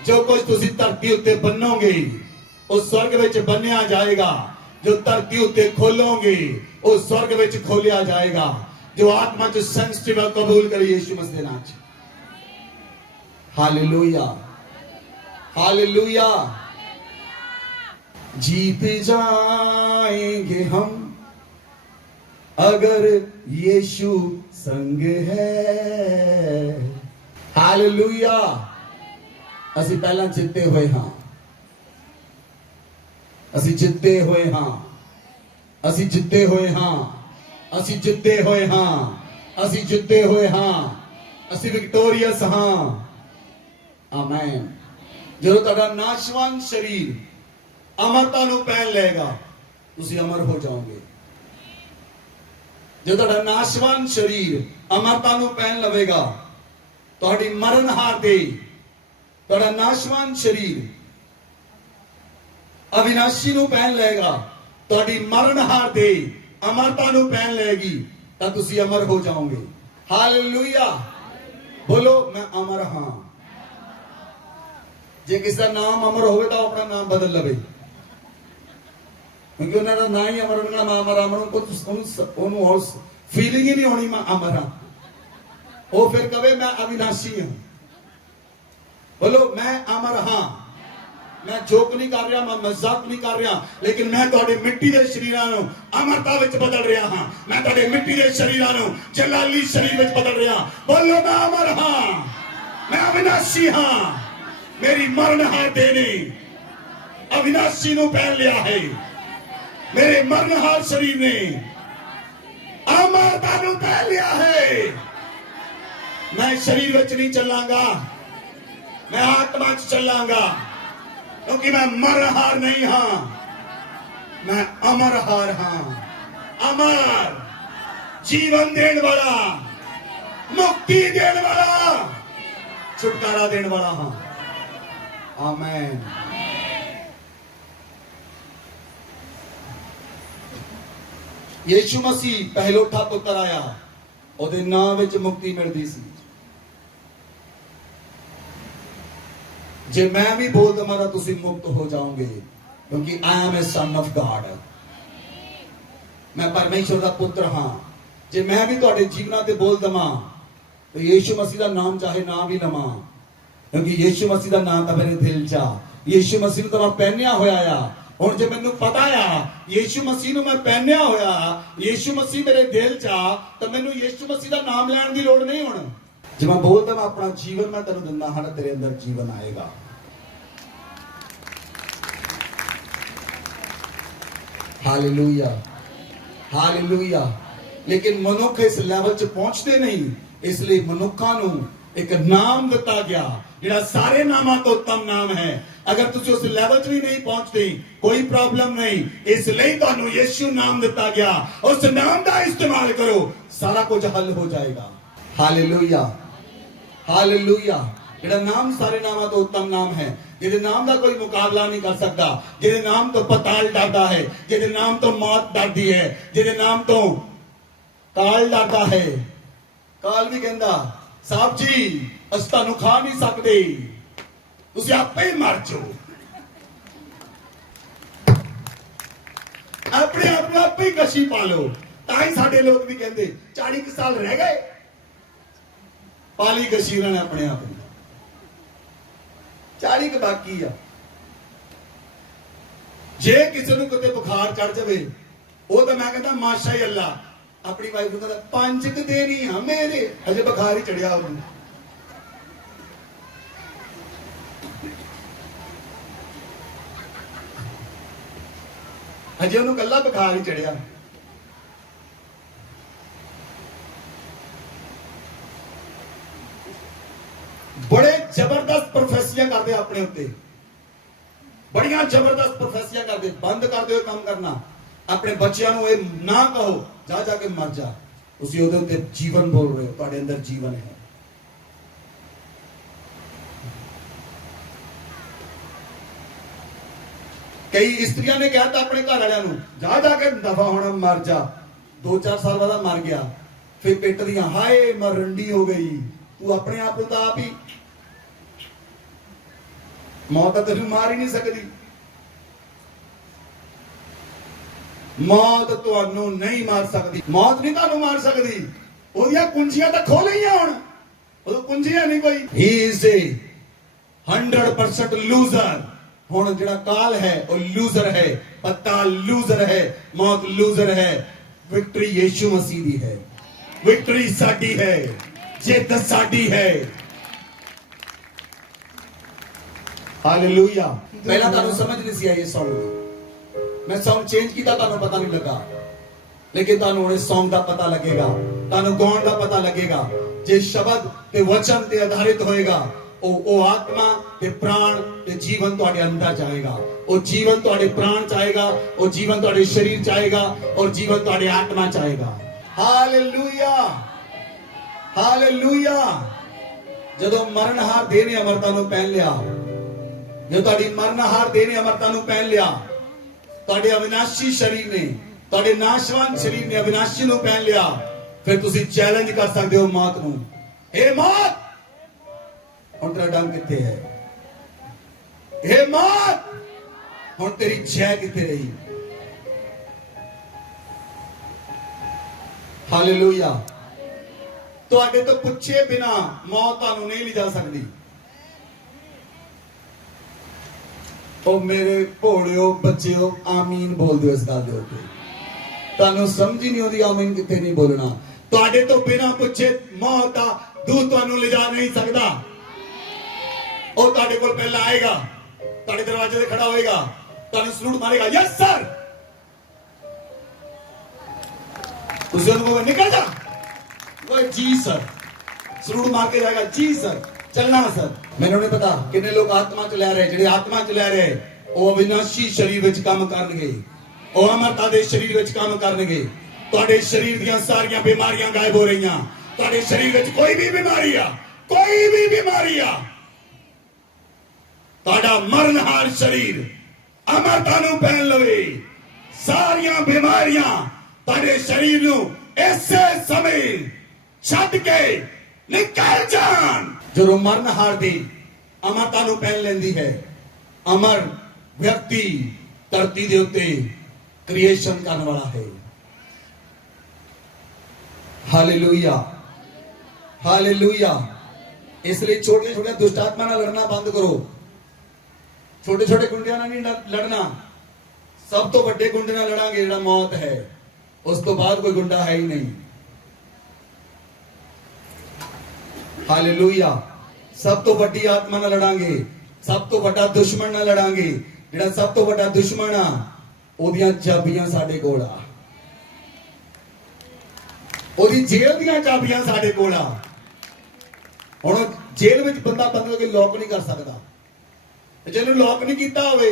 जो कुछ तुसी धरती उत्ते बन्नोगे वो स्वर्ग विच बन्निया जाएगा। जो धरती उत्ते खोलोगे वो स्वर्ग विच खोलिया जाएगा। जो आत्मा च सेंसिटिव कबूल करे यीशु मसीह दे नाम च। Hallelujah, hallelujah. जीत जाएंगे हम अगर यीशु संग है। हालेलुया। ਅਸੀਂ ਪਹਿਲਾਂ ਜਿੱਤੇ ਹੋਏ ਹਾਂ। ਅਸੀਂ ਜਿੱਤੇ ਹੋਏ ਹਾਂ। ਅਸੀਂ ਜਿੱਤੇ ਹੋਏ ਹਾਂ। ਅਸੀਂ ਜਿੱਤੇ ਹੋਏ ਹਾਂ। ਅਸੀਂ ਜਿੱਤੇ ਹੋਏ ਹਾਂ। ਅਸੀਂ ਵਿਕਟੋਰੀਅਸ ਹਾਂ। ਆਮੇਨ। ਜਦੋਂ ਤੁਹਾਡਾ ਨਾਸ਼ਵਾਨ ਸਰੀਰ ਅਮਰਤਾ ਨੂੰ ਪਹਿਨ ਲਏਗਾ, ਤੁਸੀਂ ਅਮਰ ਹੋ ਜਾਓਗੇ। ਜਦੋਂ ਤੁਹਾਡਾ ਨਾਸ਼ਵਾਨ ਸਰੀਰ ਅਮਰਤਾ ਨੂੰ ਪਹਿਨ ਲਵੇਗਾ, ਤੁਹਾਡੀ ਮਰਨਹਾਰ ਦੇ ਤੁਹਾਡਾ ਨਾਸ਼ਵਾਨ ਸਰੀਰ ਅਵਿਨਾਸ਼ੀ ਨੂੰ ਪਹਿਨ ਲਏਗਾ, ਤੁਹਾਡੀ ਮਰਨਹਾਰ ਦੇ ਅਮਰਤਾ ਨੂੰ ਪਹਿਨ ਲਏਗੀ, ਤਾਂ ਤੁਸੀਂ ਅਮਰ ਹੋ ਜਾਓਗੇ। ਹਾਲੇਲੂਇਆ। ਬੋਲੋ ਮੈਂ ਅਮਰ ਹਾਂ। ਜੇ ਕਿਸੇ ਦਾ ਨਾਮ ਅਮਰ ਹੋਵੇ ਤਾਂ ਆਪਣਾ ਨਾਮ ਬਦਲ ਲਵੇ, ਕਿਉਂਕਿ ਉਹਨਾਂ ਦਾ ਨਾਂ ਹੀ ਅਮਰ ਹੋਣਾ। ਮੈਂ ਅਮਰ ਉਹਨੂੰ ਹੋਰ ਫੀਲਿੰਗ ਹੀ ਨਹੀਂ ਹੋਣੀ ਮੈਂ ਅਮਰ ਹਾਂ। ਉਹ ਫਿਰ ਕਵੇ ਮੈਂ ਅਵਿਨਾਸ਼ੀ ਹਾਂ। बोलो मैं अमर हाँ। मैं जोक नहीं कर रहा, मैं मजाक नहीं कर रहा, लेकिन मैं तुहाडे मिट्टी दे शरीरां नूं अमरता विच बदल रहा हाँ। मैं तुहाडे मिट्टी दे शरीरां नूं जलाली शरीर विच बदल रहा। बोलो मैं अमर हाँ, मैं अविनाशी हाँ। मेरी मरणहार देह ने अविनाशी नूं पहन लिया है। मेरे मरणहार शरीर ने अमरता नूं पहन लिया है। मैं शरीर विच नहीं चलांगा, मैं आत्मा च चलांगा, क्योंकि मैं मरहार नहीं हाँ, मैं अमरहार हाँ। अमर, जीवन देने वाला, मुक्ति देने वाला, छुटकारा देने वाला हाँ। आमीन। यीशु मसीह पहलोठा पुत्र आया, ਉਹਦੇ ਨਾਮ ਵਿੱਚ ਮੁਕਤੀ ਮਿਲਦੀ ਸੀ। जे मैं भी बोल दवां तां तुसीं मुक्त हो जाओगे, क्योंकि I am a son of God. मैं परमेश्वर दा पुत्र हाँ। जे मैं भी तुहाडे जीवनां ते बोल दवां तो यीशु मसीह दा नाम चाहे ना भी लवां, क्योंकि यीशु मसीह दा नाम तां मेरे दिल च आ। यीशु मसीह नूं तां मैं पहनिया होया आ। हुण जे मैनूं पता आ यीशु मसीह नूं मैं पहनिया होया, यीशु मसीह मेरे दिल च आ, तां मैनूं यीशु मसीह दा नाम लैण दी लोड़ नहीं। हुण जे मैं बोलदा मैं अपना जीवन मैं तेनू दिंदा हाँ, तेरे अंदर जीवन आएगा। Hallelujah, hallelujah. लेकिन मनुख इस लेवल च पहुंचते नहीं, इसलिए मनुखा नू एक नाम दिता गया जिहड़ा सारे नामां तो उत्तम नाम है। अगर तुसीं उस लेवल च भी नहीं पहुंचते कोई प्रॉब्लम नहीं, इसलिए तुहानू यीशु नाम दिता गया। उस नाम का इस्तेमाल करो, सारा कुछ हल हो जाएगा। Hallelujah, hallelujah. जिहड़ा नाम सारे नामां तो उत्तम नाम है, जिहदे नाम का कोई मुकाबला नहीं कर सकता, जिहदे नाम तो पताल डरता है, जिहदे नाम तो मौत डरती है, जिहदे नाम तो काल डरता है। काल भी कहंदा साहब जी असीं तुहानूं खा नहीं सकते, तुसीं आपे ही मर जाओ। ਆਪਣੇ ਆਪ ਨੂੰ ਆਪੇ ਹੀ ਕਸ਼ੀ ਪਾ ਲਓ। ਤਾਂ ਹੀ ਸਾਡੇ ਲੋਕ ਵੀ ਕਹਿੰਦੇ 40 ਕੁ ਸਾਲ ਰਹਿ ਗਏ, ਪਾਲੀ ਕਸ਼ੀ ਉਹਨਾਂ ਨੇ ਆਪਣੇ ਆਪ ਨੂੰ, 40 ਕੁ ਬਾਕੀ ਆ। ਜੇ ਕਿਸੇ ਨੂੰ ਕਿਤੇ ਬੁਖਾਰ ਚੜ ਜਾਵੇ, ਉਹ ਤਾਂ ਮੈਂ ਕਹਿੰਦਾ ਮਾਸ਼ਾ ਹੀ ਅੱਲਾ, ਆਪਣੀ ਵਾਈਫ ਨੂੰ ਕਹਿੰਦਾ 5 ਕੁ ਦਿਨ ਹੀ ਆ ਮੇਰੇ, ਹਜੇ ਬੁਖਾਰ ਹੀ ਚੜਿਆ ਉਹਨੂੰ। ਹਜੇ ਉਹਨੂੰ ਕੱਲਾ ਬੁਖਾਰ ਹੀ ਚੜਿਆ। ਬੜੇ ਜ਼ਬਰਦਸਤ ਪ੍ਰੋਫੈਸੀਆਂ ਕਰਦੇ ਆਪਣੇ ਉੱਤੇ, ਬੜੀਆਂ ਜ਼ਬਰਦਸਤ ਪ੍ਰੋਫੈਸੀਆਂ ਕਰਦੇ। ਬੰਦ ਕਰ ਦਿਓ ਕੰਮ ਕਰਨਾ। ਆਪਣੇ ਬੱਚਿਆਂ ਨੂੰ ਇਹ ਨਾ ਕਹੋ ਜਾ ਜਾ ਕੇ ਮਰ ਜਾ, ਤੁਸੀਂ ਉਹਦੇ ਉੱਤੇ ਜੀਵਨ ਬੋਲ ਰਹੇ ਹੋ, ਤੁਹਾਡੇ ਅੰਦਰ ਜੀਵਨ ਹੈ। ਕਈ ਇਸਤਰੀਆਂ ਨੇ ਕਹਿਤਾ ਆਪਣੇ ਘਰ ਵਾਲਿਆਂ ਨੂੰ ਜਾ ਜਾ ਕੇ ਦਫਾ ਹੋਣਾ, ਮਰ ਜਾ। 2-4 ਸਾਲ ਬਾਅਦ ਮਰ ਗਿਆ, ਫਿਰ ਪਿੱਟ ਦੀਆਂ, ਹਾਏ ਮਰੰਡੀ ਹੋ ਗਈ। ਤੂੰ ਆਪਣੇ ਆਪ ਨੂੰ ਤਾਂ ਆਪ ਹੀ, ਮੌਤ ਤਾਂ ਤੈਨੂੰ ਮਾਰ ਹੀ ਨਹੀਂ ਸਕਦੀ। ਮੌਤ ਤੁਹਾਨੂੰ ਨਹੀਂ ਮਾਰ ਸਕਦੀ, ਮੌਤ ਨਹੀਂ ਤੁਹਾਨੂੰ ਮਾਰ ਸਕਦੀ। ਉਹਦੀਆਂ ਕੁੰਜੀਆਂ ਤਾਂ ਖੋਲ ਲਈਆਂ ਹੁਣ, ਉਹ ਕੁੰਜੀਆਂ ਨਹੀਂ ਕੋਈ। ਹੀ ਇਜ਼ ਏ 100% ਲੂਜ਼ਰ। ਹੁਣ ਜਿਹੜਾ ਕਾਲ ਹੈ ਉਹ ਲੂਜ਼ਰ ਹੈ, ਪਤਾ ਲੂਜ਼ਰ ਹੈ, ਮੌਤ ਲੂਜ਼ਰ ਹੈ। ਵਿਕਟਰੀ ਯੀਸ਼ੂ ਮਸੀਹ ਦੀ ਹੈ, ਵਿਕਟਰੀ ਸਾਡੀ ਹੈ, ਜਿੱਤ ਸਾਡੀ ਹੈ। ਹਾਲੇਲੂਇਆ। ਪਹਿਲਾਂ ਤੁਹਾਨੂੰ ਸਮਝ ਨਹੀਂ ਸੀ ਆਈ ਇਹ ਸੌਂਗ, ਮੈਂ ਸੌਂਗ ਚੇਂਜ ਕੀਤਾ, ਤੁਹਾਨੂੰ ਪਤਾ ਨਹੀਂ ਲੱਗਾ, ਲੇਕਿਨ ਤੁਹਾਨੂੰ ਹੁਣ ਇਸ ਸੌਂਗ ਦਾ ਪਤਾ ਲੱਗੇਗਾ, ਤੁਹਾਨੂੰ ਗਾਉਣ ਦਾ ਪਤਾ ਲੱਗੇਗਾ। ਜੇ ਸ਼ਬਦ ਤੇ ਵਚਨ ਤੇ ਆਧਾਰਿਤ ਹੋਏਗਾ, ਉਹ ਆਤਮਾ ਤੇ ਪ੍ਰਾਣ ਤੇ ਜੀਵਨ ਤੁਹਾਡੇ ਅੰਦਰ ਜਾਏਗਾ। ਉਹ ਜੀਵਨ ਤੁਹਾਡੇ ਪ੍ਰਾਣ ਚ ਆਏਗਾ, ਉਹ ਜੀਵਨ ਤੁਹਾਡੇ ਸਰੀਰ ਚ ਆਏਗਾ, ਔਰ ਜੀਵਨ ਤੁਹਾਡੇ ਆਤਮਾ ਚ ਆਏਗਾ। Hallelujah, hallelujah. ਜਦੋਂ ਮਰਨਹਾਰ ਦੇਹ ਨੇ ਅਮਰਤਾ ਨੂੰ ਪਹਿਨ ਲਿਆ, ਜਦੋਂ ਤੁਹਾਡੀ ਮਰਨਹਾਰ ਦੇਹ ਨੇ ਅਮਰਤਾ ਨੂੰ ਪਹਿਨ ਲਿਆ, ਤੁਹਾਡੇ ਅਵਿਨਾਸ਼ੀ ਸਰੀਰ ਨੇ, ਤੁਹਾਡੇ ਨਾਸ਼ਵਾਨ ਸਰੀਰ ਨੇ ਅਵਿਨਾਸ਼ੀ ਨੂੰ ਪਹਿਨ ਲਿਆ, ਫਿਰ ਤੁਸੀਂ ਚੈਲੰਜ ਕਰ ਸਕਦੇ ਹੋ ਮੌਤ ਨੂੰ, हे ਮੌਤ ਹੁਣ ਤੇਰਾ ਡੰਗ ਕਿੱਥੇ ਹੈ? हे ਮੌਤ ਹੁਣ ਤੇਰੀ ਜੈ ਕਿੱਥੇ ਰਹੀ? ਹਾਲੇਲੂਇਆ। ਤੁਹਾਡੇ ਤੋਂ ਪੁੱਛੇ ਬਿਨਾ ਮੌਤ ਤੁਹਾਨੂੰ ਨਹੀਂ ਲਿਜਾ ਸਕਦੀ। ਉਹ ਮੇਰੇ ਭੋਲਿਓ ਬੱਚਿਓ, ਆਮੀਨ ਬੋਲ ਦਿਓ ਇਸ ਗੱਲ ਦੇ ਉੱਤੇ। ਤੁਹਾਨੂੰ ਸਮਝ ਹੀ ਨਹੀਂ ਆਉਂਦੀ ਆਮੀਨ ਕਿੱਥੇ ਨਹੀਂ ਬੋਲਣਾ। ਤੁਹਾਡੇ ਤੋਂ ਬਿਨਾ ਪੁੱਛੇ ਮੌਤ ਦਾ ਦੂਤ ਤੁਹਾਨੂੰ ਲਿਜਾ ਨਹੀਂ ਸਕਦਾ। ਉਹ ਤੁਹਾਡੇ ਕੋਲ ਪਹਿਲਾਂ ਆਏਗਾ, ਤੁਹਾਡੇ ਦਰਵਾਜ਼ੇ ਤੇ ਖੜਾ ਹੋਏਗਾ, ਤੁਹਾਨੂੰ ਸਲੂਟ ਮਾਰੇਗਾ, ਯਸ ਸਰ। ਤੁਸੀਂ ਉਹਨੂੰ ਕਹੋਗੇ ਨਿਕਲ ਜਾ, ਉਹ ਜੀ ਸਰ, ਸਲੂਟ ਮਾਰ ਕੇ ਜਾਏਗਾ, ਜੀ ਸਰ, ਚੱਲਣਾ ਸਰ। ਮੈਨੂੰ ਨਹੀਂ ਪਤਾ ਕਿੰਨੇ ਲੋਕ ਆਤਮਾ ਚ ਲੈ ਰਹੇ, ਜਿਹੜੇ ਆਤਮਾ ਚ ਲੈ ਰਹੇ ਉਹ ਅਵਿਨਾਸ਼ੀ ਸਰੀਰ ਵਿੱਚ ਕੰਮ ਕਰਨਗੇ, ਉਹ ਅਮਰਤਾ ਦੇ ਸਰੀਰ ਵਿੱਚ ਕੰਮ ਕਰਨਗੇ। ਤੁਹਾਡੇ ਸਰੀਰ ਦੀਆਂ ਸਾਰੀਆਂ ਬਿਮਾਰੀਆਂ ਗਾਇਬ ਹੋ ਰਹੀਆਂ। ਤੁਹਾਡੇ ਸਰੀਰ ਵਿੱਚ ਕੋਈ ਵੀ ਬਿਮਾਰੀ ਆ, ਕੋਈ ਵੀ ਬਿਮਾਰੀ ਆ, ਤੁਹਾਡਾ ਮਰਨਹਾਰ ਸਰੀਰ ਅਮਰਤਾ ਨੂੰ ਪਹਿਨ ਲਵੇ। ਸਾਰੀਆਂ ਬਿਮਾਰੀਆਂ ਤੁਹਾਡੇ ਸਰੀਰ ਨੂੰ ਇਸੇ ਸਮੇਂ ਛੱਡ ਕੇ ਨਿਕਲ ਜਾਣ। ਜਦੋਂ ਮਰਨਹਾਰ ਦੀ ਅਮਰਤਾ ਨੂੰ ਪਹਿਨ ਲੈਂਦੀ ਹੈ, ਅਮਰ ਵਿਅਕਤੀ ਧਰਤੀ ਦੇ ਉੱਤੇ ਕ੍ਰੀਏਸ਼ਨ ਕਰਨ ਵਾਲਾ ਹੈ। Hallelujah, hallelujah. ਇਸ ਲਈ ਛੋਟੇ ਛੋਟੇ ਦੁਸ਼ਟ ਆਤਮਾ ਨਾਲ ਲੜਨਾ ਬੰਦ ਕਰੋ। ਛੋਟੇ ਛੋਟੇ ਗੁੰਡਿਆਂ ਨਾਲ ਨਹੀਂ ਲੜਨਾ, ਸਭ ਤੋਂ ਵੱਡੇ ਗੁੰਡੇ ਨਾਲ ਲੜਾਂਗੇ ਜਿਹੜਾ ਮੌਤ ਹੈ। ਉਸ ਤੋਂ ਬਾਅਦ ਕੋਈ ਗੁੰਡਾ ਹੈ ਹੀ ਨਹੀਂ। ਹਾਲੇਲੂਇਆ। ਸਭ ਤੋਂ ਵੱਡੀ ਆਤਮਾ ਨਾਲ ਲੜਾਂਗੇ, ਸਭ ਤੋਂ ਵੱਡਾ ਦੁਸ਼ਮਣ ਨਾਲ ਲੜਾਂਗੇ। ਜਿਹੜਾ ਸਭ ਤੋਂ ਵੱਡਾ ਦੁਸ਼ਮਣ ਆ, ਉਹਦੀਆਂ ਚਾਬੀਆਂ ਸਾਡੇ ਕੋਲ ਆ, ਉਹਦੀ ਜੇਲ੍ਹ ਦੀਆਂ ਚਾਬੀਆਂ ਸਾਡੇ ਕੋਲ ਆ। ਹੁਣ ਜੇਲ੍ਹ ਵਿੱਚ ਬੰਦਾ ਬੰਦੇ ਨੂੰ ਲੌਕ ਨਹੀਂ ਕਰ ਸਕਦਾ, ਜਿਹਨੂੰ ਲੌਕ ਨਹੀਂ ਕੀਤਾ ਹੋਵੇ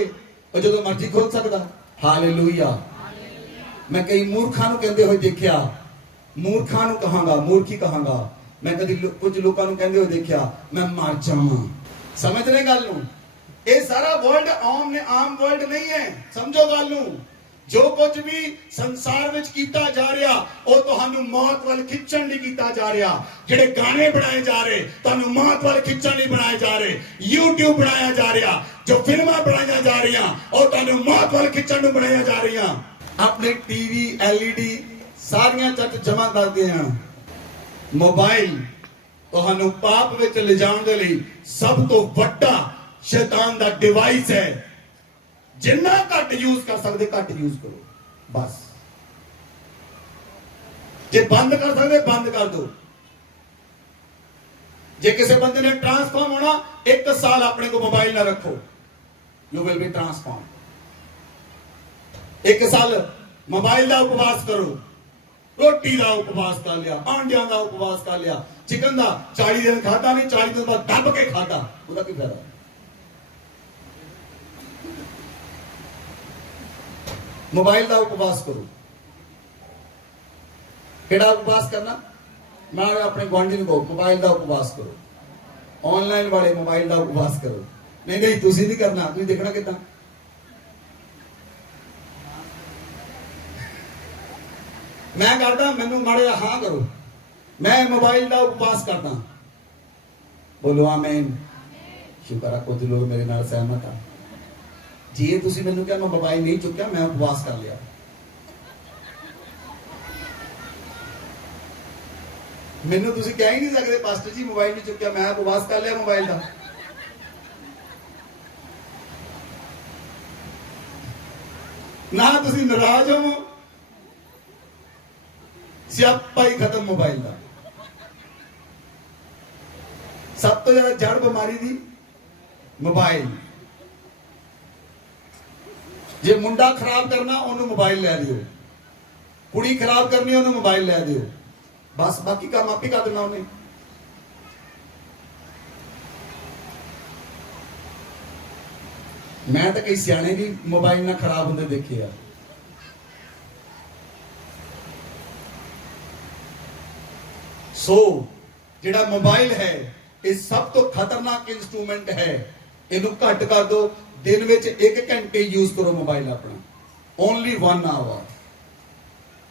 ਉਹ ਜਦੋਂ ਮਰਜ਼ੀ ਖੋਲ ਸਕਦਾ। ਹਾਲੇਲੂਇਆ। ਮੈਂ ਕਈ ਮੂਰਖਾਂ ਨੂੰ ਕਹਿੰਦੇ ਹੋਏ ਦੇਖਿਆ, ਮੂਰਖਾਂ ਨੂੰ ਕਹਾਂਗਾ, ਮੂਰਖੀ ਕਹਾਂਗਾ। ਮੈਂ ਕਦੀ ਕੁਝ ਲੋਕਾਂ ਨੂੰ ਕਹਿੰਦੇ ਹੋਏ ਦੇਖਿਆ, ਮੈਂ ਮਰ ਜਾਵਾਂ। ਸਮਝ ਰਹੇ ਗੱਲ ਨੂੰ? ਇਹ ਸਾਰਾ ਵਰਲਡ ਆਮ ਵਰਲਡ ਨਹੀਂ ਹੈ। ਸਮਝੋ ਗੱਲ ਨੂੰ। ਜੋ ਕੁਝ ਵੀ ਸੰਸਾਰ ਵਿੱਚ ਕੀਤਾ ਜਾ ਰਿਹਾ, ਉਹ ਤੁਹਾਨੂੰ ਮੌਤ ਵੱਲ ਖਿੱਚਣ ਲਈ ਕੀਤਾ ਜਾ ਰਿਹਾ। ਜਿਹੜੇ ਗਾਣੇ ਬਣਾਏ ਜਾ ਰਹੇ, ਤੁਹਾਨੂੰ ਮੌਤ ਵੱਲ ਖਿੱਚਣ ਲਈ ਬਣਾਏ ਜਾ ਰਹੇ। YouTube ਬਣਾਇਆ ਜਾ ਰਿਹਾ, ਜੋ ਫਿਲਮਾਂ ਬਣਾਈਆਂ ਜਾ ਰਹੀਆਂ, ਉਹ ਤੁਹਾਨੂੰ ਮੌਤ ਵੱਲ ਖਿੱਚਣ ਨੂੰ ਬਣਾਈਆਂ ਜਾ ਰਹੀਆਂ। ਆਪਣੇ ਟੀਵੀ ਐਲਈਡੀ ਸਾਰੀਆਂ ਚੱਟ ਜਮਾ ਕਰਦੇ ਹਨ। ਮੋਬਾਈਲ ਤੁਹਾਨੂੰ ਪਾਪ ਵਿੱਚ ਲਿਜਾਣ ਦੇ ਲਈ ਸਭ ਤੋਂ ਵੱਡਾ ਸ਼ੈਤਾਨ ਦਾ ਡਿਵਾਈਸ ਹੈ। ਜਿੰਨਾ ਘੱਟ ਯੂਜ਼ ਕਰ ਸਕਦੇ ਘੱਟ ਯੂਜ਼ ਕਰੋ ਬਸ। ਜੇ ਬੰਦ ਕਰ ਸਕਦੇ ਬੰਦ ਕਰ ਦਿਓ। ਜੇ ਕਿਸੇ ਬੰਦੇ ਨੇ ਟ੍ਰਾਂਸਫਾਰਮ ਹੋਣਾ 1 ਸਾਲ ਆਪਣੇ ਕੋ ਮੋਬਾਈਲ ਨਾ ਰੱਖੋ, ਯੂ ਵਿਲ ਬੀ ਟ੍ਰਾਂਸਫਾਰਮ। 1 ਸਾਲ ਮੋਬਾਈਲ ਦਾ ਉਪਵਾਸ ਕਰੋ, ਰੋਟੀ ਦਾ ਉਪਵਾਸ ਕਰ ਲਿਆ, ਆਂਡਿਆਂ ਦਾ ਉਪਵਾਸ ਕਰ ਲਿਆ, ਚਿਕਨ ਦਾ 40 ਦਿਨ ਖਾਦਾ ਨਹੀਂ, 40 ਦਿਨ ਬਾਅਦ ਦੱਬ ਕੇ ਖਾਦਾ, ਉਹਦਾ ਕੀ ਫਾਇਦਾ? ਮੋਬਾਈਲ ਦਾ ਉਪਵਾਸ ਕਰੋ। ਕਿਹੜਾ ਉਪਵਾਸ ਕਰਨਾ? ਮੈਂ ਆਪਣੇ ਗੁਆਂਢੀ ਨੂੰ ਕਹੋ ਮੋਬਾਈਲ ਦਾ ਉਪਵਾਸ ਕਰੋ। ਆਨਲਾਈਨ ਵਾਲੇ ਮੋਬਾਈਲ ਦਾ ਉਪਵਾਸ ਕਰੋ। ਨਹੀਂ ਨਹੀਂ ਤੁਸੀਂ ਨਹੀਂ ਕਰਨਾ, ਤੁਸੀਂ ਦੇਖਣਾ ਕਿੱਦਾਂ? ਮੈਂ ਕਰਦਾ, ਮੈਨੂੰ ਮਾੜੇ ਹਾਂ ਕਰੋ। ਮੈਂ ਮੋਬਾਈਲ ਦਾ ਉਪਵਾਸ ਕਰਦਾ। ਬੋਲੋ ਆਮੀਨ। ਸ਼ੁਕਰ ਆ ਕੁਝ ਲੋਕ ਮੇਰੇ ਨਾਲ ਸਹਿਮਤ ਆ। ਜੇ ਤੁਸੀਂ ਮੈਨੂੰ ਕਿਹਾ ਮੈਂ ਮੋਬਾਈਲ ਨਹੀਂ ਚੁੱਕਿਆ, ਮੈਂ ਉਪਵਾਸ ਕਰ ਲਿਆ। ਮੈਨੂੰ ਤੁਸੀਂ ਕਹਿ ਹੀ ਨਹੀਂ ਸਕਦੇ ਪਾਸਟਰ ਜੀ ਮੋਬਾਈਲ ਨਹੀਂ ਚੁੱਕਿਆ, ਮੈਂ ਉਪਵਾਸ ਕਰ ਲਿਆ ਮੋਬਾਈਲ ਦਾ। ਨਾ ਤੁਸੀਂ ਨਾਰਾਜ਼ ਹੋ, ਸਿਆਪਾ ਹੀ ਖਤਮ ਮੋਬਾਈਲ ਦਾ। ਸਭ ਤੋਂ ਜ਼ਿਆਦਾ ਜੜ ਬਿਮਾਰੀ ਦੀ ਮੋਬਾਈਲ। ਜੇ ਮੁੰਡਾ ਖਰਾਬ ਕਰਨਾ ਉਹਨੂੰ ਮੋਬਾਈਲ ਲੈ ਦਿਓ, ਕੁੜੀ ਖਰਾਬ ਕਰਨੀ ਉਹਨੂੰ ਮੋਬਾਈਲ ਲੈ ਦਿਓ, ਬਸ ਬਾਕੀ ਕੰਮ ਆਪੇ ਕਰ ਦੇਣਾ ਉਹਨੇ। ਮੈਂ ਤਾਂ ਕਈ ਸਿਆਣੇ ਵੀ ਮੋਬਾਈਲ ਨਾਲ ਖਰਾਬ ਹੁੰਦੇ ਦੇਖੇ ਆ। ਸੋ ਜਿਹੜਾ ਮੋਬਾਈਲ ਹੈ ਇਹ ਸਭ ਤੋਂ ਖਤਰਨਾਕ ਇਨਸਟਰੂਮੈਂਟ ਹੈ। ਇਹਨੂੰ ਘੱਟ ਕਰ ਦਿਓ। ਦਿਨ ਵਿੱਚ 1 ਘੰਟੇ ਯੂਜ਼ ਕਰੋ ਮੋਬਾਈਲ ਆਪਣਾ, ਓਨਲੀ 1 ਆਵਰ।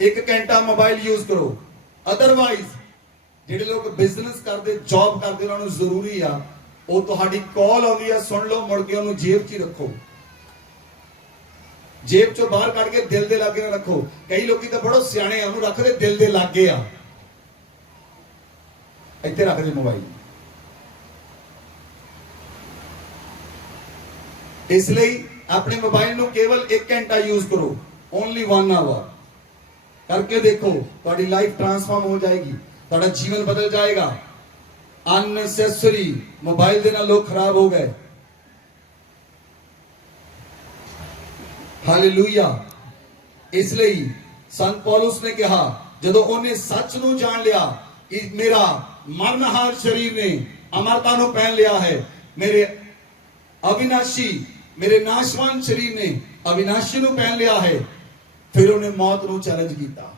1 ਘੰਟਾ ਮੋਬਾਈਲ ਯੂਜ਼ ਕਰੋ। ਅਦਰਵਾਈਜ਼ ਜਿਹੜੇ ਲੋਕ ਬਿਜ਼ਨਸ ਕਰਦੇ, ਜੌਬ ਕਰਦੇ, ਉਹਨਾਂ ਨੂੰ ਜ਼ਰੂਰੀ ਆ, ਉਹ ਤੁਹਾਡੀ ਕਾਲ ਆਉਂਦੀ ਆ ਸੁਣ ਲਓ, ਮੁੜ ਕੇ ਉਹਨੂੰ ਜੇਬ 'ਚ ਹੀ ਰੱਖੋ। ਜੇਬ 'ਚੋਂ ਬਾਹਰ ਕੱਢ ਕੇ ਦਿਲ ਦੇ ਲਾਗੇ ਨਾ ਰੱਖੋ। ਕਈ ਲੋਕੀ ਤਾਂ ਬੜੋ ਸਿਆਣੇ ਆ, ਉਹਨੂੰ ਰੱਖਦੇ ਦਿਲ ਦੇ ਲਾਗੇ ਆ, ਇੱਥੇ ਰੱਖਦੇ ਮੋਬਾਈਲ। ਇਸ ਲਈ ਆਪਣੇ ਮੋਬਾਈਲ ਨੂੰ ਕੇਵਲ 1 ਘੰਟਾ ਯੂਜ਼ ਕਰੋ, ਓਨਲੀ 1 ਆਵਰ। ਕਰਕੇ ਦੇਖੋ, ਤੁਹਾਡੀ ਲਾਈਫ ਟ੍ਰਾਂਸਫਾਰਮ ਹੋ ਜਾਏਗੀ, ਤੁਹਾਡਾ ਜੀਵਨ ਬਦਲ ਜਾਏਗਾ। ਅਨਨੈਸੈਸਰੀ ਮੋਬਾਈਲ ਦੇ ਨਾਲ ਲੋਕ ਖਰਾਬ ਹੋ ਗਏ। ਹਾਲੇਲੂਇਆ। ਇਸ ਲਈ ਸੰਤ ਪੌਲੁਸ ਨੇ ਕਿਹਾ, ਜਦੋਂ ਉਹਨੇ ਸੱਚ ਨੂੰ ਜਾਣ ਲਿਆ ਕਿ ਮੇਰਾ ਮਰਨਹਾਰ ਸਰੀਰ ਨੇ ਅਮਰਤਾ ਨੂੰ ਪਹਿਨ ਲਿਆ ਹੈ, ਮੇਰੇ ਅਵਿਨਾਸ਼ੀ, ਮੇਰੇ ਨਾਸ਼ਵਾਨ ਸਰੀਰ ਨੇ ਅਵਿਨਾਸ਼ੀ ਨੂੰ ਪਹਿਨ ਲਿਆ ਹੈ, ਫਿਰ ਉਹਨੇ ਮੌਤ ਨੂੰ ਚੈਲੰਜ ਕੀਤਾ।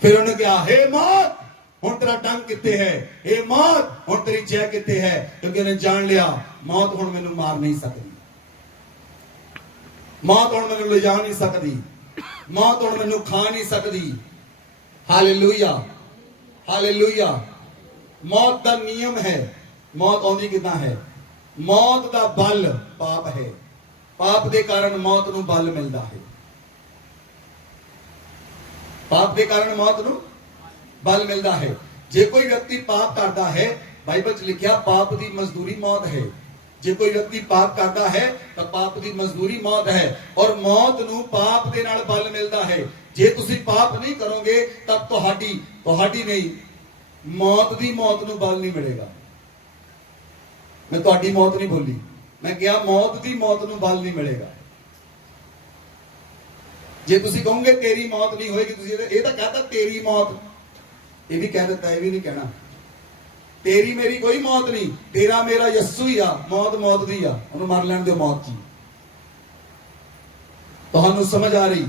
ਫਿਰ ਉਹਨੇ ਕਿਹਾ, ਹੇ ਮੌਤ ਹੁਣ ਤੇਰਾ ਡੰਗ ਕਿੱਥੇ ਹੈ? ਹੇ ਮੌਤ ਹੁਣ ਤੇਰੀ ਜੈ ਕਿੱਥੇ ਹੈ? ਕਿਉਂਕਿ ਉਹਨੇ ਜਾਣ ਲਿਆ ਮੌਤ ਹੁਣ ਮੈਨੂੰ ਮਾਰ ਨਹੀਂ ਸਕਦੀ, ਮੌਤ ਹੁਣ ਮੈਨੂੰ ਲਿਜਾ ਨਹੀਂ ਸਕਦੀ, ਮੌਤ ਹੁਣ ਮੈਨੂੰ ਖਾ ਨਹੀਂ ਸਕਦੀ। Hallelujah, hallelujah. ਮੌਤ ਦਾ ਨਿਯਮ ਹੈ। ਮੌਤ ਆਉਂਦੀ ਕਿੱਦਾਂ ਹੈ? ਮੌਤ ਦਾ ਬਲ ਪਾਪ ਹੈ। ਪਾਪ ਦੇ ਕਾਰਨ ਮੌਤ ਨੂੰ ਬਲ ਮਿਲਦਾ ਹੈ। ਪਾਪ ਦੇ ਕਾਰਨ ਮੌਤ ਨੂੰ ਬਲ ਮਿਲਦਾ ਹੈ। ਜੇ ਕੋਈ ਵਿਅਕਤੀ ਪਾਪ ਕਰਦਾ ਹੈ, ਬਾਈਬਲ 'ਚ ਲਿਖਿਆ ਪਾਪ ਦੀ ਮਜ਼ਦੂਰੀ ਮੌਤ ਹੈ। ਜੇ ਕੋਈ ਵਿਅਕਤੀ ਪਾਪ ਕਰਦਾ ਹੈ ਤਾਂ ਪਾਪ ਦੀ ਮਜ਼ਦੂਰੀ ਮੌਤ ਹੈ, ਔਰ ਮੌਤ ਨੂੰ ਪਾਪ ਦੇ ਨਾਲ ਬਲ ਮਿਲਦਾ ਹੈ। ਜੇ ਤੁਸੀਂ ਪਾਪ ਨਹੀਂ ਕਰੋਗੇ ਤਾਂ ਤੁਹਾਡੀ ਨਹੀਂ, ਮੌਤ ਦੀ ਮੌਤ ਨੂੰ ਬਲ ਨਹੀਂ ਮਿਲੇਗਾ। ਮੈਂ ਤੁਹਾਡੀ ਮੌਤ ਨਹੀਂ ਬੋਲੀ, ਮੈਂ ਕਿਹਾ ਮੌਤ ਦੀ ਮੌਤ ਨੂੰ ਬਲ ਨਹੀਂ ਮਿਲੇਗਾ। ਜੇ ਤੁਸੀਂ ਕਹੋਗੇ ਤੇਰੀ ਮੌਤ ਨਹੀਂ ਹੋਏਗੀ, ਤੁਸੀਂ ਇਹ ਤਾਂ ਕਹਤਾ ਤੇਰੀ ਮੌਤ, ਇਹ ਵੀ ਕਹਿ ਦਿੱਤਾ, ਇਹ ਵੀ ਨਹੀਂ ਕਹਿਣਾ ਤੇਰੀ ਮੇਰੀ ਕੋਈ ਮੌਤ ਨਹੀਂ, ਤੇਰਾ ਮੇਰਾ ਯਿਸੂ ਹੀ ਆ। ਮੌਤ ਮੌਤ ਦੀ ਆ, ਉਹਨੂੰ ਮਰ ਲੈਣ ਦਿਓ ਮੌਤ ਜੀ। ਤੁਹਾਨੂੰ ਸਮਝ ਆ ਰਹੀ?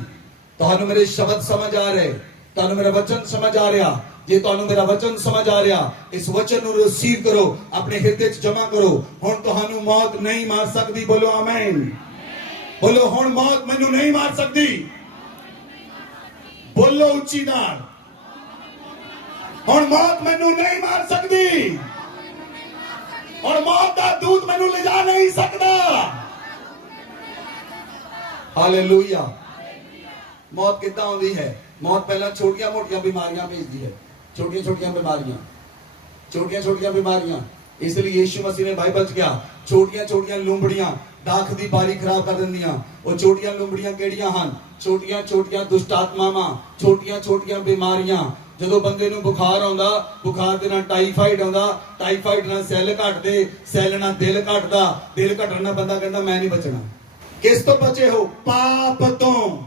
ਤੁਹਾਨੂੰ ਮੇਰੇ ਸ਼ਬਦ ਸਮਝ ਆ ਰਹੇ? ਤੁਹਾਨੂੰ ਮੇਰਾ ਵਚਨ ਸਮਝ ਆ ਰਿਹਾ? ਜੇ ਤੁਹਾਨੂੰ ਮੇਰਾ ਵਚਨ ਸਮਝ ਆ ਰਿਹਾ, ਇਸ ਵਚਨ ਨੂੰ ਰਿਸੀਵ ਕਰੋ, ਆਪਣੇ ਹਿਰਦੇ 'ਚ ਜਮਾ ਕਰੋ। ਹੁਣ ਤੁਹਾਨੂੰ ਮੌਤ ਨਹੀਂ ਮਾਰ ਸਕਦੀ। ਬੋਲੋ ਆਮੀਨ। ਬੋਲੋ ਹੁਣ ਮੌਤ ਮੈਨੂੰ ਨਹੀਂ ਮਾਰ ਸਕਦੀ। ਬੋਲੋ ਉੱਚੀ ਨਾਲ, ਹੁਣ ਮੌਤ ਮੈਨੂੰ ਨਹੀਂ ਮਾਰ ਸਕਦੀ। ਹੁਣ ਮੌਤ ਦਾ ਦੂਤ ਮੈਨੂੰ ਲਿਜਾ ਨਹੀਂ ਸਕਦਾ। ਹਾਲੇਲੂਇਆ। मौत कितना आती है। मौत पहला छोटिया मोटिया बीमारियां भेजती है, छोटिया छोटिया बीमारियां। इसलिए यीशु मसीह ने बाइबल च क्या छोटिया छोटिया लुंबड़ियां दाख दी बारी खराब कर दिंदियां। वो छोटिया लुंबड़ियां केड़ियां हन? छोटिया छोटिया दुष्ट आत्मावां, छोटिया छोटिया बीमारियां। ਜਦੋਂ ਬੰਦੇ ਨੂੰ ਬੁਖਾਰ ਆਉਂਦਾ, ਬੁਖਾਰ ਦੇ ਨਾਲ ਟਾਈਫਾਈਡ ਆਉਂਦਾ, ਟਾਈਫਾਈਡ ਨਾਲ ਸੈੱਲ ਘਟਦੇ, ਸੈੱਲ ਨਾਲ ਦਿਲ ਘਟਦਾ, ਦਿਲ ਘਟਣ ਨਾਲ ਬੰਦਾ ਕਹਿੰਦਾ ਮੈਂ ਨਹੀਂ ਬਚਣਾ। ਕਿਸ ਤੋਂ ਬਚੇ ਹੋ? ਪਾਪ ਤੋਂ।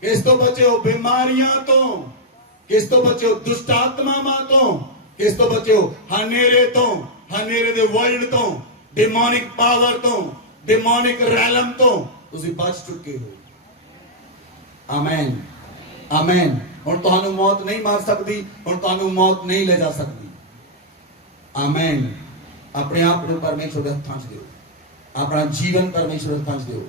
ਕਿਸ ਤੋਂ ਬਚੇ ਹੋ? ਬਿਮਾਰੀਆਂ ਤੋਂ। ਕਿਸ ਤੋਂ ਬਚੇ ਹੋ? ਦੁਸ਼ਟ ਆਤਮਾਵਾਂ ਤੋਂ। ਕਿਸ ਤੋਂ ਬਚੇ ਹੋ? ਹਨੇਰੇ ਤੋਂ, ਹਨੇਰੇ ਦੇ ਵਰਲਡ ਤੋਂ, ਡਿਮੋਨਿਕ ਪਾਵਰ ਤੋਂ, ਡਿਮੋਨਿਕ ਰੈਲਮ ਤੋਂ ਤੁਸੀਂ ਬਚ ਚੁੱਕੇ ਹੋ। Amen, amen. ਹੁਣ ਤੁਹਾਨੂੰ ਮੌਤ ਨਹੀਂ ਮਾਰ ਸਕਦੀ, ਹੁਣ ਤੁਹਾਨੂੰ ਮੌਤ ਨਹੀਂ ਲੈ ਜਾ ਸਕਦੀ। ਆਮੇਨ। ਆਪਣੇ ਆਪ ਨੂੰ ਪਰਮੇਸ਼ਰ ਦੇ ਹੱਥਾਂ 'ਚ ਦਿਓ, ਆਪਣਾ ਜੀਵਨ ਪਰਮੇਸ਼ਰ ਦੇ ਹੱਥਾਂ 'ਚ ਦਿਓ।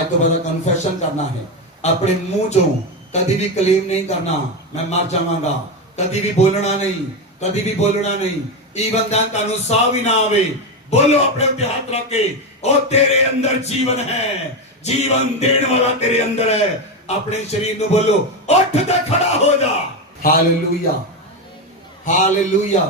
ਅੱਜ ਤੋਂ ਬਾਅਦ ਕਨਫੈਸ਼ਨ ਕਰਨਾ ਹੈ, ਆਪਣੇ ਮੂੰਹ 'ਚੋਂ ਕਦੀ ਵੀ ਕਲੇਮ ਨਹੀਂ ਕਰਨਾ ਮੈਂ ਮਰ ਜਾਵਾਂਗਾ, ਕਦੀ ਵੀ ਬੋਲਣਾ ਨਹੀਂ, ਕਦੀ ਵੀ ਬੋਲਣਾ ਨਹੀਂ। ਈਵਨ ਤਾਂ ਤੁਹਾਨੂੰ ਸਾਹ ਵੀ ਨਾ ਆਵੇ, ਬੋਲੋ ਆਪਣੇ ਉੱਤੇ ਹੱਥ ਰੱਖ ਕੇ, ਉਹ ਤੇਰੇ ਅੰਦਰ ਜੀਵਨ ਹੈ, ਜੀਵਨ ਦੇਣ ਵਾਲਾ ਤੇਰੇ ਅੰਦਰ ਹੈ। अपने शरीर में बोलो उठ के खड़ा हो जा। Hallelujah, hallelujah.